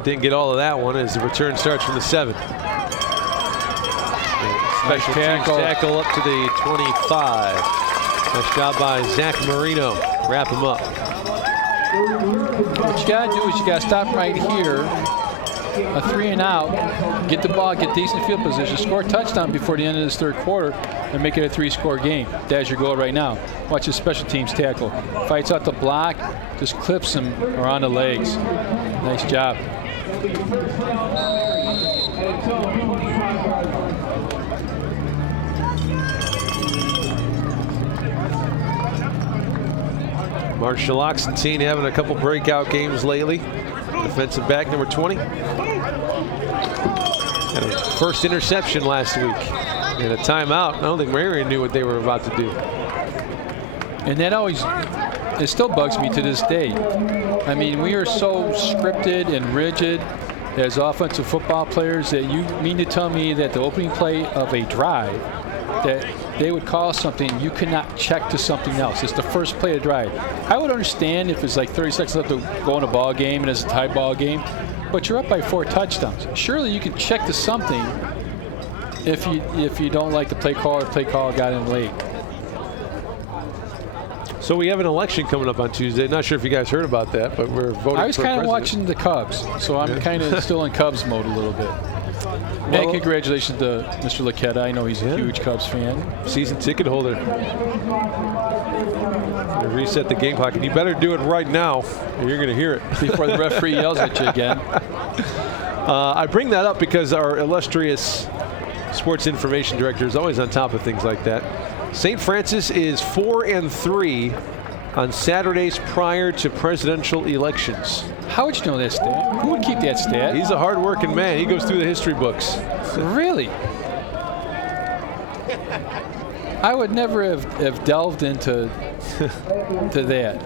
Didn't get all of that one as the return starts from the 7. Special teams tackle up to the 25. Nice job by Zach Marino. Wrap him up. What you got to do is you got to stop right here. A 3 and out, get the ball, get decent field position, score a touchdown before the end of this third quarter, and make it a 3-score game. That's your goal right now. Watch his special teams tackle. Fights out the block, just clips him around the legs. Nice job. Marshall Oxentine having a couple breakout games lately. Defensive back number 20. Had a first interception last week and a timeout. I don't think Marian knew what they were about to do. And that it still bugs me to this day. I mean, we are so scripted and rigid as offensive football players that you mean to tell me that the opening play of a drive, that they would call something, you cannot check to something else. It's the first play of the drive. I would understand if it's like 30 seconds left to go in a ball game and it's a tie ball game, but you're up by 4 touchdowns. Surely you can check to something if you don't like the play call or play call got in late. So we have an election coming up on Tuesday. Not sure if you guys heard about that, but we're voting. I was kind of watching the Cubs, so I'm kind of still in Cubs mode a little bit. Well, and congratulations to Mr. Laquetta. I know he's a huge Cubs fan. Season ticket holder. Reset the game clock, and you better do it right now, or you're going to hear it. Before the referee yells at you again. I bring that up because our illustrious sports information director is always on top of things like that. St. Francis is 4-3 on Saturdays prior to presidential elections. How would you know that stat? Who would keep that stat? He's a hard-working man. He goes through the history books. Really? I would never have delved into that.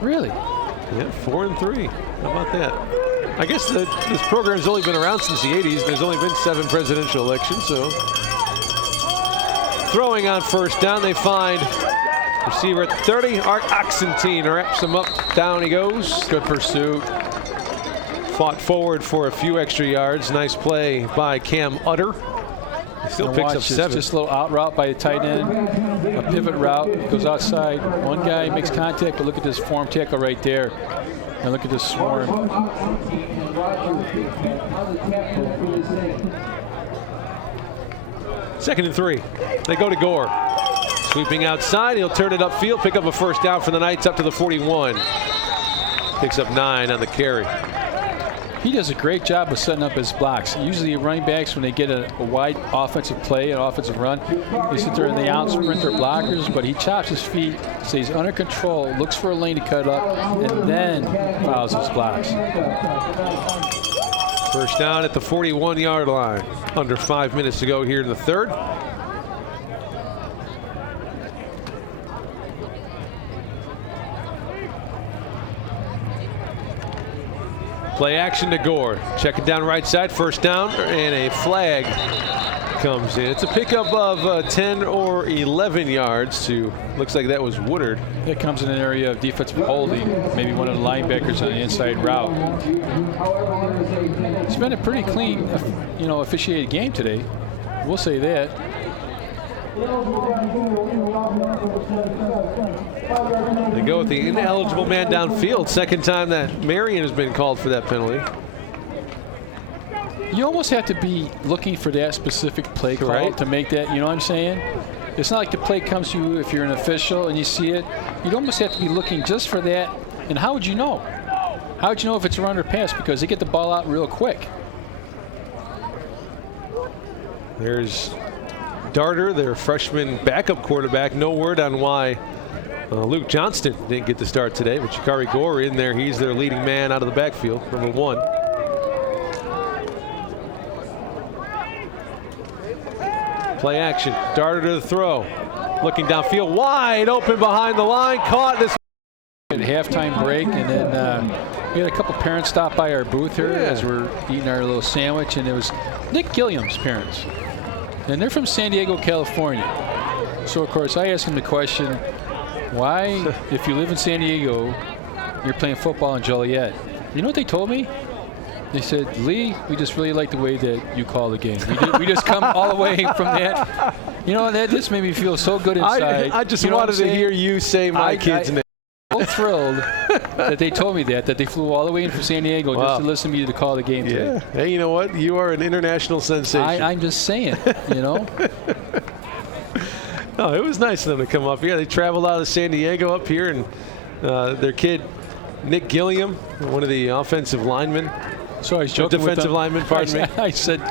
Really? Yeah, 4-3. How about that? I guess this program's only been around since the 80s, and there's only been 7 presidential elections, so. Throwing on first down, they find receiver at 30, Art Oxentine wraps him up. Down he goes. Good pursuit. Fought forward for a few extra yards. Nice play by Cam Utter. He still picks up 7. Just a little out route by the tight end. A pivot route. Goes outside. One guy makes contact, but look at this form tackle right there. And look at this swarm. 2nd and 3. They go to Gore. Sweeping outside. He'll turn it upfield. Pick up a first down for the Knights up to the 41. Picks up 9 on the carry. He does a great job of setting up his blocks. Usually running backs, when they get a wide offensive play, an offensive run, they sit there and they out-sprint their blockers, but he chops his feet, stays under control, looks for a lane to cut up, and then fouls his blocks. First down at the 41-yard line. Under 5 minutes to go here in the third. Play action to Gore. Check it down right side. First down, and a flag comes in. It's a pickup of 10 or 11 yards to, looks like that was Woodard. It comes in an area of defensive holding, maybe one of the linebackers on the inside route. It's been a pretty clean, officiated game today. We'll say that. They go with the ineligible man downfield. Second time that Marian has been called for that penalty. You almost have to be looking for that specific play call to make that, you know what I'm saying? It's not like the play comes to you if you're an official and you see it. You'd almost have to be looking just for that. And how would you know? How would you know if it's a run or pass? Because they get the ball out real quick. There's Darter, their freshman backup quarterback. No word on why Luke Johnston didn't get the start today, but Shikari Gore in there. He's their leading man out of the backfield, number 1. Play action. Darter to the throw. Looking downfield, wide open behind the line. Caught this. At halftime break, and then we had a couple parents stop by our booth here as we're eating our little sandwich, and it was Nick Gilliam's parents. And they're from San Diego, California. So, of course, I asked them the question, why, if you live in San Diego, you're playing football in Joliet? You know what they told me? They said, Lee, we just really like the way that you call the game. We just come all the way from that. You know, that just made me feel so good inside. I just wanted to hear you say my kid's name. I'm so thrilled that they told me that they flew all the way in from San Diego just to listen to me to call the game today. Yeah. Hey, you know what? You are an international sensation. I'm just saying, you know. No, it was nice of them to come up here. They traveled out of San Diego up here, and their kid, Nick Gilliam, one of the offensive linemen. So I was joking defensive lineman, pardon me. I said,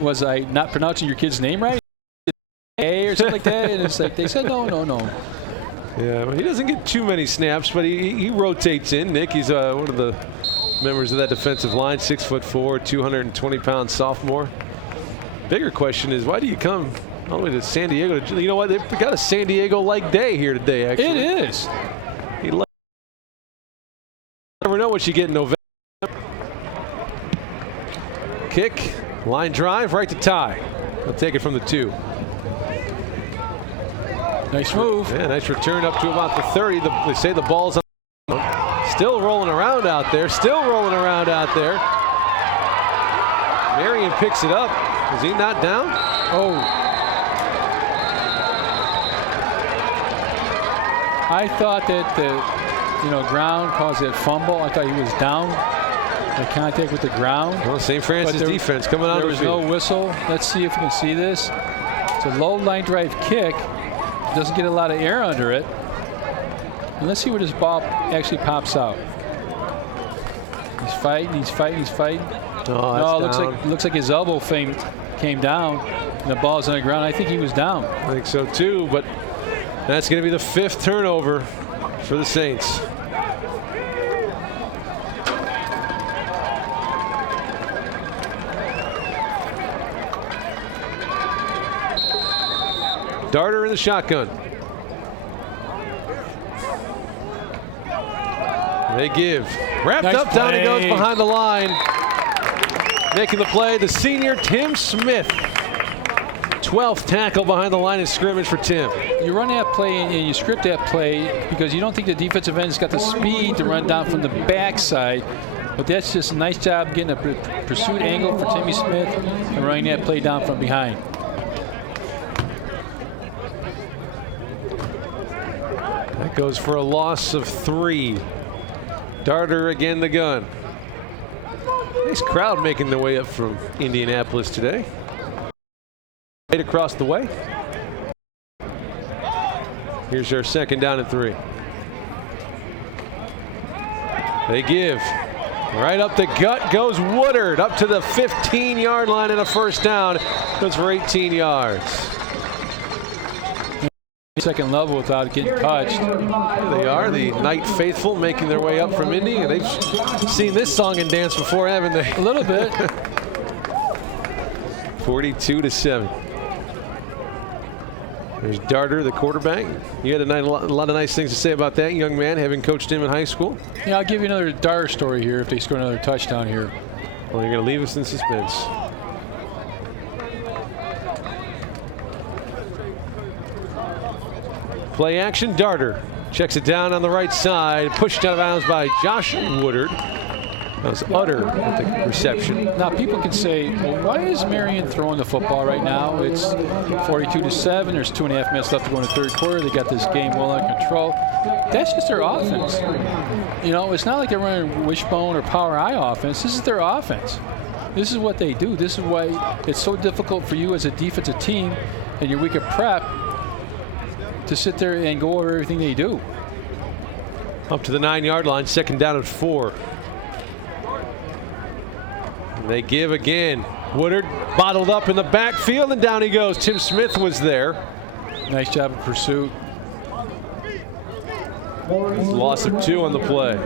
was I not pronouncing your kid's name right? A or something like that? And it's like, they said, no. Yeah, well, he doesn't get too many snaps, but he rotates in. Nick, he's one of the members of that defensive line, 6'4", 220-pound sophomore. Bigger question is, why do you come all the way to San Diego? You know what? They've got a San Diego-like day here today, actually. It is. You never know what you get in November. Kick, line drive, right to Ty. He'll take it from the 2. Nice move. Yeah, nice return up to about the 30. They say the ball's on. Still rolling around out there. Marian picks it up. Is he not down? Oh. I thought that the ground caused that fumble. I thought he was down. The contact with the ground. Well, St. Francis defense coming out of the field. There was no whistle. Let's see if we can see this. It's a low line drive kick. Doesn't get a lot of air under it. And let's see where this ball actually pops out. He's fighting. Oh, that's down. Looks like his elbow came down, and the ball's on the ground. I think he was down. I think so too, but that's going to be the 5th turnover for the Saints. Darter in the shotgun. They give. Wrapped nice up, play. Down he goes behind the line. Making the play, the senior Tim Smith. 12th tackle behind the line of scrimmage for Tim. You run that play and you script that play because you don't think the defensive end has got the speed to run down from the backside. But that's just a nice job getting a pursuit angle for Timmy Smith and running that play down from behind. That goes for a loss of 3. Darter again the gun. Nice crowd making their way up from Indianapolis today. Right across the way. Here's our 2nd down and 3. They give. Right up the gut goes Woodard, up to the 15-yard line and a first down. Goes for 18 yards. Second level without getting touched. Here they are, the Night Faithful, making their way up from Indy. They've seen this song and dance before, haven't they? A little bit. 42-7. There's Darter, the quarterback. You had a lot of nice things to say about that young man, having coached him in high school. Yeah, I'll give you another Darter story here if they score another touchdown here. Well, you're going to leave us in suspense. Play action, Darter checks it down on the right side, pushed out of bounds by Josh Woodard. That was Utter with the reception. Now people can say, well, why is Marian throwing the football right now? It's 42-7. There's 2.5 minutes left to go in the third quarter. They got this game well under control. That's just their offense. You know, it's not like they're running wishbone or power eye offense. This is their offense. This is what they do. This is why it's so difficult for you as a defensive team in your week of prep to sit there and go over everything they do. Up to the 9-yard line, second down and 4. They give again. Woodard bottled up in the backfield, and down he goes. Tim Smith was there. Nice job of pursuit. Loss of 2 on the play.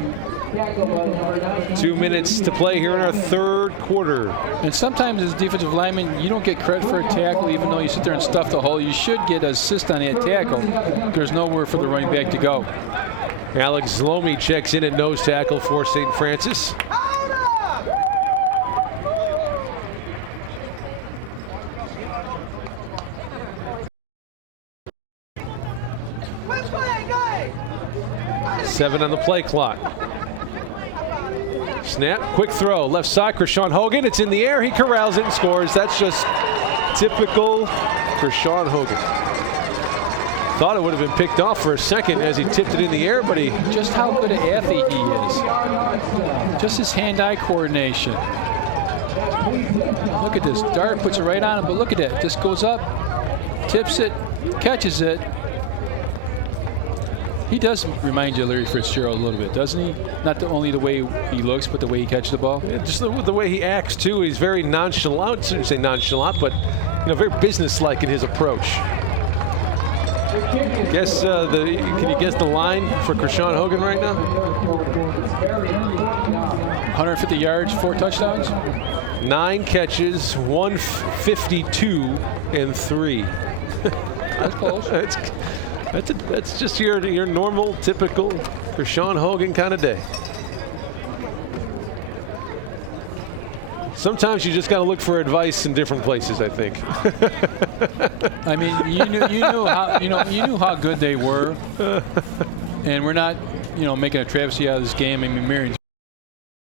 2 minutes to play here in our third quarter. And sometimes as a defensive lineman, you don't get credit for a tackle, even though you sit there and stuff the hole. You should get an assist on that tackle. There's nowhere for the running back to go. Alex Zlomi checks in at nose tackle for St. Francis. Seven on the play clock. Snap, quick throw, left side, Krishawn Hogan. It's in the air, he corrals it and scores. That's just typical Krishawn Hogan. Thought it would have been picked off for a second as he tipped it in the air, but he... Just how good an athlete he is. Just his hand-eye coordination. Look at this, Dart puts it right on him, but look at that. Just goes up, tips it, catches it. He does remind you of Larry Fitzgerald a little bit, doesn't he? Not only the way he looks, but the way he catches the ball. Yeah, just the way he acts too. He's very nonchalant. I shouldn't say nonchalant, but very businesslike in his approach. Guess can you guess the line for Krishawn Hogan right now? 150 yards, 4 touchdowns. 9 catches, 152 and 3. That's close. That's just your normal, typical Krishawn Hogan kind of day. Sometimes you just got to look for advice in different places, I think. I mean, you knew how good they were, and we're not, making a travesty out of this game. I mean, Marian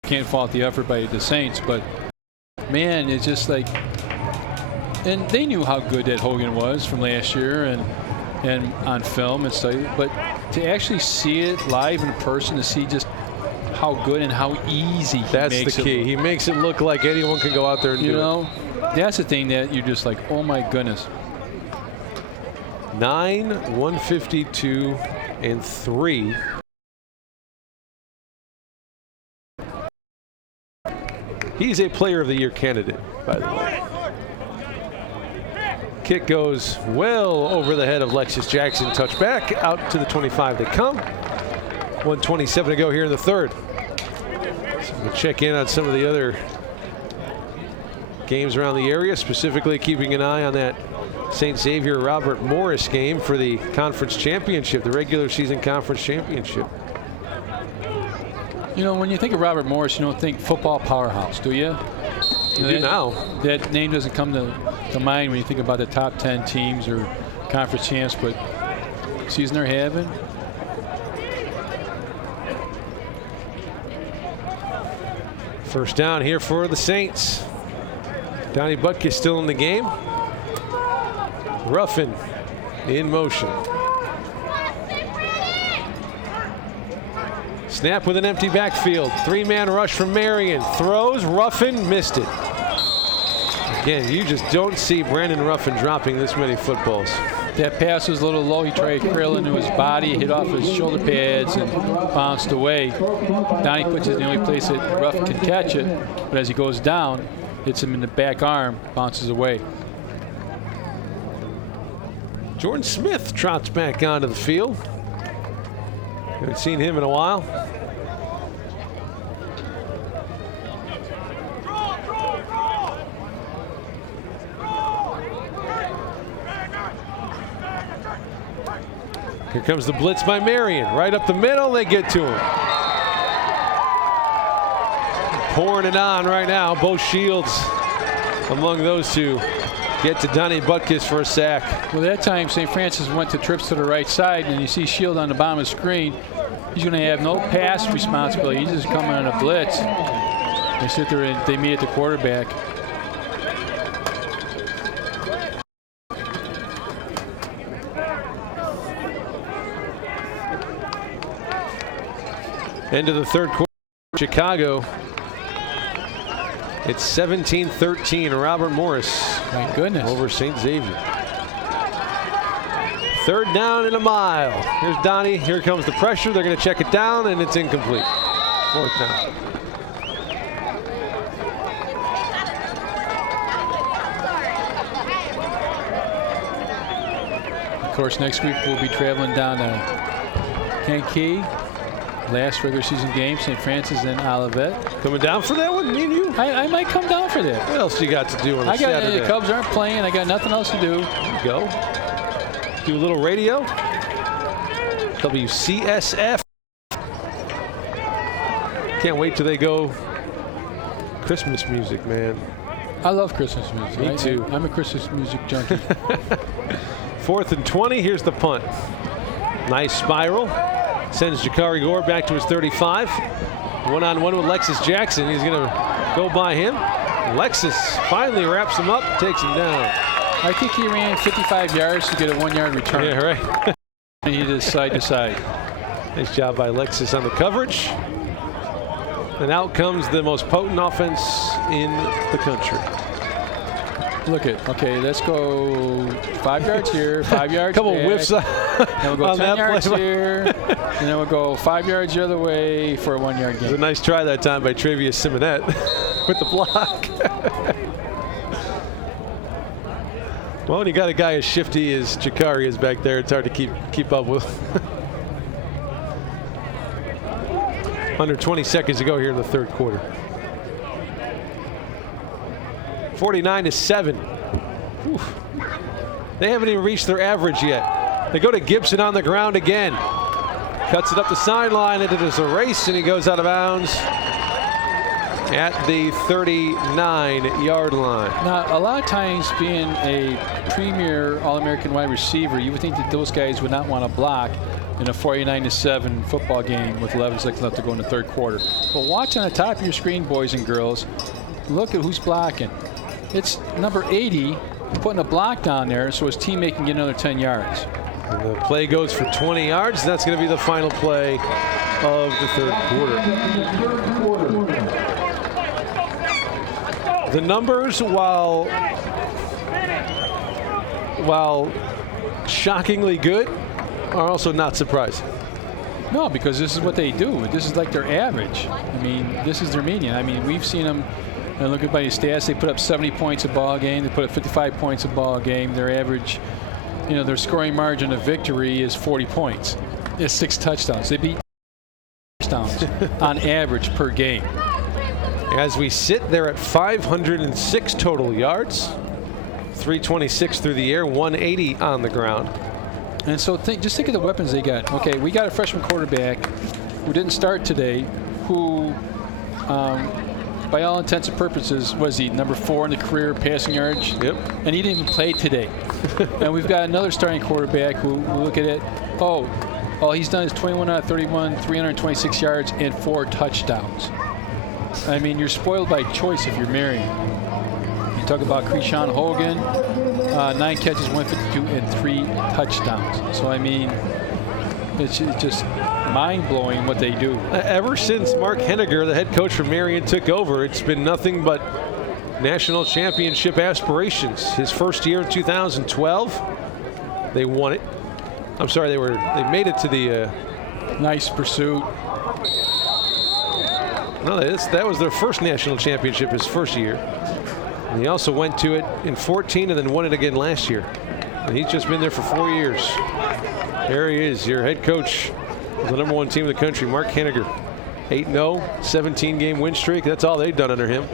can't fault the effort by the Saints, but man, it's just like, and they knew how good that Hogan was from last year, and on film and stuff, but to actually see it live in person, to see just how good and how easy he makes it. That's the key. He makes it look like anyone can go out there and do it. That's the thing that you're just like, oh my goodness. 9, 152, and 3. He's a Player of the Year candidate, by the way. Kick goes well over the head of Lexus Jackson. Touchback out to the 25 they come. 1:27 to go here in the third. So we'll check in on some of the other games around the area, specifically keeping an eye on that St. Xavier Robert Morris game for the conference championship, the regular season conference championship. When you think of Robert Morris, you don't think football powerhouse, do you? You do now. That name doesn't come to mind when you think about the top 10 teams or conference champs, but season they're having. First down here for the Saints. Donnie Butkus still in the game. Ruffin in motion. Snap with an empty backfield. 3-man rush from Marian. Throws, Ruffin missed it. Again, you just don't see Brandon Ruffin dropping this many footballs. That pass was a little low. He tried to curl into his body, hit off his shoulder pads, and bounced away. Donnie puts it in the only place that Ruff can catch it, but as he goes down, hits him in the back arm, bounces away. Jordan Smith trots back onto the field. Haven't seen him in a while. Here comes the blitz by Marian. Right up the middle, they get to him. Pouring it on right now. Both Shields among those two get to Donnie Butkus for a sack. Well, that time St. Francis went to trips to the right side, and you see Shield on the bottom of the screen. He's going to have no pass responsibility. He's just coming on a blitz. They sit there and they meet at the quarterback. End of the third quarter, Chicago. It's 17-13, Robert Morris. My goodness. Over St. Xavier. Third down and a mile. Here's Donnie. Here comes the pressure. They're going to check it down, and it's incomplete. Fourth down. Of course, next week we'll be traveling down to Kankakee. Last regular season game, St. Francis and Olivet. Coming down for that one, me and you? I might come down for that. What else you got to do on a Saturday? The Cubs aren't playing. I got nothing else to do. There you go. Do a little radio. WCSF. Can't wait till they go Christmas music, man. I love Christmas music. Me too. I'm a Christmas music junkie. 4th and 20. Here's the punt. Nice spiral. Sends Jakari Gore back to his 35. One-on-one with Lexus Jackson. He's going to go by him. Lexus finally wraps him up, takes him down. I think he ran 55 yards to get a 1-yard return. Yeah, right. He did side to side. Nice job by Lexus on the coverage. And out comes the most potent offense in the country. Look at, okay, let's go 5 yards here, 5 yards couple back. whiffs Then we'll go 10 yards play. here, and then we'll go 5 yards the other way for a 1-yard It was gain. a nice try that time by Travius Simonette with the block. Well, when you got a guy as shifty as Jakari is back there, it's hard to keep up with. Under 20 seconds to go here in the third quarter. 49-7. Oof. They haven't even reached their average yet. They go to Gibson on the ground again. Cuts it up the sideline, and it is a race, and he goes out of bounds at the 39-yard line. Now, a lot of times being a premier All-American wide receiver, you would think that those guys would not want to block in a 49-7 football game with 11 seconds left to go in the third quarter. But watch on the top of your screen, boys and girls, look at who's blocking. It's number 80 putting a block down there so his teammate can get another 10 yards. And the play goes for 20 yards. And that's going to be the final play of the third quarter. The numbers, while shockingly good, are also not surprising. No, because this is what they do. This is like their average. I mean, this is their median. I mean, we've seen them, and look at by the stats, they put up 70 points a ball game. They put up 55 points a ball game. Their average, you know, their scoring margin of victory is 40 points. It's 6 touchdowns. They beat touchdowns on average per game. As we sit there at 506 total yards, 326 through the air, 180 on the ground. And so just think of the weapons they got. Okay, we got a freshman quarterback who didn't start today, who, by all intents and purposes, was he number 4 in the career passing yards? Yep. And he didn't even play today. And we've got another starting quarterback who look at it. Oh, all he's done is 21 out of 31, 326 yards, and 4 touchdowns. I mean, you're spoiled by choice if you're Marian. You talk about Krishan Hogan, 9 catches, 152, and 3 touchdowns. So, I mean, it's just mind-blowing what they do. Ever since Mark Henniger, the head coach from Marian, took over, it's been nothing but national championship aspirations. His first year in 2012, They won it. I'm sorry, they made it to the. Nice pursuit. No, that was their first national championship, his first year. And he also went to it in 14 and then won it again last year. And he's just been there for 4 years. There he is, your head coach of the #1 team in the country, Mark Henniger. 8-0, 17-game win streak. That's all they've done under him.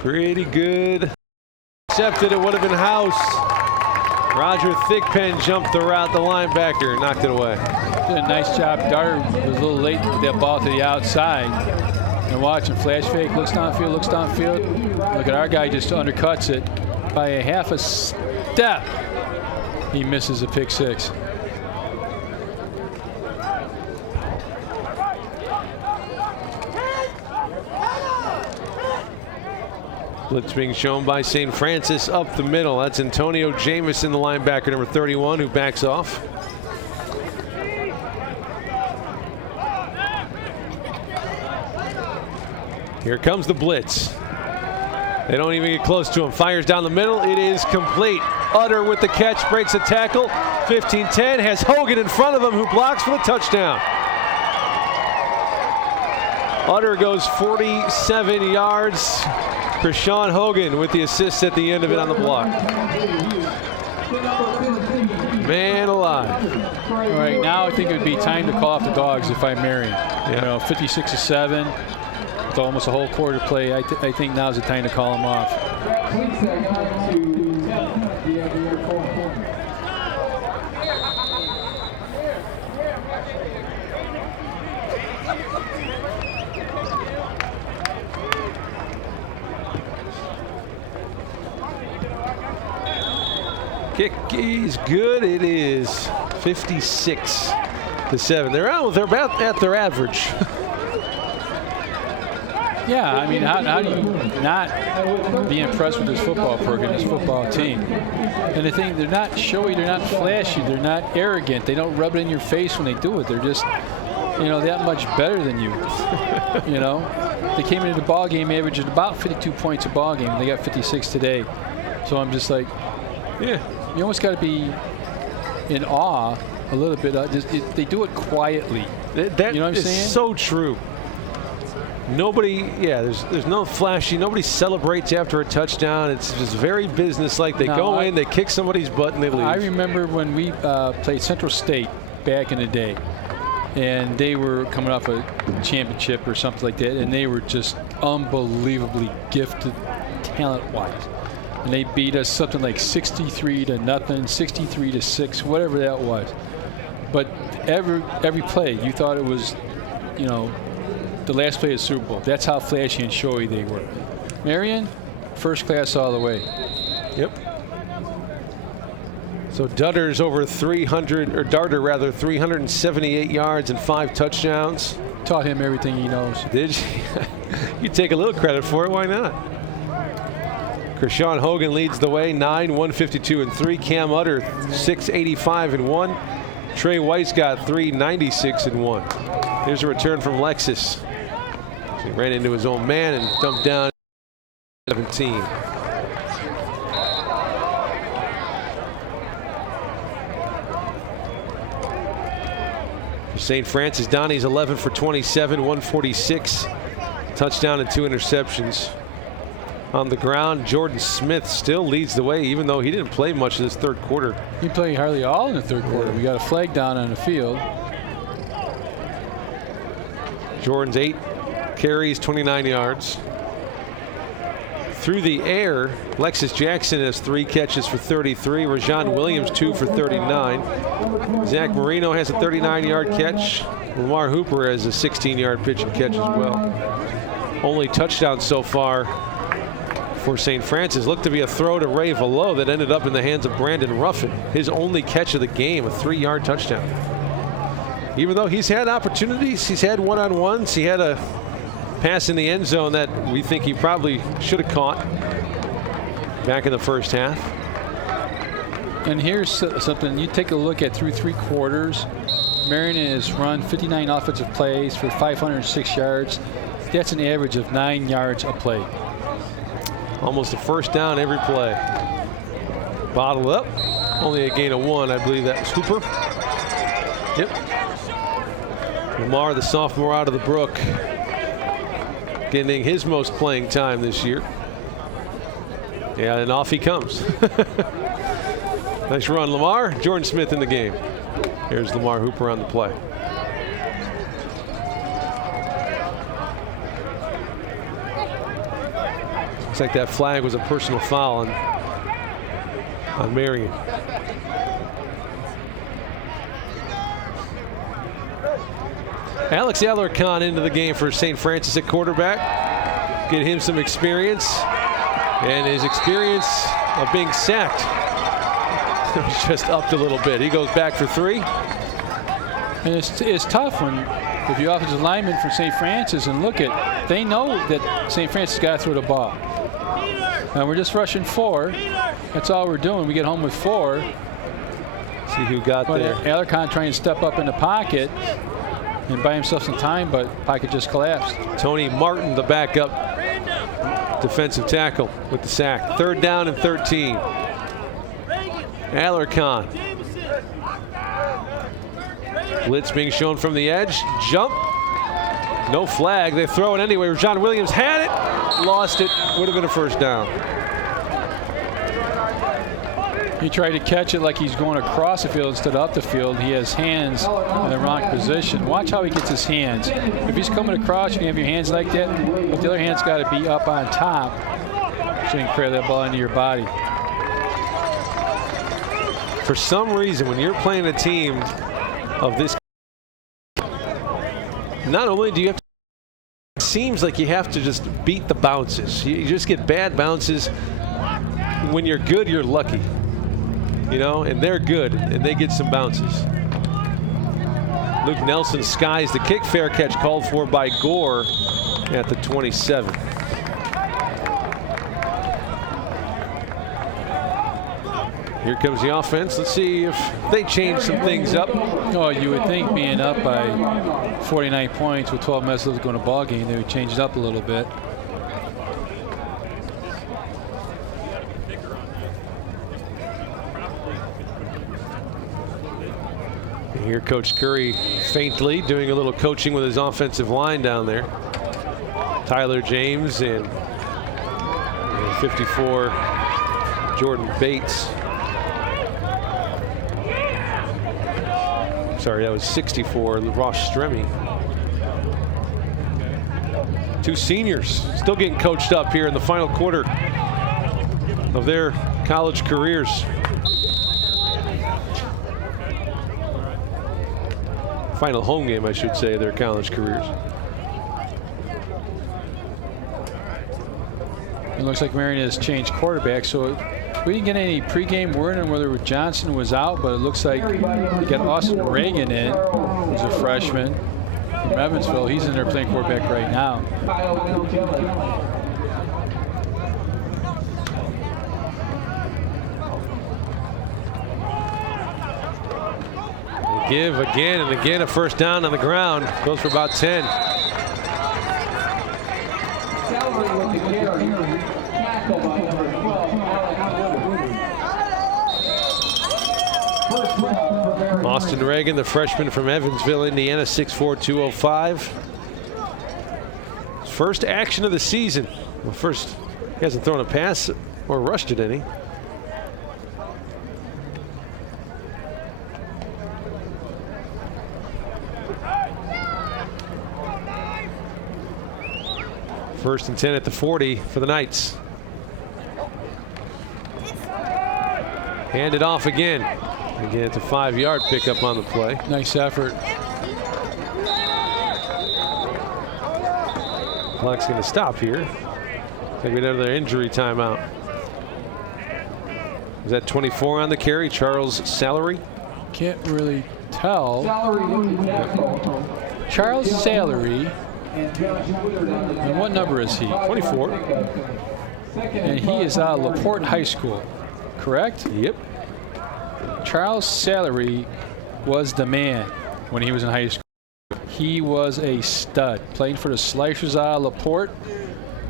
Pretty good. Accepted, it would have been house. Roger Thigpen jumped the route, the linebacker, knocked it away. Did a nice job. Darter was a little late with that ball to the outside. And watching flash fake, looks downfield, looks downfield. Look at our guy just undercuts it by a half a step. He misses a pick six. Blitz being shown by St. Francis up the middle. That's Antonio Jamison, the linebacker, number 31, who backs off. Here comes the blitz. They don't even get close to him. Fires down the middle. It is complete. Utter with the catch, breaks a tackle. 15-10, has Hogan in front of him, who blocks for the touchdown. Utter goes 47 yards. Krishawn Hogan with the assist at the end of it on the block. Man alive. All right, now I think it would be time to call off the dogs if I'm Marian. Yeah. You know, 56-7, with almost a whole quarter to play. I think now's the time to call them off. Kick is good. It is 56-7. They're about at their average. Yeah, I mean, how do you not be impressed with this football program, this football team? And the thing, they're not showy, they're not flashy, they're not arrogant. They don't rub it in your face when they do it. They're just, you know, that much better than you. You know, they came into the ball game averaging about 52 points a ball game. They got 56 today. So I'm just like, Yeah. You almost got to be in awe a little bit. They do it quietly. That you know what I'm is saying? so true. Nobody, there's no flashy. Nobody celebrates after a touchdown. It's just very business-like. They go in, they kick somebody's butt, and they leave. I remember when we played Central State back in the day, and they were coming off a championship or something like that, and they were just unbelievably gifted talent-wise. And they beat us something like 63-0, 63-6, whatever that was. But every play, you thought it was, you know, the last play of the Super Bowl. That's how flashy and showy they were. Marian, first class all the way. Yep. So Darter's over 378 yards and 5 touchdowns. Taught him everything he knows. Did you? You take a little credit for it. Why not? Krishawn Hogan leads the way, 9-152-3. Cam Utter, 685-1. Trey Weiss got 396-1. Here's a return from Lexus. He ran into his own man and dumped down 17. For St. Francis, Donnie's 11 for 27, 146. Touchdown and 2 interceptions. On the ground, Jordan Smith still leads the way, even though he didn't play much of this third quarter. He played hardly all in the third quarter. We got a flag down on the field. Jordan's 8 carries, 29 yards. Through the air, Lexus Jackson has 3 catches for 33. Rajon Williams 2 for 39. Zach Marino has a 39-yard catch. Lamar Hooper has a 16-yard pitch and catch as well. Only touchdown so far for St. Francis looked to be a throw to Ray Velo that ended up in the hands of Brandon Ruffin. His only catch of the game, a 3-yard touchdown. Even though he's had opportunities, he's had one-on-ones, he had a pass in the end zone that we think he probably should have caught back in the first half. And here's something, you take a look at through 3 quarters, Marian has run 59 offensive plays for 506 yards. That's an average of 9 yards a play. Almost a first down every play. Bottled up. Only a gain of 1. I believe that was Hooper. Yep. Lamar, the sophomore out of the Brook, getting his most playing time this year. Yeah, and off he comes. Nice run, Lamar. Jordan Smith in the game. Here's Lamar Hooper on the play. Looks like that flag was a personal foul on Marian. Alex Alarcon into the game for St. Francis at quarterback. Get him some experience. And his experience of being sacked was just upped a little bit. He goes back for 3. And it's tough when if you offensive lineman from St. Francis and look at, they know that St. Francis got to throw the ball. And we're just rushing 4. That's all we're doing. We get home with 4. See who got there. Alarcon trying to step up in the pocket and buy himself some time, but pocket just collapsed. Tony Martin, the backup defensive tackle, with the sack. 3rd down and 13. Alarcon. Blitz being shown from the edge. Jump. No flag. They throw it anyway. John Williams had it. Lost it. Would have been a first down. He tried to catch it like he's going across the field instead of up the field. He has hands in the wrong position. Watch how he gets his hands. If he's coming across, you can have your hands like that, but the other hand's got to be up on top so you can carry that ball into your body. For some reason, when you're playing a team of this, not only do you have to, it seems like you have to just beat the bounces. You just get bad bounces. When you're good, you're lucky. You know, and they're good, and they get some bounces. Luke Nelson skies the kick. Fair catch called for by Gore at the 27. Here comes the offense. Let's see if they change some things up. Oh, you would think being up by 49 points with 12 minutes left to go in a ball game, they would change it up a little bit. Here Coach Curry faintly doing a little coaching with his offensive line down there. Tyler James and 54 Jordan Bates. Sorry, that was 64 Ross Stremme. 2 seniors still getting coached up here in the final quarter of their college careers. Final home game, I should say, of their college careers. It looks like Marian has changed quarterback, so we didn't get any pregame word on whether Johnson was out, but it looks like we got Austin Reagan in, who's a freshman from Evansville. He's in there playing quarterback right now. Give again and again a first down on the ground. Goes for about 10. Austin Reagan, the freshman from Evansville, Indiana, 6'4", 205. First action of the season. Well, first, he hasn't thrown a pass or rushed it any. First and 10 at the 40 for the Knights. Hand it off again. Again, it's a 5-yard pickup on the play. Nice effort. Clock's going to stop here. Take another injury timeout. Is that 24 on the carry? Charles Salary? Can't really tell. Charles Salary. And what number is he? 24. And he is out of LaPorte High School, correct? Yep. Charles Salary was the man when he was in high school. He was a stud, playing for the Slicers out of LaPorte.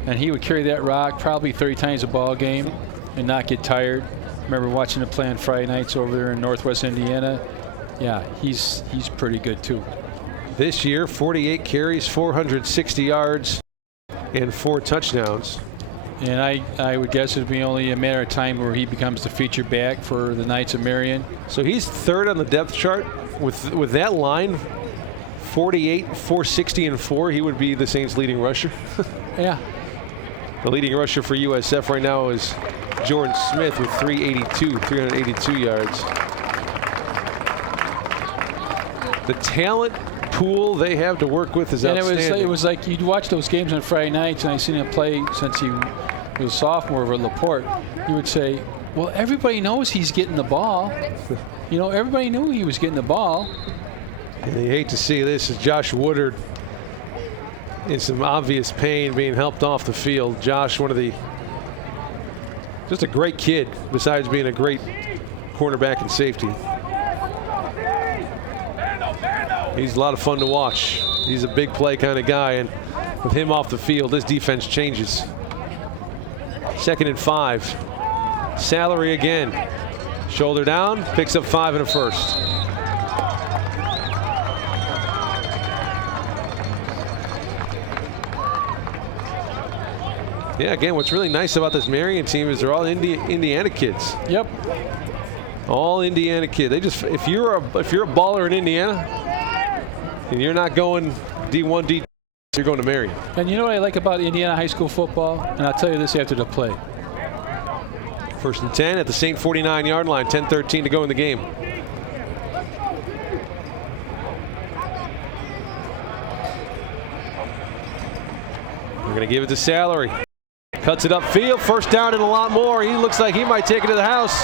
and he would carry that rock probably 30 times a ball game and not get tired. Remember watching him play on Friday nights over there in Northwest Indiana. Yeah, he's pretty good too. This year, 48 carries, 460 yards, and 4 touchdowns. And I would guess it'd be only a matter of time where he becomes the feature back for the Knights of Marian. So he's third on the depth chart. With that line, 48, 460, and 4, he would be the Saints' leading rusher. Yeah. The leading rusher for USF right now is Jordan Smith with 382 yards. The talent pool they have to work with is outstanding. And it was like you'd watch those games on Friday nights, and I seen him play since he was a sophomore over at LaPorte. You would say, well, everybody knows he's getting the ball. You know, everybody knew he was getting the ball. And you hate to see this as Josh Woodard in some obvious pain being helped off the field. Josh, just a great kid besides being a great cornerback and safety. He's a lot of fun to watch. He's a big play kind of guy, and with him off the field, this defense changes. 2nd and 5. Salary again. Shoulder down, picks up 5 and a first. Yeah, again, what's really nice about this Marian team is they're all Indiana kids. Yep. All Indiana kids. They just, if you're a baller in Indiana and you're not going D1, D2, you're going to Marian. And you know what I like about Indiana high school football? And I'll tell you this after the play. 1st and 10 at the Saint 49-yard line. 10:13 to go in the game. We're going to give it to Salary. Cuts it upfield, 1st down and a lot more. He looks like he might take it to the house.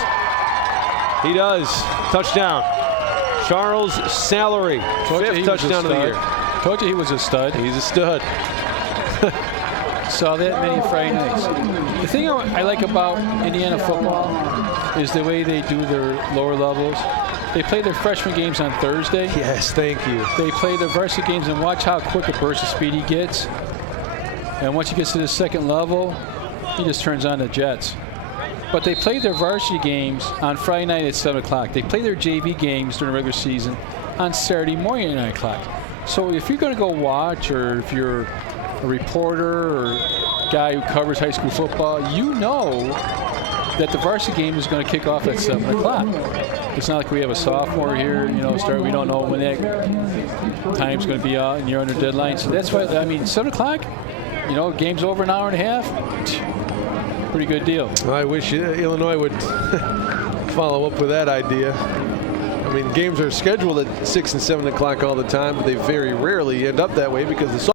He does. Touchdown. Charles Salary, 5th touchdown of the year. Told you he was a stud. He's a stud. Saw that many Friday nights. The thing I like about Indiana football is the way they do their lower levels. They play their freshman games on Thursday. Yes, thank you. They play their varsity games, and watch how quick a burst of speed he gets. And once he gets to the 2nd level, he just turns on the jets. But they play their varsity games on Friday night at 7 o'clock. They play their JV games during the regular season on Saturday morning at 9 o'clock. So if you're going to go watch, or if you're a reporter or guy who covers high school football, you know that the varsity game is going to kick off at 7 o'clock. It's not like we have a sophomore here, we don't know when that time's going to be out and you're under deadline. So that's why, 7 o'clock, game's over an hour and a half. Pretty good deal. I wish Illinois would follow up with that idea. Games are scheduled at 6 and 7 o'clock all the time, but they very rarely end up that way because the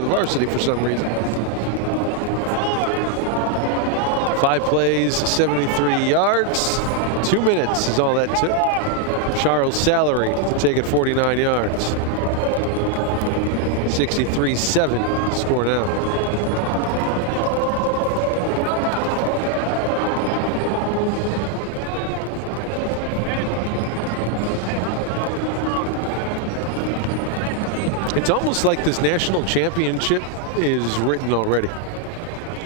varsity for some reason. 5 plays, 73 yards. 2 minutes is all that took. Charles Salary to take it 49 yards. 63-7 score now. It's almost like this national championship is written already.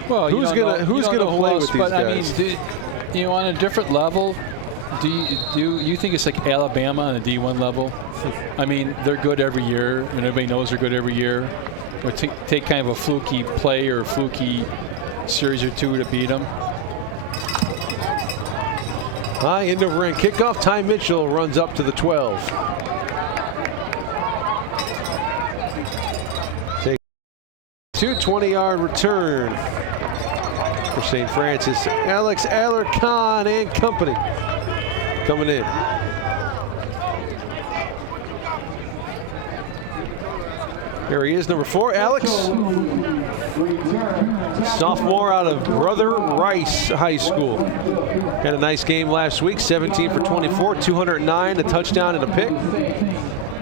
Well, who's gonna play with these guys? On a different level, do you think it's like Alabama on a D1 level? They're good every year, and everybody knows they're good every year. Or take kind of a fluky play or a fluky series or two to beat them. High end over end kickoff. Ty Mitchell runs up to the 12. Take 20-yard return for St. Francis. Alex Alarcon and company coming in. Here he is, number 4, Alex. Sophomore out of Brother Rice High School. Had a nice game last week, 17 for 24, 209, a touchdown and a pick.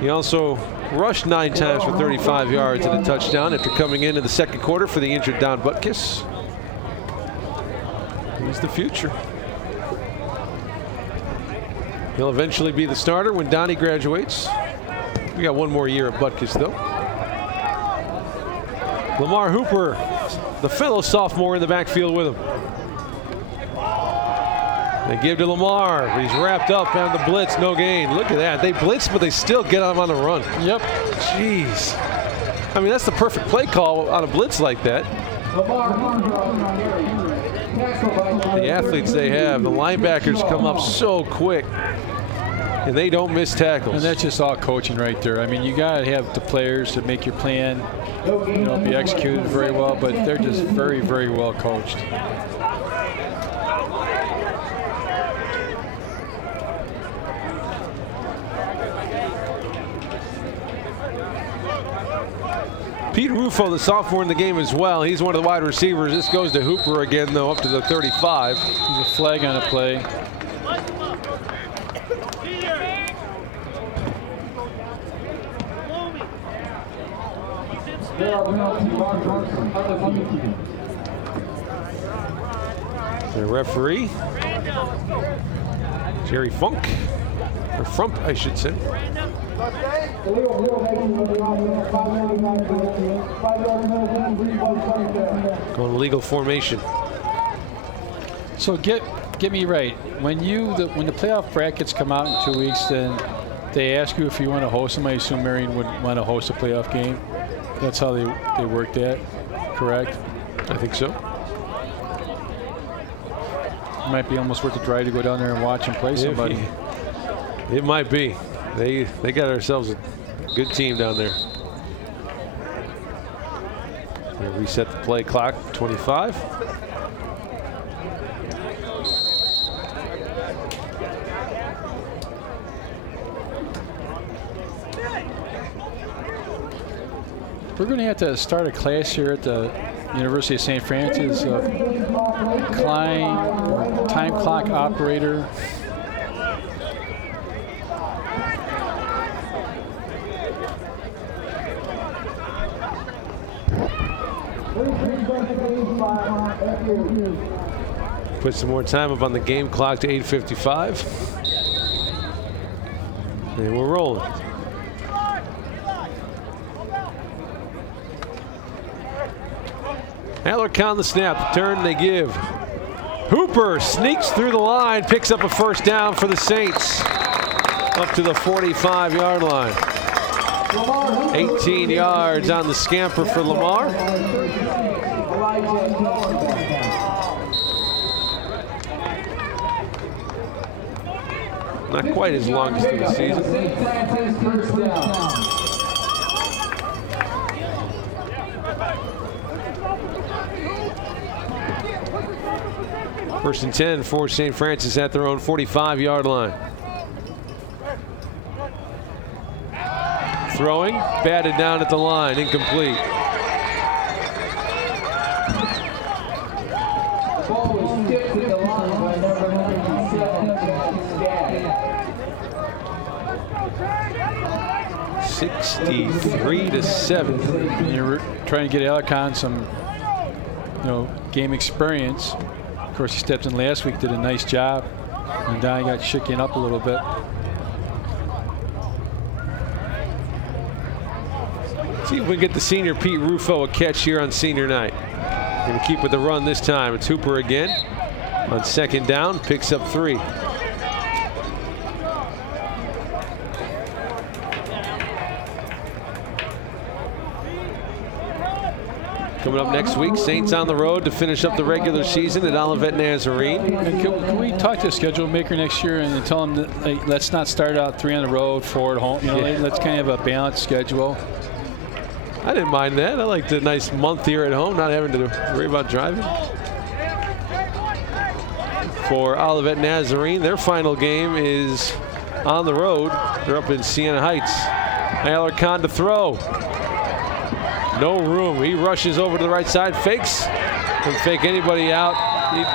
He also rushed 9 times for 35 yards and a touchdown after coming into the 2nd quarter for the injured Don Butkus. He's the future. He'll eventually be the starter when Donnie graduates. We got 1 more year of Butkus, though. Lamar Hooper, the fellow sophomore in the backfield with him. They give to Lamar. He's wrapped up on the blitz, no gain. Look at that. They blitz, but they still get him on the run. Yep. Jeez. I mean, that's the perfect play call on a blitz like that. The athletes they have, the linebackers come up so quick, and they don't miss tackles. And that's just all coaching right there. I mean, you got to have the players to make your plan, be executed very well, but they're just very, very well coached. Pete Rufo, the sophomore in the game as well. He's one of the wide receivers. This goes to Hooper again, though, up to the 35. There's a flag on the play. The referee, Jerry Funk, or Frump, I should say. Going legal formation. So get me right. When the playoff brackets come out in 2 weeks, then they ask you if you want to host them. I assume Marian would want to host a playoff game. That's how they worked that, correct? I think so. It might be almost worth the drive to go down there and watch and play somebody. It might be. They got ourselves a good team down there. They reset the play clock, 25. We're going to have to start a class here at the University of St. Francis of time clock operator. Put some more time up on the game clock to 8:55. And we're rolling. Alarcon on the snap, the turn they give. Hooper sneaks through the line, picks up a first down for the Saints. Up to the 45-yard line. 18 yards on the scamper for Lamar. Not quite his longest of the season. First and 10 for St. Francis at their own 45-yard line. Throwing, batted down at the line, incomplete. The ball was tipped at the line by number 63-7. And you're trying to get Alarcon some, game experience. Of course, he stepped in last week, did a nice job, and now he got shaken up a little bit. See if we can get the senior Pete Rufo a catch here on senior night. Going to keep with the run this time. It's Hooper again on second down, picks up 3. Coming up next week, Saints on the road to finish up the regular season at Olivet Nazarene. And can we talk to the schedule maker next year and tell them that, let's not start out 3 on the road, 4 at home. Let's kind of have a balanced schedule. I didn't mind that. I liked a nice month here at home, not having to worry about driving. For Olivet Nazarene, their final game is on the road. They're up in Siena Heights. Alarcon to throw. No room. He rushes over to the right side, fakes. Doesn't fake anybody out.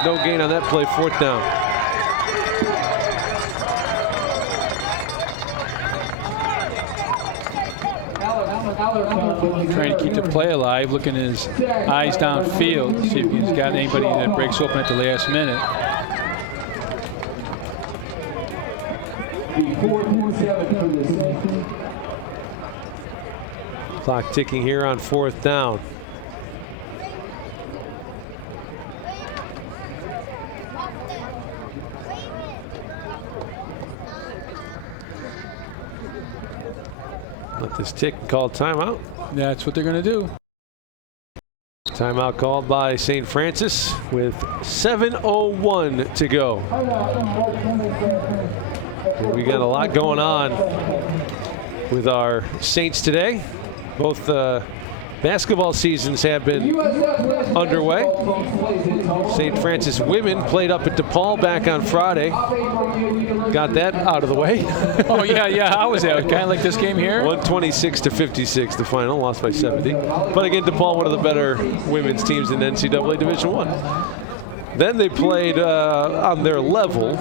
No gain on that play, 4th down. Trying to keep the play alive, looking at his eyes downfield, see if he's got anybody that breaks open at the last minute. Clock ticking here on 4th down. this tick and call timeout. That's what they're going to do. Timeout called by St. Francis with 7:01 to go. We got a lot going on with our Saints today. Both basketball seasons have been underway. St. Francis women played up at DePaul back on Friday. Got that out of the way. Oh, yeah. How was that? Kind of like this game here? 126-56, the final, lost by 70. But again, DePaul, one of the better women's teams in NCAA Division I. Then they played on their level,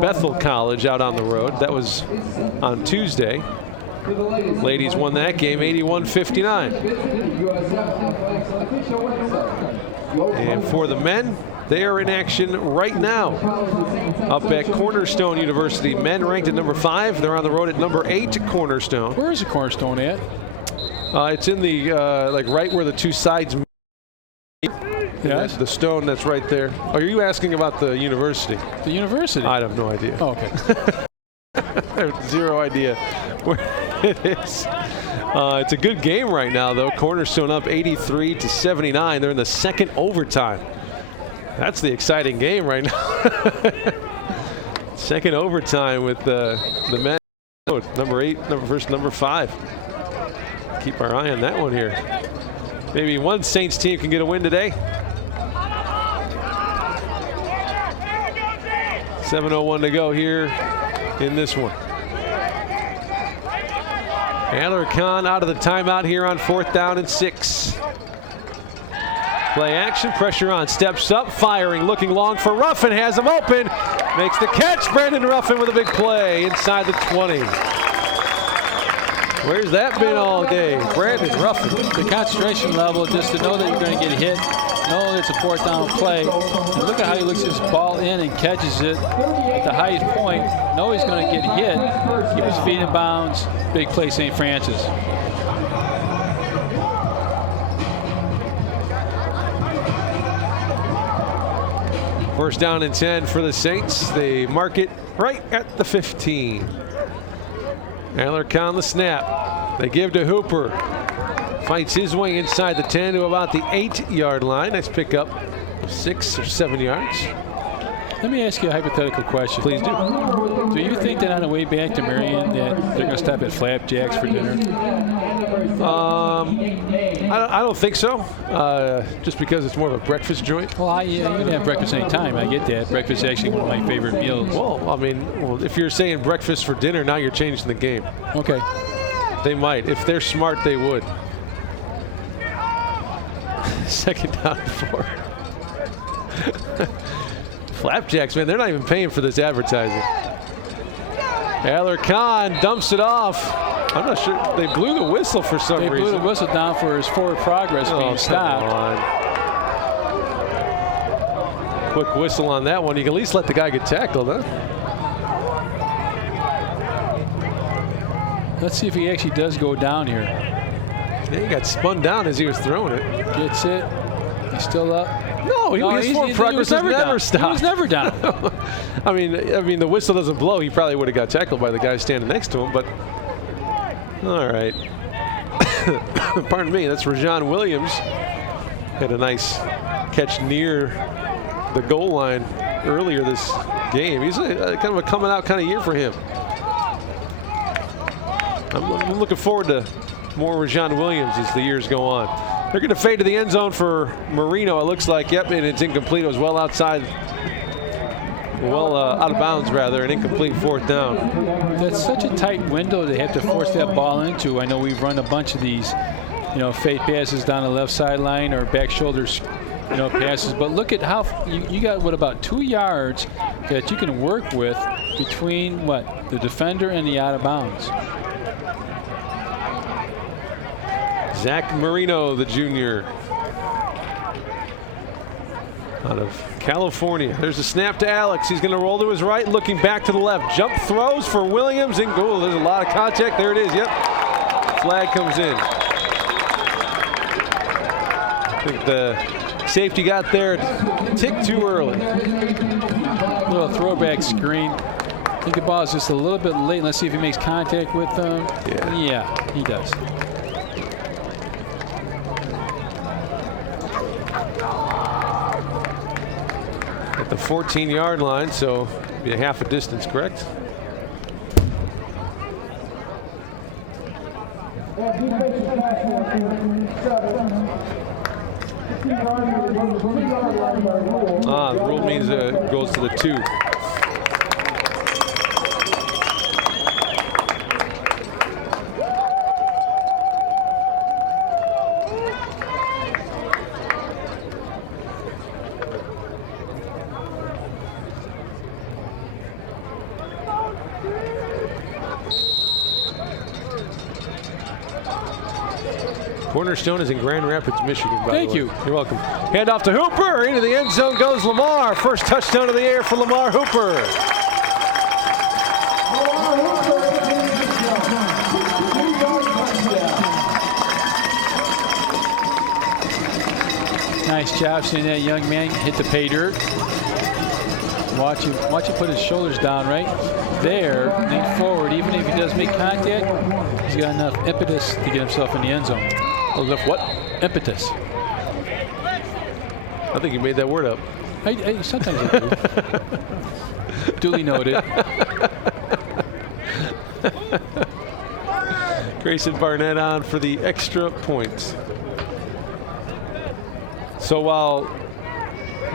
Bethel College out on the road. That was on Tuesday. Ladies won that game 81-59. And for the men, they are in action right now up at Cornerstone University. Men ranked at number 5. They're on the road at number 8, Cornerstone. Where is the Cornerstone at? It's in the, like right where the two sides meet. Yes. The stone that's right there. Are you asking about the university? The university? I have no idea. Oh, okay. I have zero idea where it is. It's a good game right now, though. Cornerstone up 83-79. They're in the second overtime. That's the exciting game right now. Second overtime with the men. Number 8, number 5. Keep our eye on that one here. Maybe one Saints team can get a win today. 7:01 to go here in this one. Alarcon out of the timeout here on 4th down and 6. Play action, pressure on, steps up, firing, looking long for Ruffin, has him open, makes the catch. Brandon Ruffin with a big play inside the 20. Where's that been all day? Brandon Ruffin. The concentration level, just to know that you're going to get hit, know that it's a 4th down play. And look at how he looks his ball in and catches it at the highest point. Know he's going to get hit. Keep his feet in bounds. Big play, St. Francis. First down and 10 for the Saints. They mark it right at the 15. Alarcon the snap. They give to Hooper. Fights his way inside the 10 to about the 8-yard line. Nice pickup of 6 or 7 yards. Let me ask you a hypothetical question. Please do. Do you think that on the way back to Marian that they're going to stop at Flapjacks for dinner? I don't think so. Just because it's more of a breakfast joint. Well, you can have breakfast any time. I get that. Breakfast is actually one of my favorite meals. Well, I mean, if you're saying breakfast for dinner, now you're changing the game. Okay. They might. If they're smart, they would. Second down and 4. Flapjacks, man, they're not even paying for this advertising. Alarcon dumps it off. I'm not sure. They blew the whistle for some reason. They blew the whistle down for his forward progress being stopped. Quick whistle on that one. You can at least let the guy get tackled, huh? Let's see if he actually does go down here. Yeah, he got spun down as he was throwing it. Gets it. He's still up. No, his forward progress has never stopped. He was never down. I mean, the whistle doesn't blow. He probably would have got tackled by the guy standing next to him, but all right. Pardon me, that's Rajon Williams. Had a nice catch near the goal line earlier this game. He's kind of a coming out kind of year for him. I'm looking forward to more Rajon Williams as the years go on. They're going to fade to the end zone for Marino, it looks like. Yep, and it's incomplete. It was well outside. Out of bounds, rather, an incomplete 4th down. That's such a tight window they have to force that ball into. I know we've run a bunch of these, fade passes down the left sideline or back shoulders, passes. But look at how you got, about 2 yards that you can work with between, the defender and the out of bounds. Zach Marino, the junior, out of California. There's a snap to Alex. He's going to roll to his right, looking back to the left. Jump throws for Williams and goal. There's a lot of contact. There it is. Yep. Flag comes in. I think the safety got there a tick too early. Little throwback screen. think the ball is just a little bit late. Let's see if he makes contact with them. Yeah, he does. At the 14-yard line, so be a half a distance, correct? The rule means it goes to the 2. Cornerstone is in Grand Rapids, Michigan, by the way. Thank you. You're welcome. Hand off to Hooper. Into the end zone goes Lamar. First touchdown of the air for Lamar Hooper. Nice job seeing that young man hit the pay dirt. Watch him put his shoulders down right there, lean forward. Even if he does make contact, he's got enough impetus to get himself in the end zone. Enough what? Impetus. I think you made that word up. I sometimes I do. Duly noted. Grayson Barnett on for the extra point. So while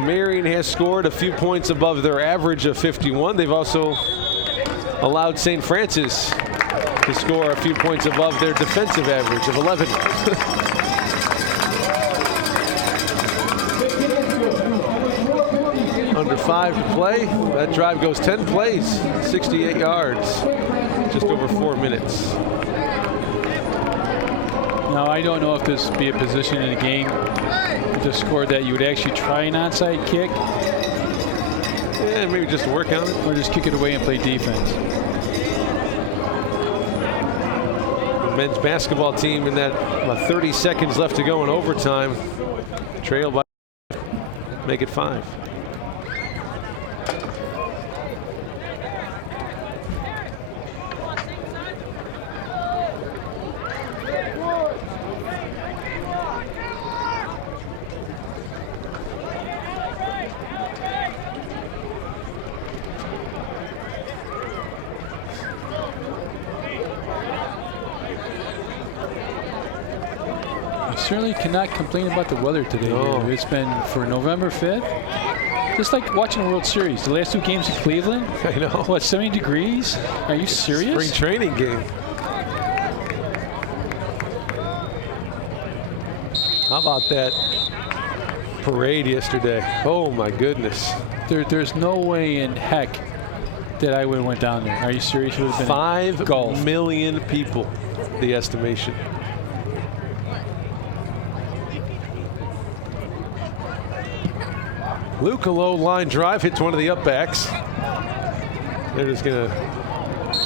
Marian has scored a few points above their average of 51, they've also allowed St. Francis to score a few points above their defensive average of 11. Under 5 to play. That drive goes 10 plays, 68 yards, just over 4 minutes. Now, I don't know if this would be a position in the game with the score that you would actually try an onside kick. Yeah, maybe just work on it. Or just kick it away and play defense. The men's basketball team in that about 30 seconds left to go in overtime. Trail by, make it 5. Certainly cannot complain about the weather today. No. It's been for November 5th. Just like watching a World Series. The last 2 games in Cleveland. I know. What, 70 degrees? Are you serious? Spring training game. How about that parade yesterday? Oh my goodness. There's no way in heck that I would have went down there. Are you serious? It would have been 5 golf. million people, the estimation. Luke, a low line drive, hits one of the upbacks. They're just going to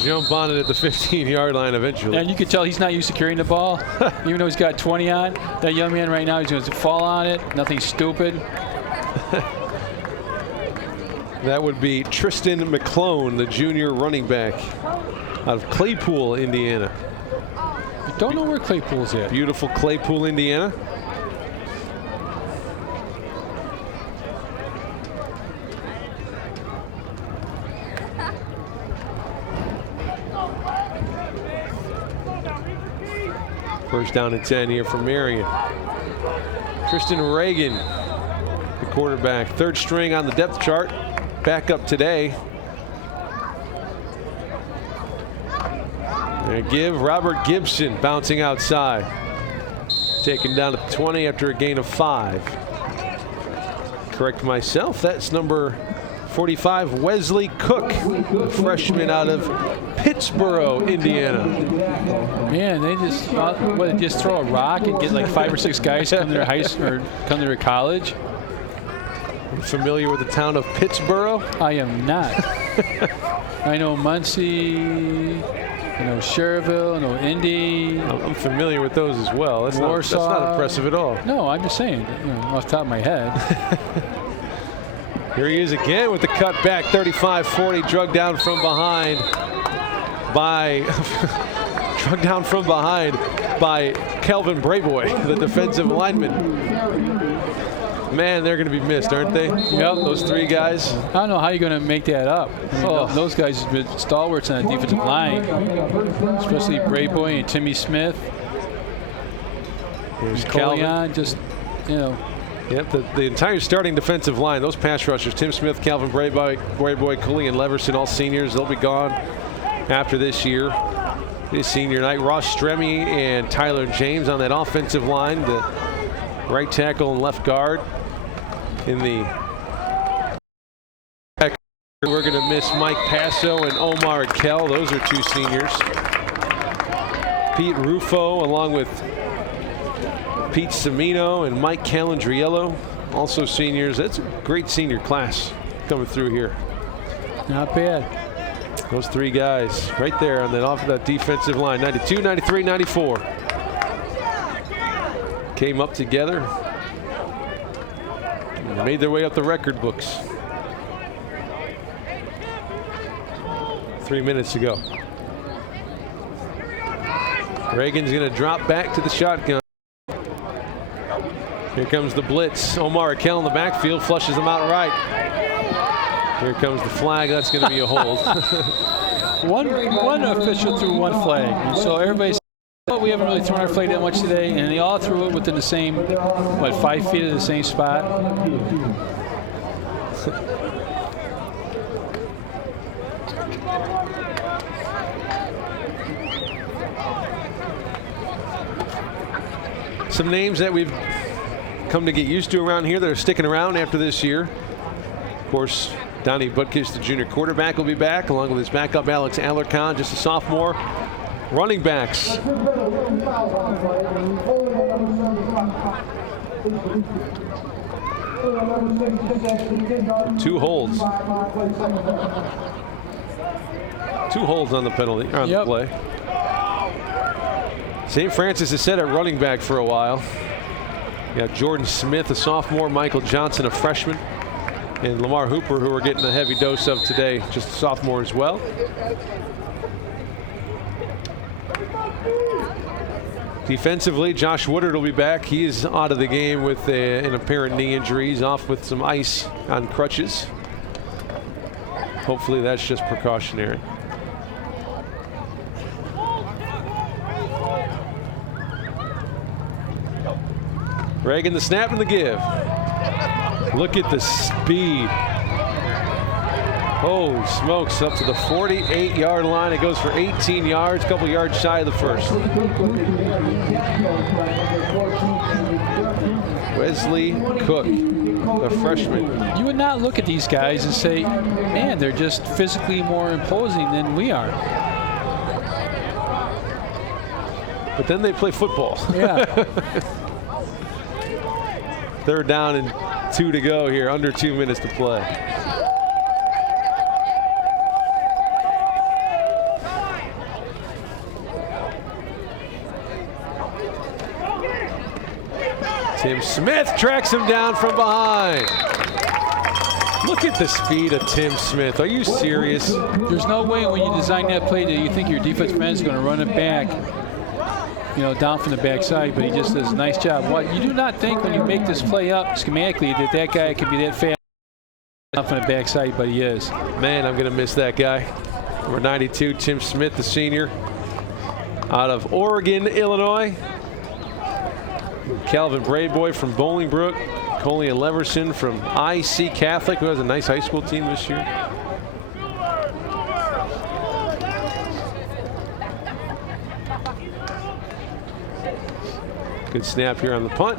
jump on it at the 15-yard line eventually. And you can tell he's not used to carrying the ball. Even though he's got 20 on, that young man right now, he's going to fall on it. Nothing stupid. That would be Tristan McClone, the junior running back out of Claypool, Indiana. I don't know where Claypool's at. Beautiful Claypool, Indiana. First down and 10 here for Marian. Tristan Reagan, the quarterback, 3rd string on the depth chart, back up today. And give Robert Gibson bouncing outside. Taken down to 20 after a gain of 5. Correct myself, that's number 45, Wesley Cook, a freshman out of Pittsboro, Indiana. Man, they just throw a rock and get like 5 or 6 guys to come to their high school or come to their college. Are you familiar with the town of Pittsboro? I am not. I know Muncie, I know Cherville, I know Indy. I'm familiar with those as well. That's not impressive at all. No, I'm just saying, off the top of my head. Here he is again with the cut back, 35-40, drug down from behind by Calvin Brayboy, the defensive lineman. Man, they're going to be missed, aren't they? Yep. Those three guys. I don't know how you're going to make that up. I mean, those guys have been stalwarts on the defensive line, especially Brayboy and Timmy Smith. There's Calvin. Just, you know. Yep, the entire starting defensive line, those pass rushers, Tim Smith, Calvin Brayboy, Cooley, and Leverson, all seniors. They'll be gone after this year. It is senior night. Ross Stremme and Tyler James on that offensive line, the right tackle and left guard. In the we're going to miss Mike Passo and Omar Kell. Those are two seniors. Pete Rufo along with Pete Semino and Mike Calandriello, also seniors. That's a great senior class coming through here. Not bad. Those three guys right there on that defensive line, 92, 93, 94. Came up together and made their way up the record books. 3 minutes to go. Reagan's going to drop back to the shotgun. Here comes the blitz. Omar Kell in the backfield, flushes them out right. Here comes the flag. That's going to be a hold. one official threw one flag, and so everybody's. Well, we haven't really thrown our flag that much today, and they all threw it within the same, 5 feet of the same spot. Some names that we've come to get used to around here that are sticking around after this year. Of course, Donnie Butkish, the junior quarterback, will be back, along with his backup Alex Alarcon, just a sophomore. Running backs. Two holds. 2 holds on the penalty, on the play. St. Francis has set at running back for a while. You got Jordan Smith, a sophomore, Michael Johnson, a freshman, and Lamar Hooper, who we're getting a heavy dose of today, just a sophomore as well. Defensively, Josh Woodard will be back. He is out of the game with an apparent knee injury. He's off with some ice on crutches. Hopefully that's just precautionary. Reagan the snap and the give. Look at the speed. Oh, smokes, up to the 48-yard line. It goes for 18 yards, a couple yards shy of the first. Wesley Cook, the freshman. You would not look at these guys and say, man, they're just physically more imposing than we are. But then they play football. Yeah. 3rd down and 2 to go here, under 2 minutes to play. Tim Smith tracks him down from behind. Look at the speed of Tim Smith. Are you serious? There's no way when you design that play that you think your defensive end is going to run it back, down from the backside, but he just does a nice job. What you do not think when you make this play up schematically that guy could be that fast down from the backside, but he is. Man, I'm going to miss that guy. Number 92, Tim Smith, the senior, out of Oregon, Illinois. Calvin Brayboy from Bolingbrook. Coley and Leverson from IC Catholic, who has a nice high school team this year. Good snap here on the punt.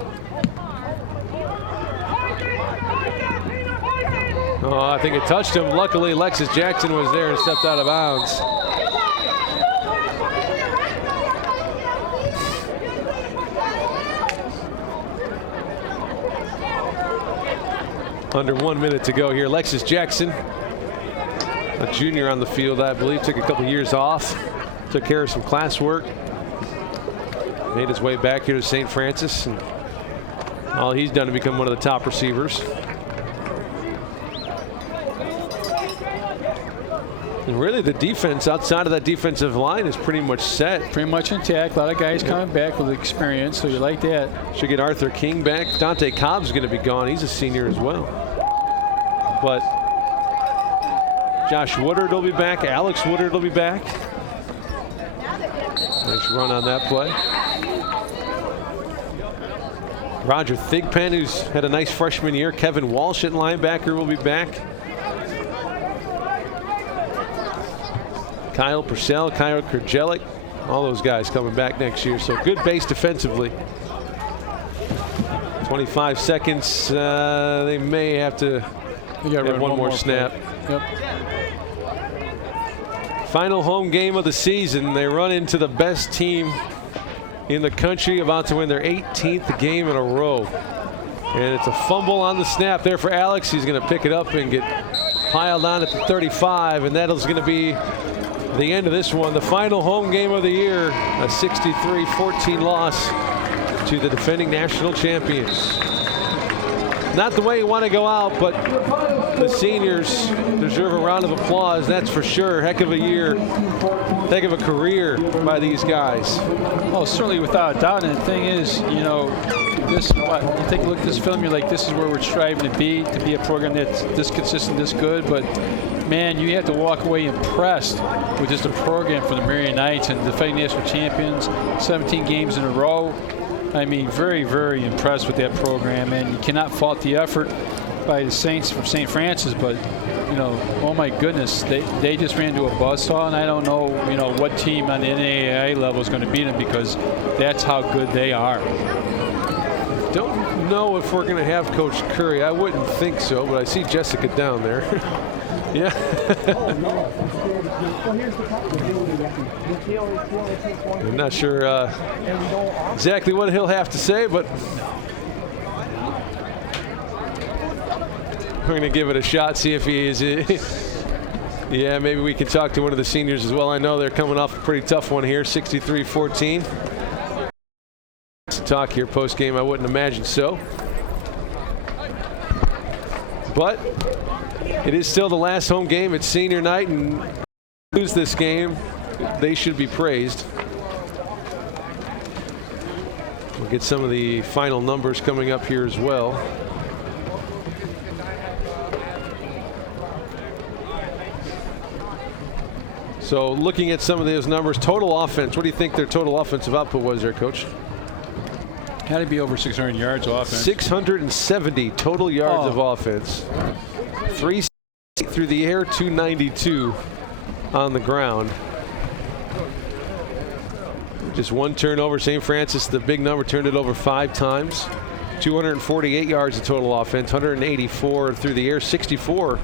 Oh, I think it touched him. Luckily, Lexus Jackson was there and stepped out of bounds. Under 1 minute to go here. Lexus Jackson, a junior on the field, I believe, took a couple years off, took care of some classwork, made his way back here to St. Francis, and all he's done to become one of the top receivers. And really, the defense outside of that defensive line is pretty much set. Pretty much intact. A lot of guys coming back with experience, so you like that. Should get Arthur King back. Dante Cobb's going to be gone. He's a senior as well. But Josh Woodard will be back. Alex Woodard will be back. Nice run on that play. Roger Thigpen, who's had a nice freshman year. Kevin Walsh at linebacker will be back. Kyle Purcell, Kyle Kerjelik, all those guys coming back next year. So good base defensively. 25 seconds. They may have to get one more snap. Yep. Final home game of the season. They run into the best team in the country, about to win their 18th game in a row. And it's a fumble on the snap there for Alex. He's going to pick it up and get piled on at the 35, and that is going to be the end of this one. The final home game of the year, a 63-14 loss to the defending national champions. Not the way you want to go out, but the seniors deserve a round of applause, that's for sure. Heck of a year, heck of a career by these guys. Oh, certainly without a doubt. And the thing is, you know, you take a look at this film, you're like, this is where we're striving to be a program that's this consistent, this good. But man, you have to walk away impressed with just a program for the Marian Knights and defending national champions, 17 games in a row. I mean, very, very impressed with that program, and you cannot fault the effort by the Saints from St. Francis, but, you know, oh my goodness, they just ran into a buzzsaw, and I don't know, you know, what team on the NAIA level is going to beat them, because that's how good they are. Don't know if we're going to have Coach Curry. I wouldn't think so, but I see Jessica down there. Yeah. I'm not sure exactly what he'll have to say, but we're going to give it a shot, see if he is. Yeah, maybe we can talk to one of the seniors as well. I know they're coming off a pretty tough one here, 63-14. Talk here post-game, I wouldn't imagine so. But it is still the last home game. It's senior night, and lose this game, they should be praised. We'll get some of the final numbers coming up here as well. So looking at some of those numbers, total offense, what do you think their total offensive output was there, Coach? Had to be over 600 yards of offense. 670 total yards of offense. 3 through the air, 292 on the ground. Just one turnover. St. Francis, the big number, turned it over 5 times. 248 yards of total offense, 184 through the air, 64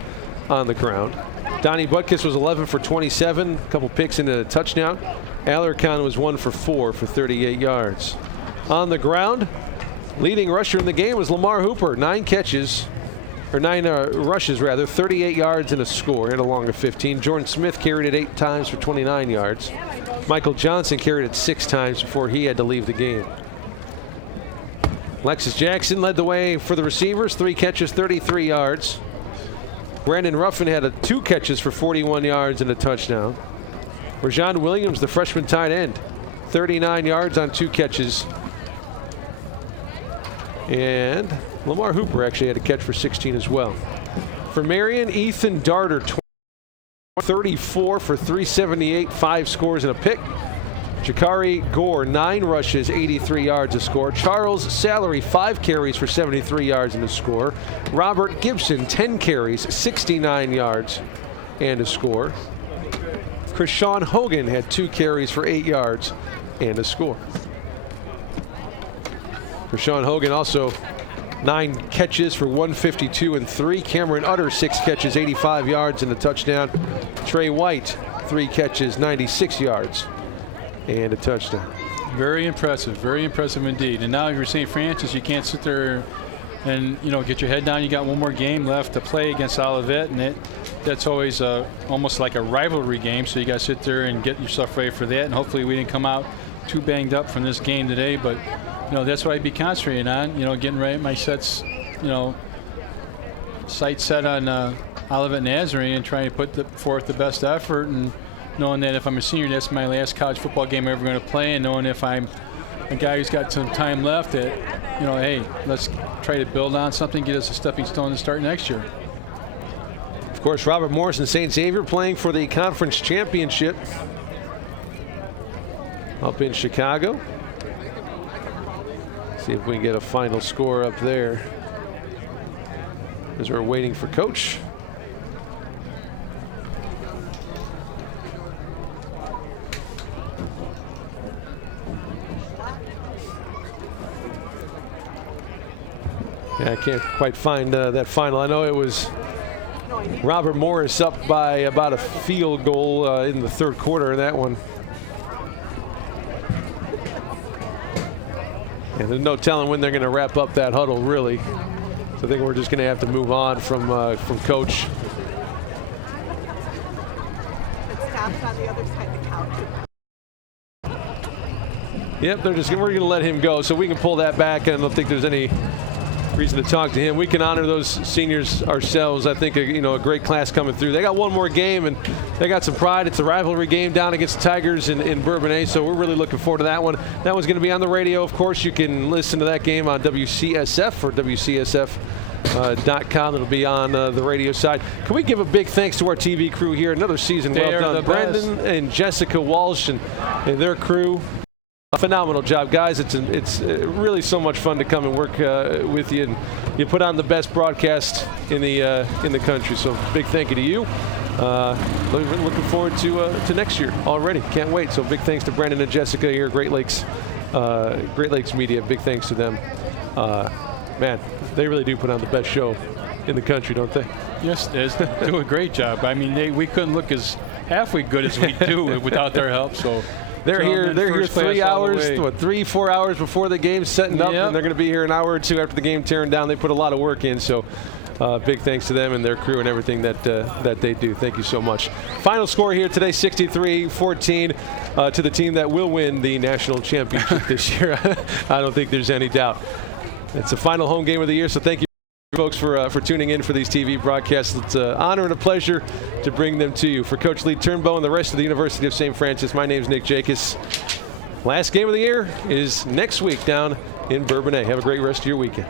on the ground. Donnie Butkus was 11 for 27, a couple picks and a touchdown. Alarcon was 1 for 4 for 38 yards. On the ground, leading rusher in the game was Lamar Hooper, 9 rushes, 38 yards and a score, and along of 15. Jordan Smith carried it 8 times for 29 yards. Michael Johnson carried it 6 times before he had to leave the game. Lexus Jackson led the way for the receivers, 3 catches, 33 yards. Brandon Ruffin had 2 catches for 41 yards and a touchdown. Rajon Williams, the freshman tight end, 39 yards on 2 catches. And Lamar Hooper actually had a catch for 16 as well. For Marian, Ethan Darter, 34 for 378, 5 scores and a pick. Jakari Gore, 9 rushes, 83 yards a score. Charles Salary, 5 carries for 73 yards and a score. Robert Gibson, 10 carries, 69 yards and a score. Krishawn Hogan had 2 carries for 8 yards and a score. Krishawn Hogan also 9 catches for 152 and 3. Cameron Utter, 6 catches, 85 yards and a touchdown. Trey White, 3 catches, 96 yards and a touchdown. Very impressive indeed. And now if you're St. Francis, you can't sit there and, you know, get your head down. You got one more game left to play against Olivet, and that's always almost like a rivalry game. So you got to sit there and get yourself ready for that. And hopefully we didn't come out too banged up from this game today, but you know, that's what I'd be concentrating on, you know, getting right my sets, you know, sight set on Olivet Nazarene and trying to put forth the best effort, and knowing that if I'm a senior, that's my last college football game I'm ever going to play, and knowing if I'm a guy who's got some time left, that, you know, hey, let's try to build on something, get us a stepping stone to start next year. Of course, Robert Morris and St. Xavier playing for the conference championship up in Chicago. See if we can get a final score up there as we're waiting for Coach. Yeah, I can't quite find that final. I know it was Robert Morris up by about a field goal in the third quarter in that one. And there's no telling when they're going to wrap up that huddle, really. So I think we're just going to have to move on from Coach. It stops on the other side of the couch. Yep, we're going to let him go, so we can pull that back. And I don't think there's any reason to talk to him. We can honor those seniors ourselves. I think a great class coming through. They got one more game, and they got some pride. It's a rivalry game down against the Tigers in Bourbonnais, so we're really looking forward to that one. That one's going to be on the radio. Of course, you can listen to that game on WCSF or WCSF.com. It'll be on the radio side. Can we give a big thanks to our TV crew here? Another season well done. Brendan and Jessica Walsh and their crew. A phenomenal job, guys. It's really so much fun to come and work with you, and you put on the best broadcast in the country. So big thank you to you. Looking forward to next year already. Can't wait. So big thanks to Brendan and Jessica here at Great Lakes Media. Big thanks to them. Man, they really do put on the best show in the country, don't they? Yes, they do a great job. I mean, we couldn't look as halfway good as we do without their help. So. They're here 3 hours, 3-4 hours before the game setting up, and they're going to be here an hour or two after the game tearing down. They put a lot of work in, so big thanks to them and their crew and everything that they do. Thank you so much. Final score here today, 63-14 to the team that will win the national championship this year. I don't think there's any doubt. It's the final home game of the year, so thank you, folks, for tuning in for these TV broadcasts. It's an honor and a pleasure to bring them to you. For Coach Lee Turnbow and the rest of the University of St. Francis, my name's Nick Jacobs. Last game of the year is next week down in Bourbonnais. Have a great rest of your weekend.